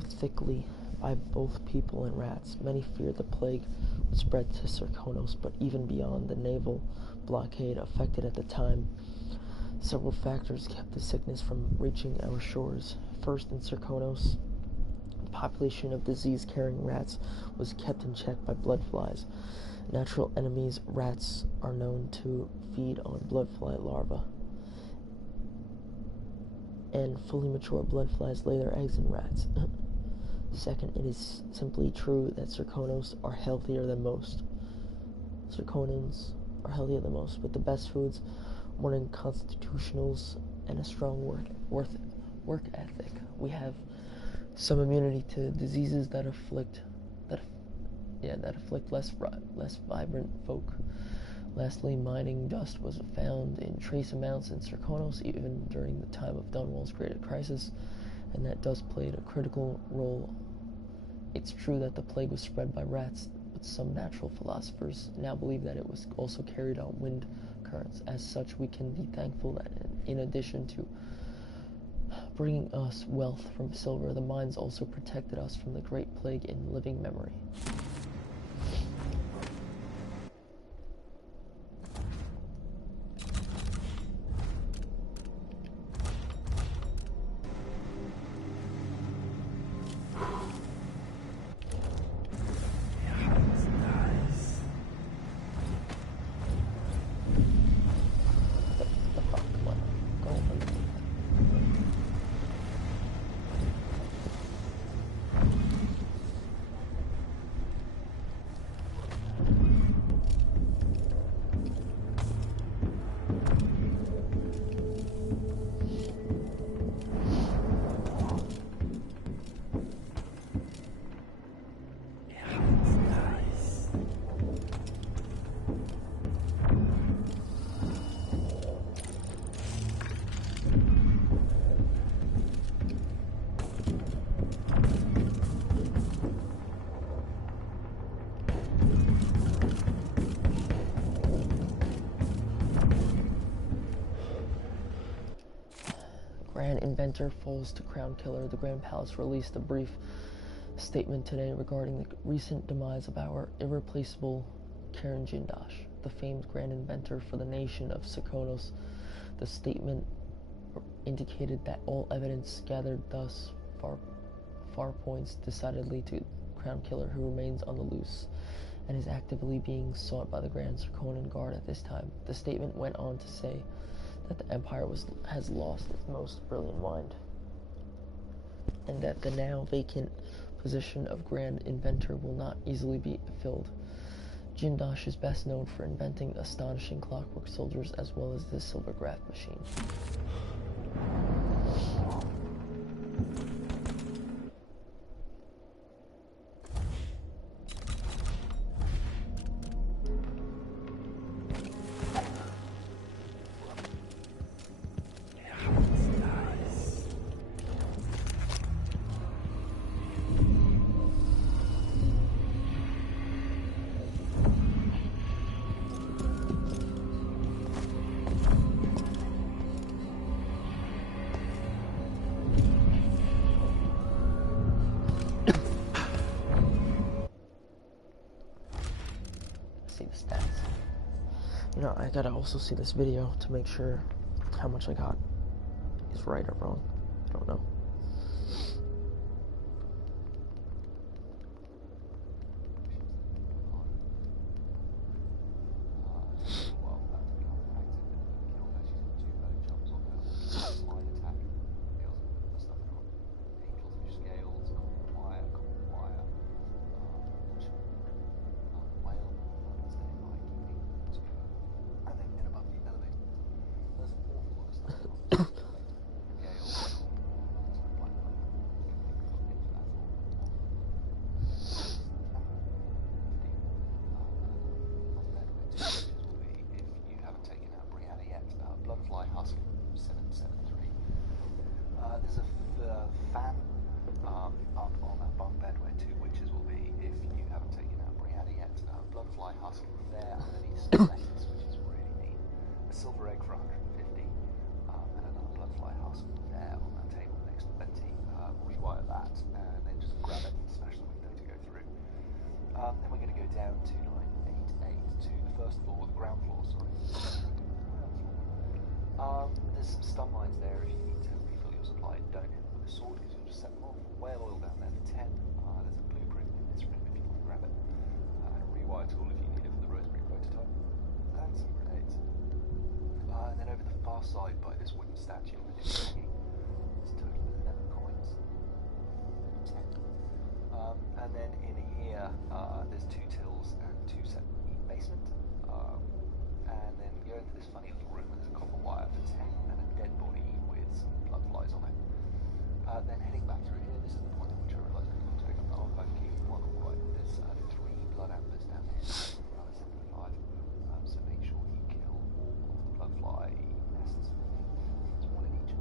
thickly by both people and rats. Many feared the plague would spread to Serkonos, but even beyond the naval blockade affected at the time, several factors kept the sickness from reaching our shores. First, in Serkonos, the population of disease-carrying rats was kept in check by blood flies. Natural enemies, rats are known to feed on blood fly larvae, and fully mature blood flies lay their eggs in rats. Second, it is simply true that Serkonos are healthier than most. Serkonans are healthier than most, with the best foods, morning constitutionals, and a strong work ethic. We have some immunity to diseases that afflict less vibrant folk. Lastly, mining dust was found in trace amounts in Serkonos even during the time of Dunwall's greatest crisis, and that dust played a critical role. It's true that the plague was spread by rats, but some natural philosophers now believe that it was also carried on wind currents. As such, we can be thankful that in addition to bringing us wealth from silver, the mines also protected us from the Great Plague in living memory. Grand Inventor falls to Crown Killer. The Grand Palace released a brief statement today regarding the recent demise of our irreplaceable Karen Jindash, the famed Grand Inventor for the nation of Serkonos. The statement indicated that all evidence gathered thus far points decidedly to Crown Killer, who remains on the loose and is actively being sought by the Grand Serkonan Guard at this time. The statement went on to say that the Empire has lost its most brilliant mind, and that the now vacant position of Grand Inventor will not easily be filled. Jindash is best known for inventing astonishing clockwork soldiers as well as the silvergraph machine. See the stats. You know, I gotta also see this video to make sure how much I got is right or wrong. I don't know. fan up on that bunk bed where two witches will be if you haven't taken out Brianna yet. Bloodfly husk there underneath some lettuce, which is really neat. A silver egg for 150, and another bloodfly husk there on that table next to Betty. Rewire that, and then just grab it and smash the window to go through. Then we're going to go down to 988 to the first floor, the ground floor, sorry. There's some stun lines there if you need to refill your supply. Don't hit them with a sword because you'll just set them off. Whale oil down there for 10. There's a blueprint in this room if you want to grab it. And a rewire tool if you need it for the rosemary prototype. And some grenades. And then over the far side by this wooden statue on the new hanging, it's total 11 coins. 10. And then in here, there's 2 tills and 2 set basement. And then go into this funny little room where there's a copper wire for 10 and a dead body with some blood flies on it. Then heading back through here, this is the point at which I realised I couldn't take up the archive key. Well, alright, there's 3 blood ambers down here, 75. So make sure you kill all of the blood fly nests. There's 1 in each.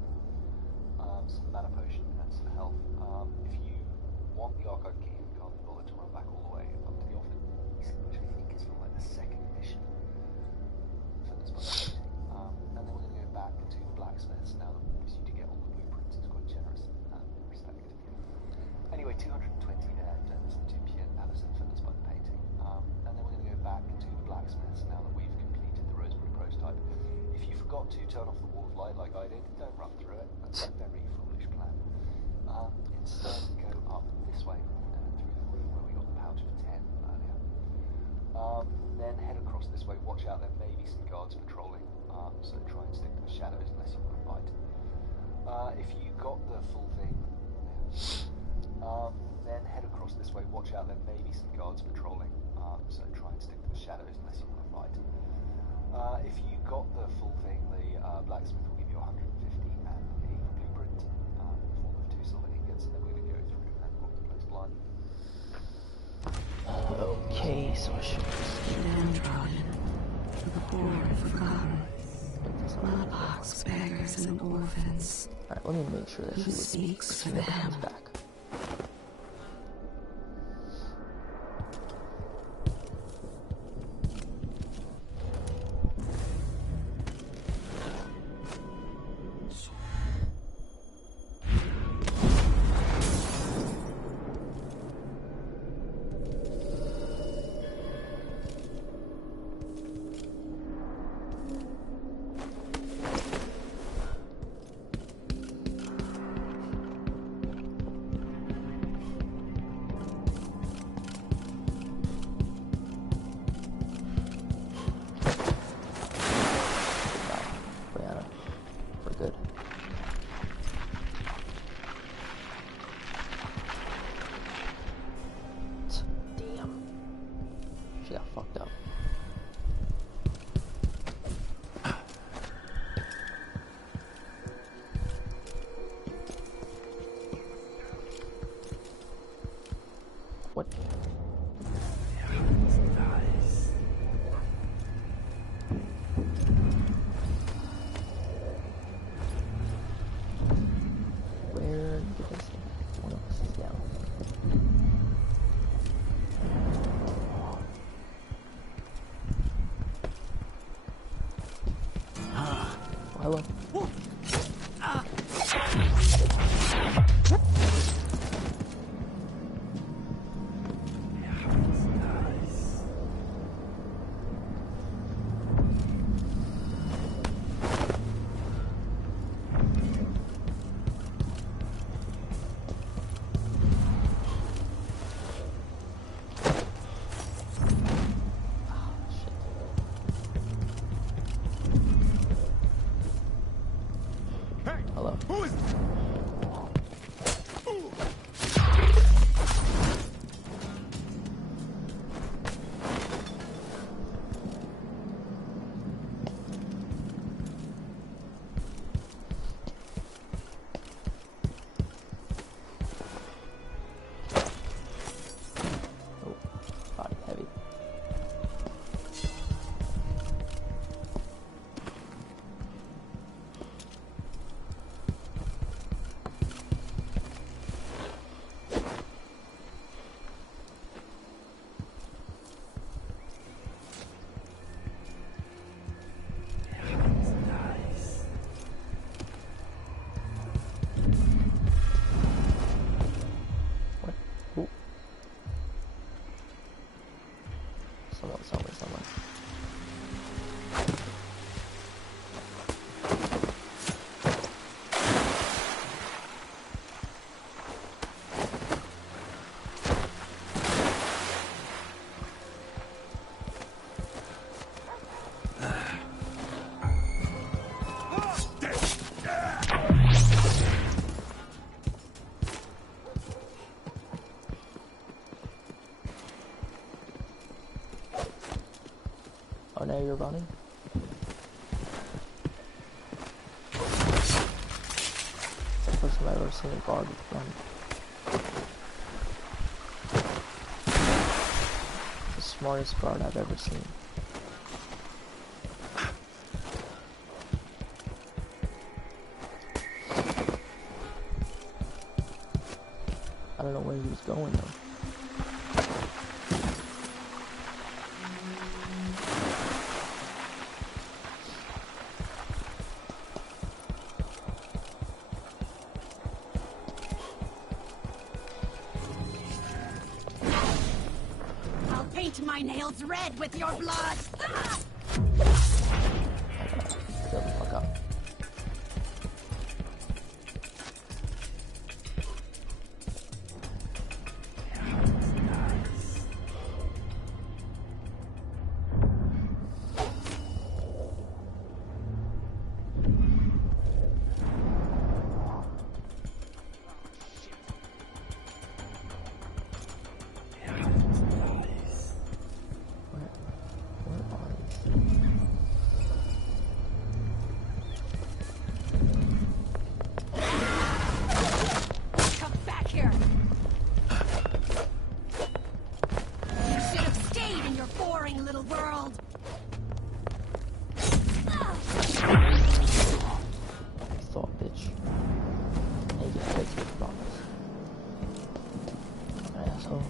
Some mana potion and some health. If you want the archive key and can't be bothered to run back all the way up to the office, which I think is from like the 2nd edition. So that's by the and then we're going to go back to the blacksmiths now that we need to get all the blueprints. It's quite generous respect. Anyway, 220 there, turns into 2 PM Alison Phillips by the painting. And then we're going to go back to the blacksmiths now that we've completed the rosemary prototype. If you forgot to turn off the wall of light like I did, don't run through it. That's a very foolish plan. Instead, go up this way through the room where we got the pouch for 10 earlier. Then head across this way. Watch out, there may be some guards patrolling, so try and stick to the shadows unless you want to fight. If you got the full thing, then head across this way. Watch out, there may be some guards patrolling, so try and stick to the shadows unless you want to fight. If you got the full thing, the blacksmith will give you 150 and a blueprint in the form of 2 silver ingots, and then we're going to go through and rock the place blind. Okay, so I should just downtrodden, the poor and forgotten, smallpox beggars and orphans. Alright, let me make sure that she speaks for them. Back. Hello. Who is now you're running. It's the first time I've ever seen a guard run. It's the smartest guard I've ever seen. I don't know where he was going though. I'll paint my nails red with your blood! Shut the fuck up. Come back here! You should have stayed in your boring little world! Thought, bitch. Hey, get fixed with promise. Asshole.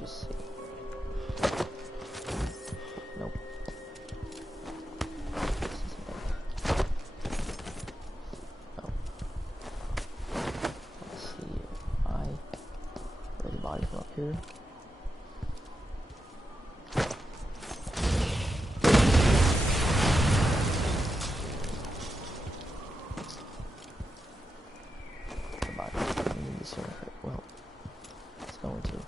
Just see. Nope. This isn't it. No. Let's see if I raise the body from up here. The body. I need to sort of, well, it's going to.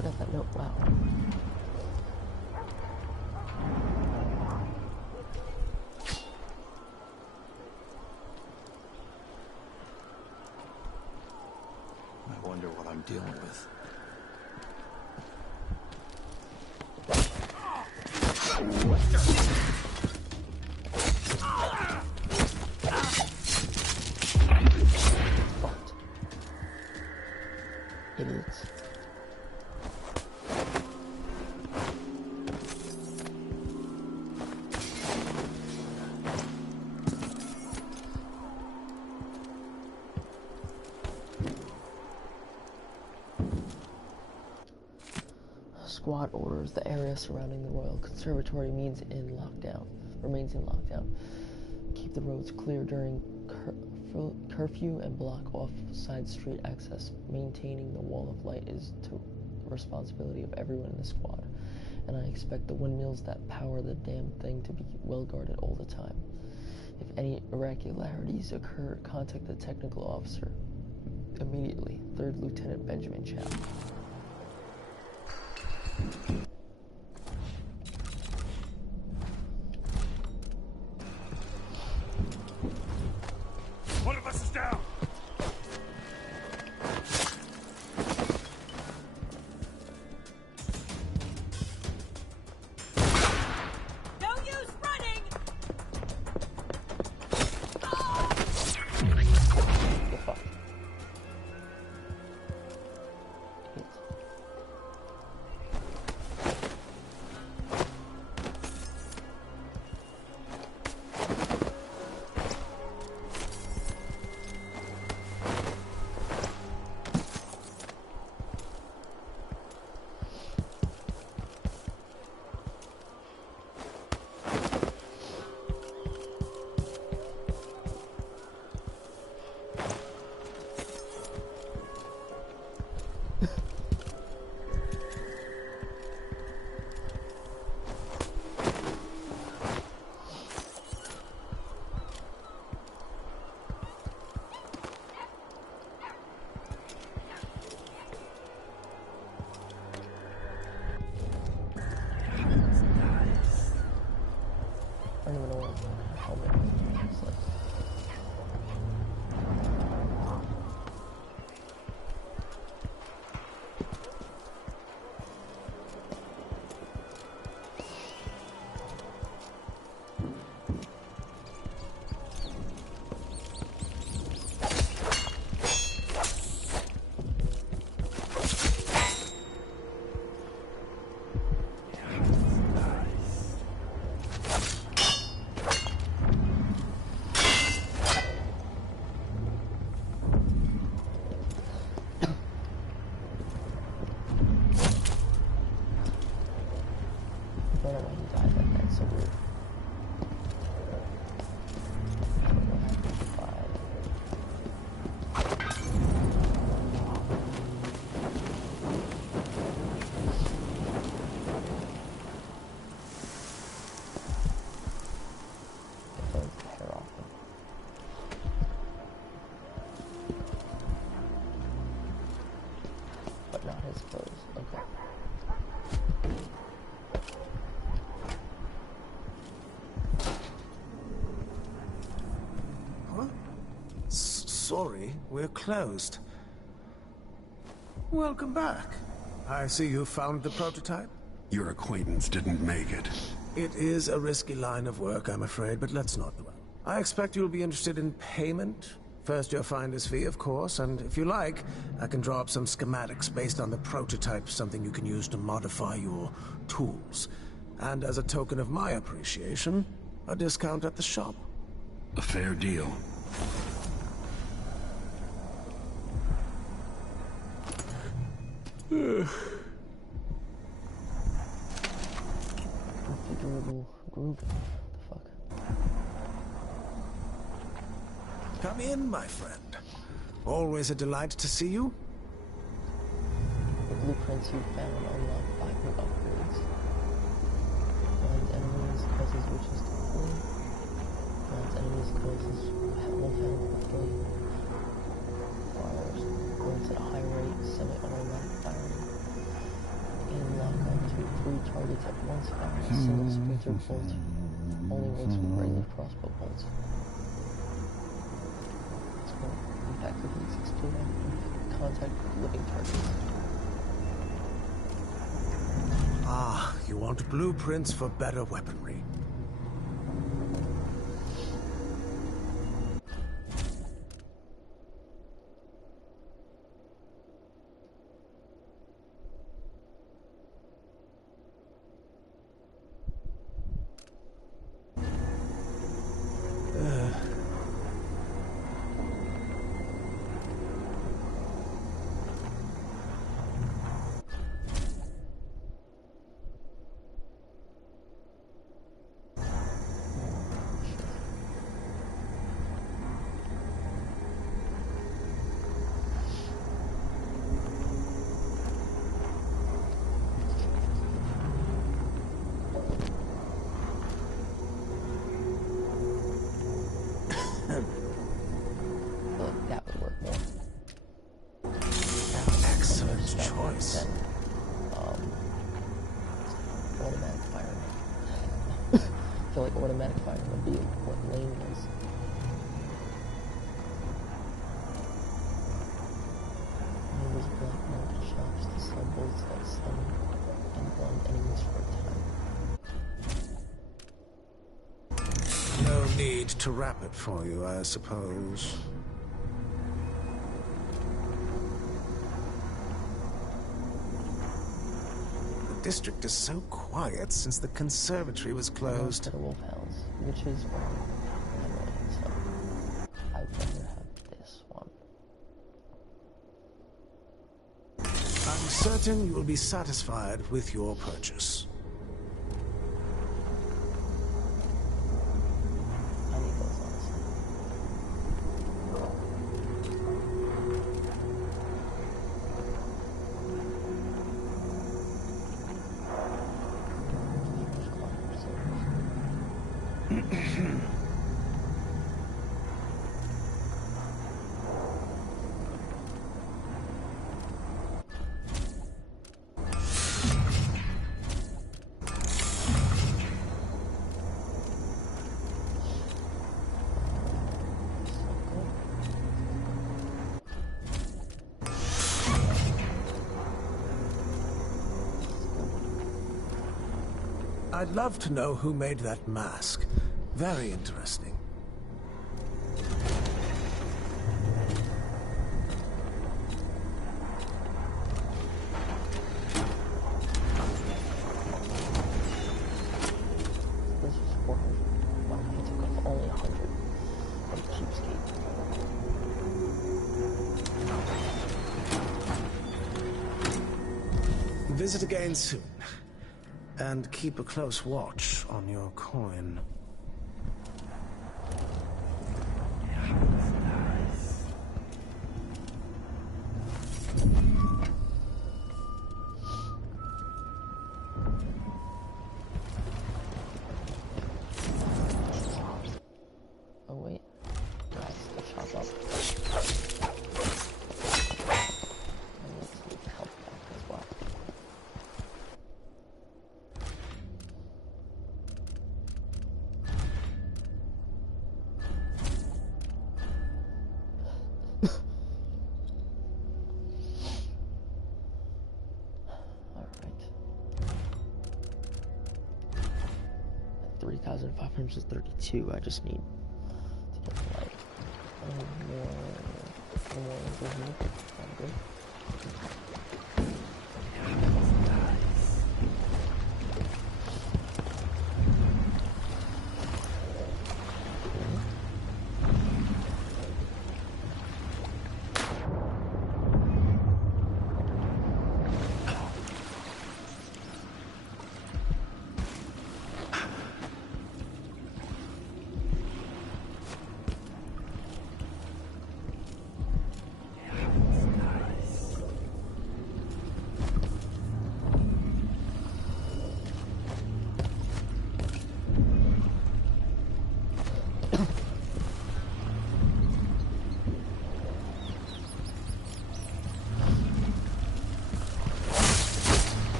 Got that note, wow. I wonder what I'm dealing with. Fucked. Idiots. Squad orders the area surrounding the Royal Conservatory remains in lockdown. Keep the roads clear during curfew and block off side street access. Maintaining the wall of light is the responsibility of everyone in the squad, and I expect the windmills that power the damn thing to be well guarded all the time. If any irregularities occur, contact the technical officer immediately. 3rd Lieutenant Benjamin Chow. One of us is down! No use running! The fuck? I don't even know what helmet looks like. I don't know why he died like that, it's so weird. But not his clothes, okay. Sorry, we're closed. Welcome back. I see you found the prototype. Your acquaintance didn't make it. It is a risky line of work, I'm afraid, but let's not dwell. I expect you'll be interested in payment. First your finder's fee, of course, and if you like, I can draw up some schematics based on the prototype, something you can use to modify your tools. And as a token of my appreciation, a discount at the shop. A fair deal. Configurable group. What the fuck? Come in, my friend. Always a delight to see you. The blueprints you found unlock 5 new upgrades. Finds enemies, causes witches to flee. Finds enemies, causes wolfhound to flee. Fires bullets at a high rate, semi-automatic firing. And lock on to 3 targets at once, fire a single splinter bolt. Only works with regular crossbow bolts. Impact techniques explode contact with living targets. Ah, you want blueprints for better weaponry. feel like automatic fire would be what lane is. There was black market shops to sell bolts that stun and blind enemies for a time. No need to wrap it for you, I suppose. The district is so quiet since the conservatory was closed. To the wolfhounds, which is annoying, so I'd rather have this one. I'm certain you will be satisfied with your purchase. I need those, honestly. I'd love to know who made that mask. Very interesting. This was 400. Wow, he took off only 100 from cheapskate. Visit again soon. And keep a close watch on your coin. Oh wait, that's the shop up. And let's leave health back as well. Alright. 3,532. I just need to get like one more improvement. I'm good.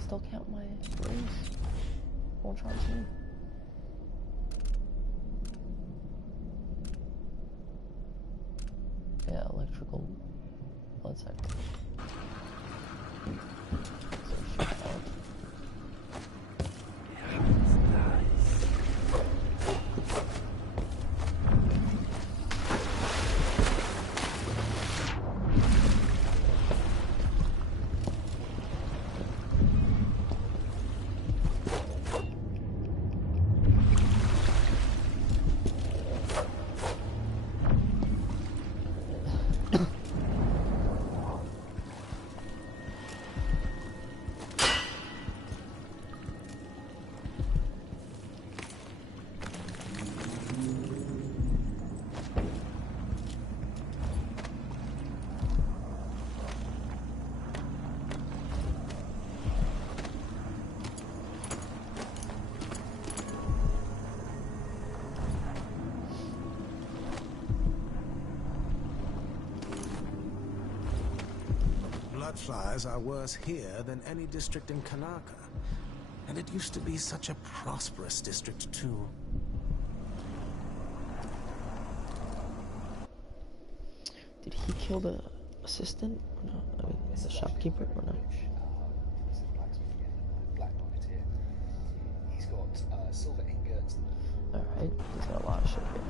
Still count my rings? Won't charge me. Yeah, electrical blood sector. So shoot out. flies are worse here than any district in Karnaca. And it used to be such a prosperous district, too. Did he kill the assistant? Or no? I mean, the shopkeeper? Or no? He's got silver ingots. Alright, he's got a lot of shit here.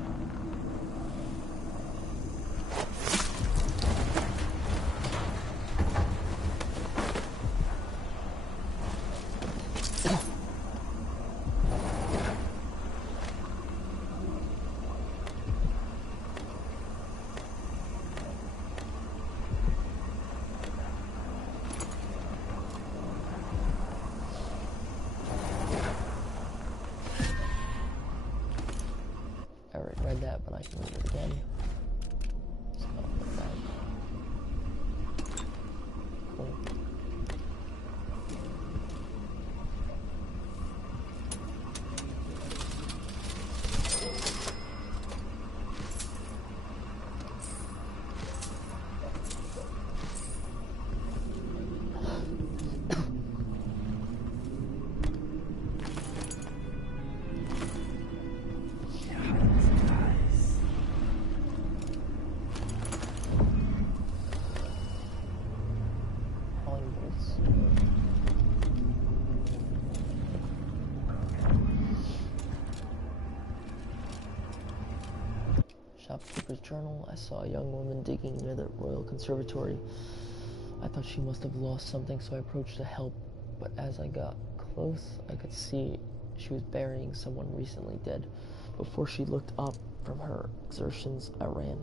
I already read that, but I can read it again. So, cool. Shopkeeper's journal. I saw a young woman digging near the Royal Conservatory. I thought she must have lost something, so I approached to help, but as I got close, I could see she was burying someone recently dead. Before she looked up from her exertions, I ran.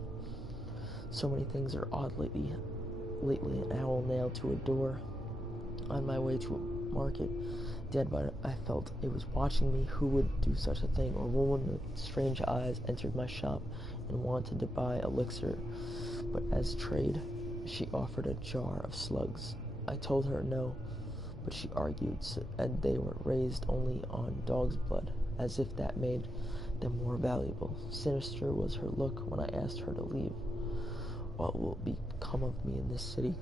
So many things are odd lately. An owl nailed to a door on my way to a market. Dead, but I felt it was watching me. Who would do such a thing? A woman with strange eyes entered my shop and wanted to buy elixir, but as trade, she offered a jar of slugs. I told her no, but she argued, and they were raised only on dog's blood, as if that made them more valuable. Sinister was her look when I asked her to leave. What will become of me in this city?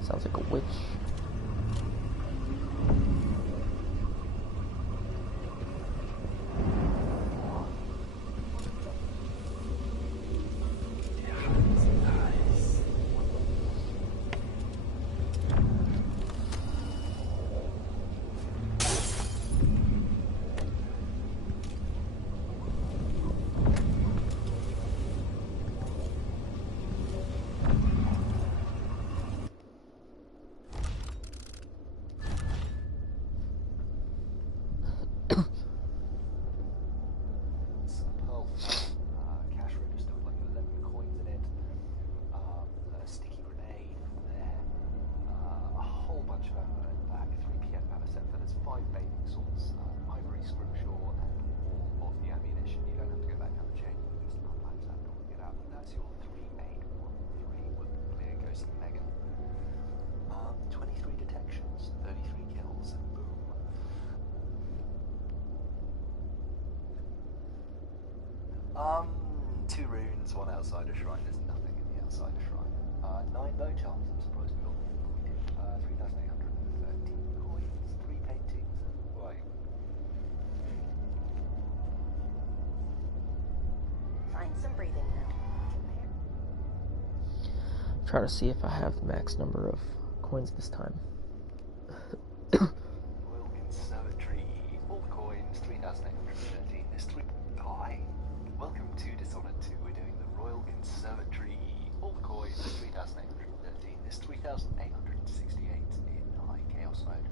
Sounds like a witch. Two runes, one outside a shrine. There's nothing in the outside a shrine. 9 bow charms. I'm surprised we got more than we did. 3,813 coins, 3 paintings, and right. Find some breathing room. Try to see if I have max number of coins this time. Royal Conservatory. All the coins, 3,813. There's 3. Hi. Welcome to Dishonored 2. We're doing the Royal Conservatory. All the coins, 3,813. There's 3,868 in high chaos mode.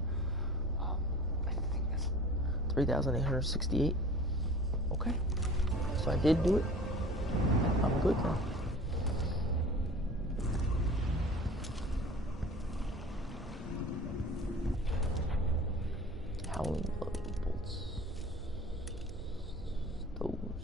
I think there's 3,868. Okay. So I did do it. I'm good now. Howling bolts. Those.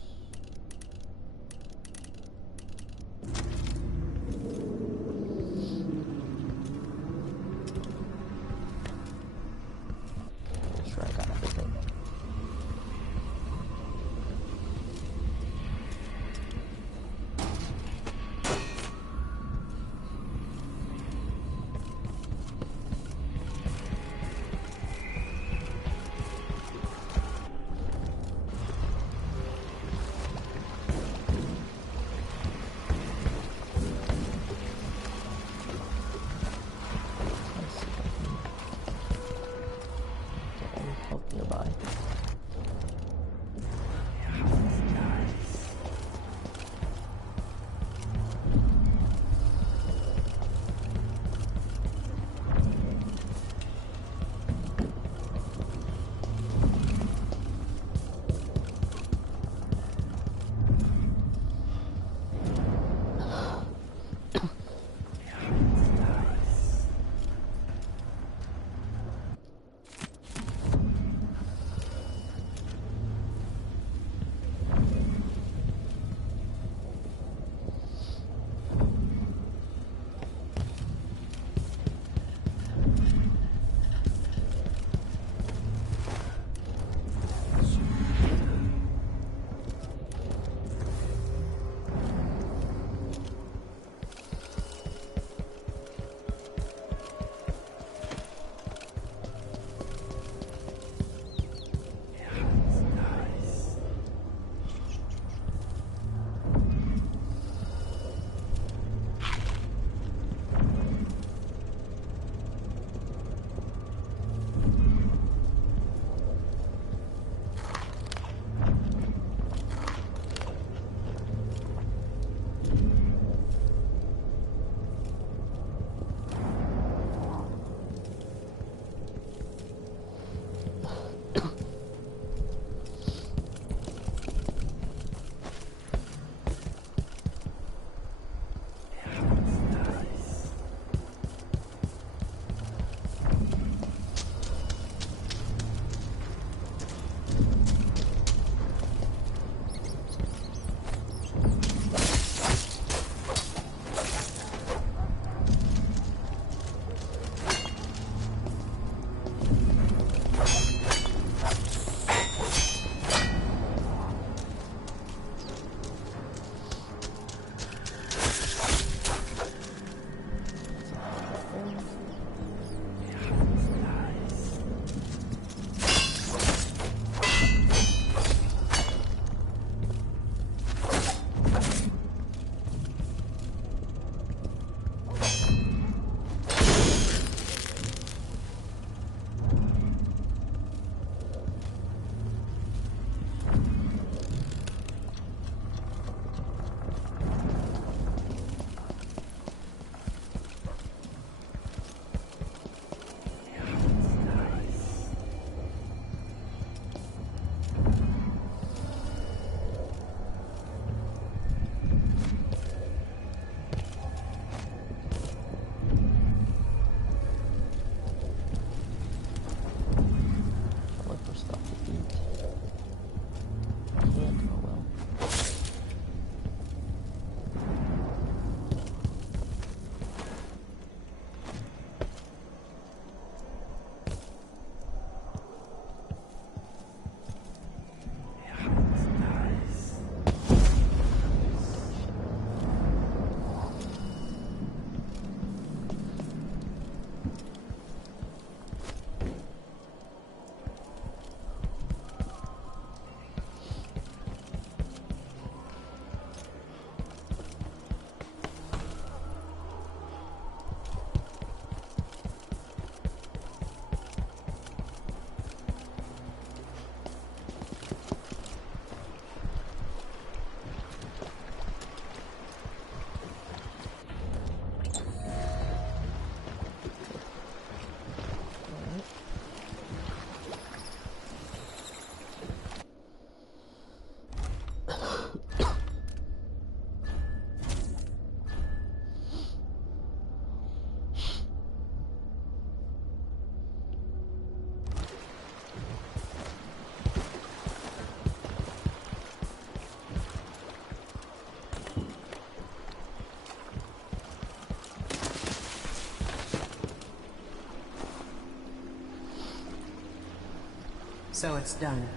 So it's done.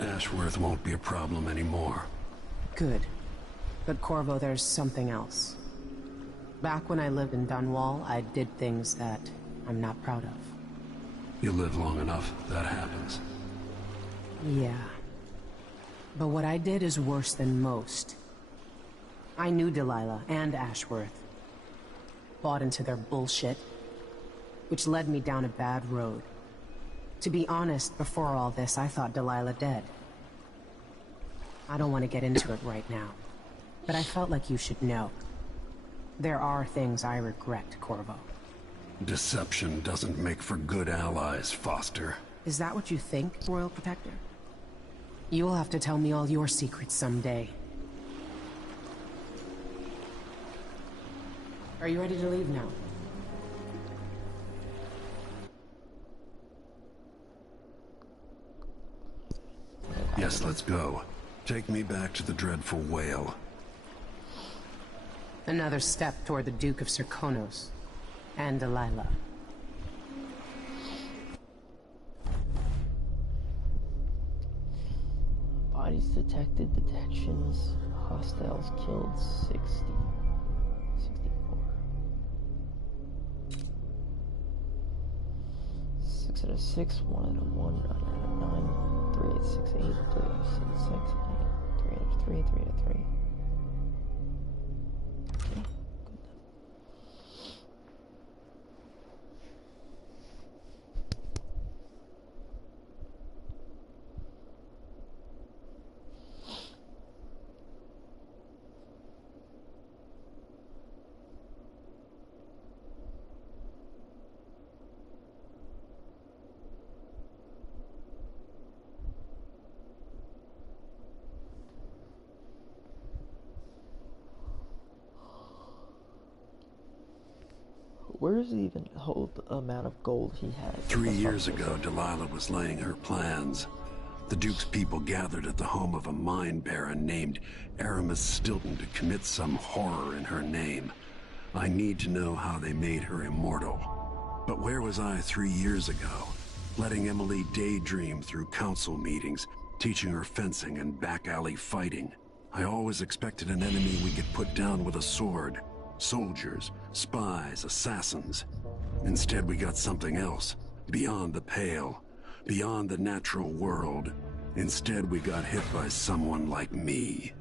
Ashworth won't be a problem anymore. Good. But Corvo, there's something else. Back when I lived in Dunwall, I did things that I'm not proud of. You live long enough, that happens. Yeah. But what I did is worse than most. I knew Delilah and Ashworth. Bought into their bullshit, which led me down a bad road. To be honest, before all this, I thought Delilah dead. I don't want to get into it right now, but I felt like you should know. There are things I regret, Corvo. Deception doesn't make for good allies, Foster. Is that what you think, Royal Protector? You'll have to tell me all your secrets someday. Are you ready to leave now? Yes, let's go. Take me back to the dreadful whale. Another step toward the Duke of Serkonos and Delilah. Bodies detected, detections, hostiles killed 60. 64. 6 out of 6, 1 out of 1, 9 out of 9, 3 out of 6, 8, 3 out of 6, 8, 3 out of 3, 3 out of 3. Okay, good. Where does he even hold the amount of gold he has? 3 years ago, Delilah was laying her plans. The Duke's people gathered at the home of a mine baron named Aramis Stilton to commit some horror in her name. I need to know how they made her immortal. But where was I 3 years ago? Letting Emily daydream through council meetings, teaching her fencing and back alley fighting. I always expected an enemy we could put down with a sword. Soldiers, spies, assassins. Instead, we got something else. Beyond the pale. Beyond the natural world. Instead, we got hit by someone like me.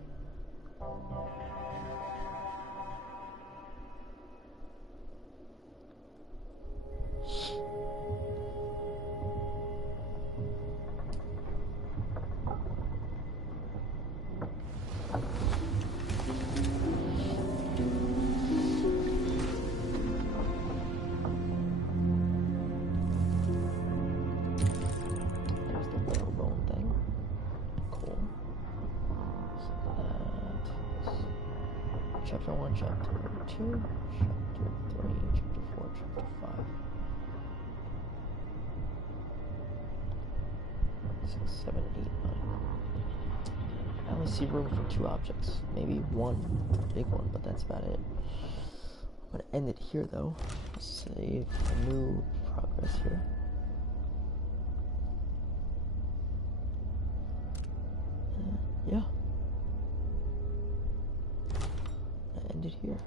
Chapter 1, Chapter 2, Chapter 3, Chapter 4, Chapter 5. 6, 7, 8, 9. I only see room for 2 objects. Maybe one big one, but that's about it. I'm gonna end it here though. Save a new progress here. Yeah. End it here.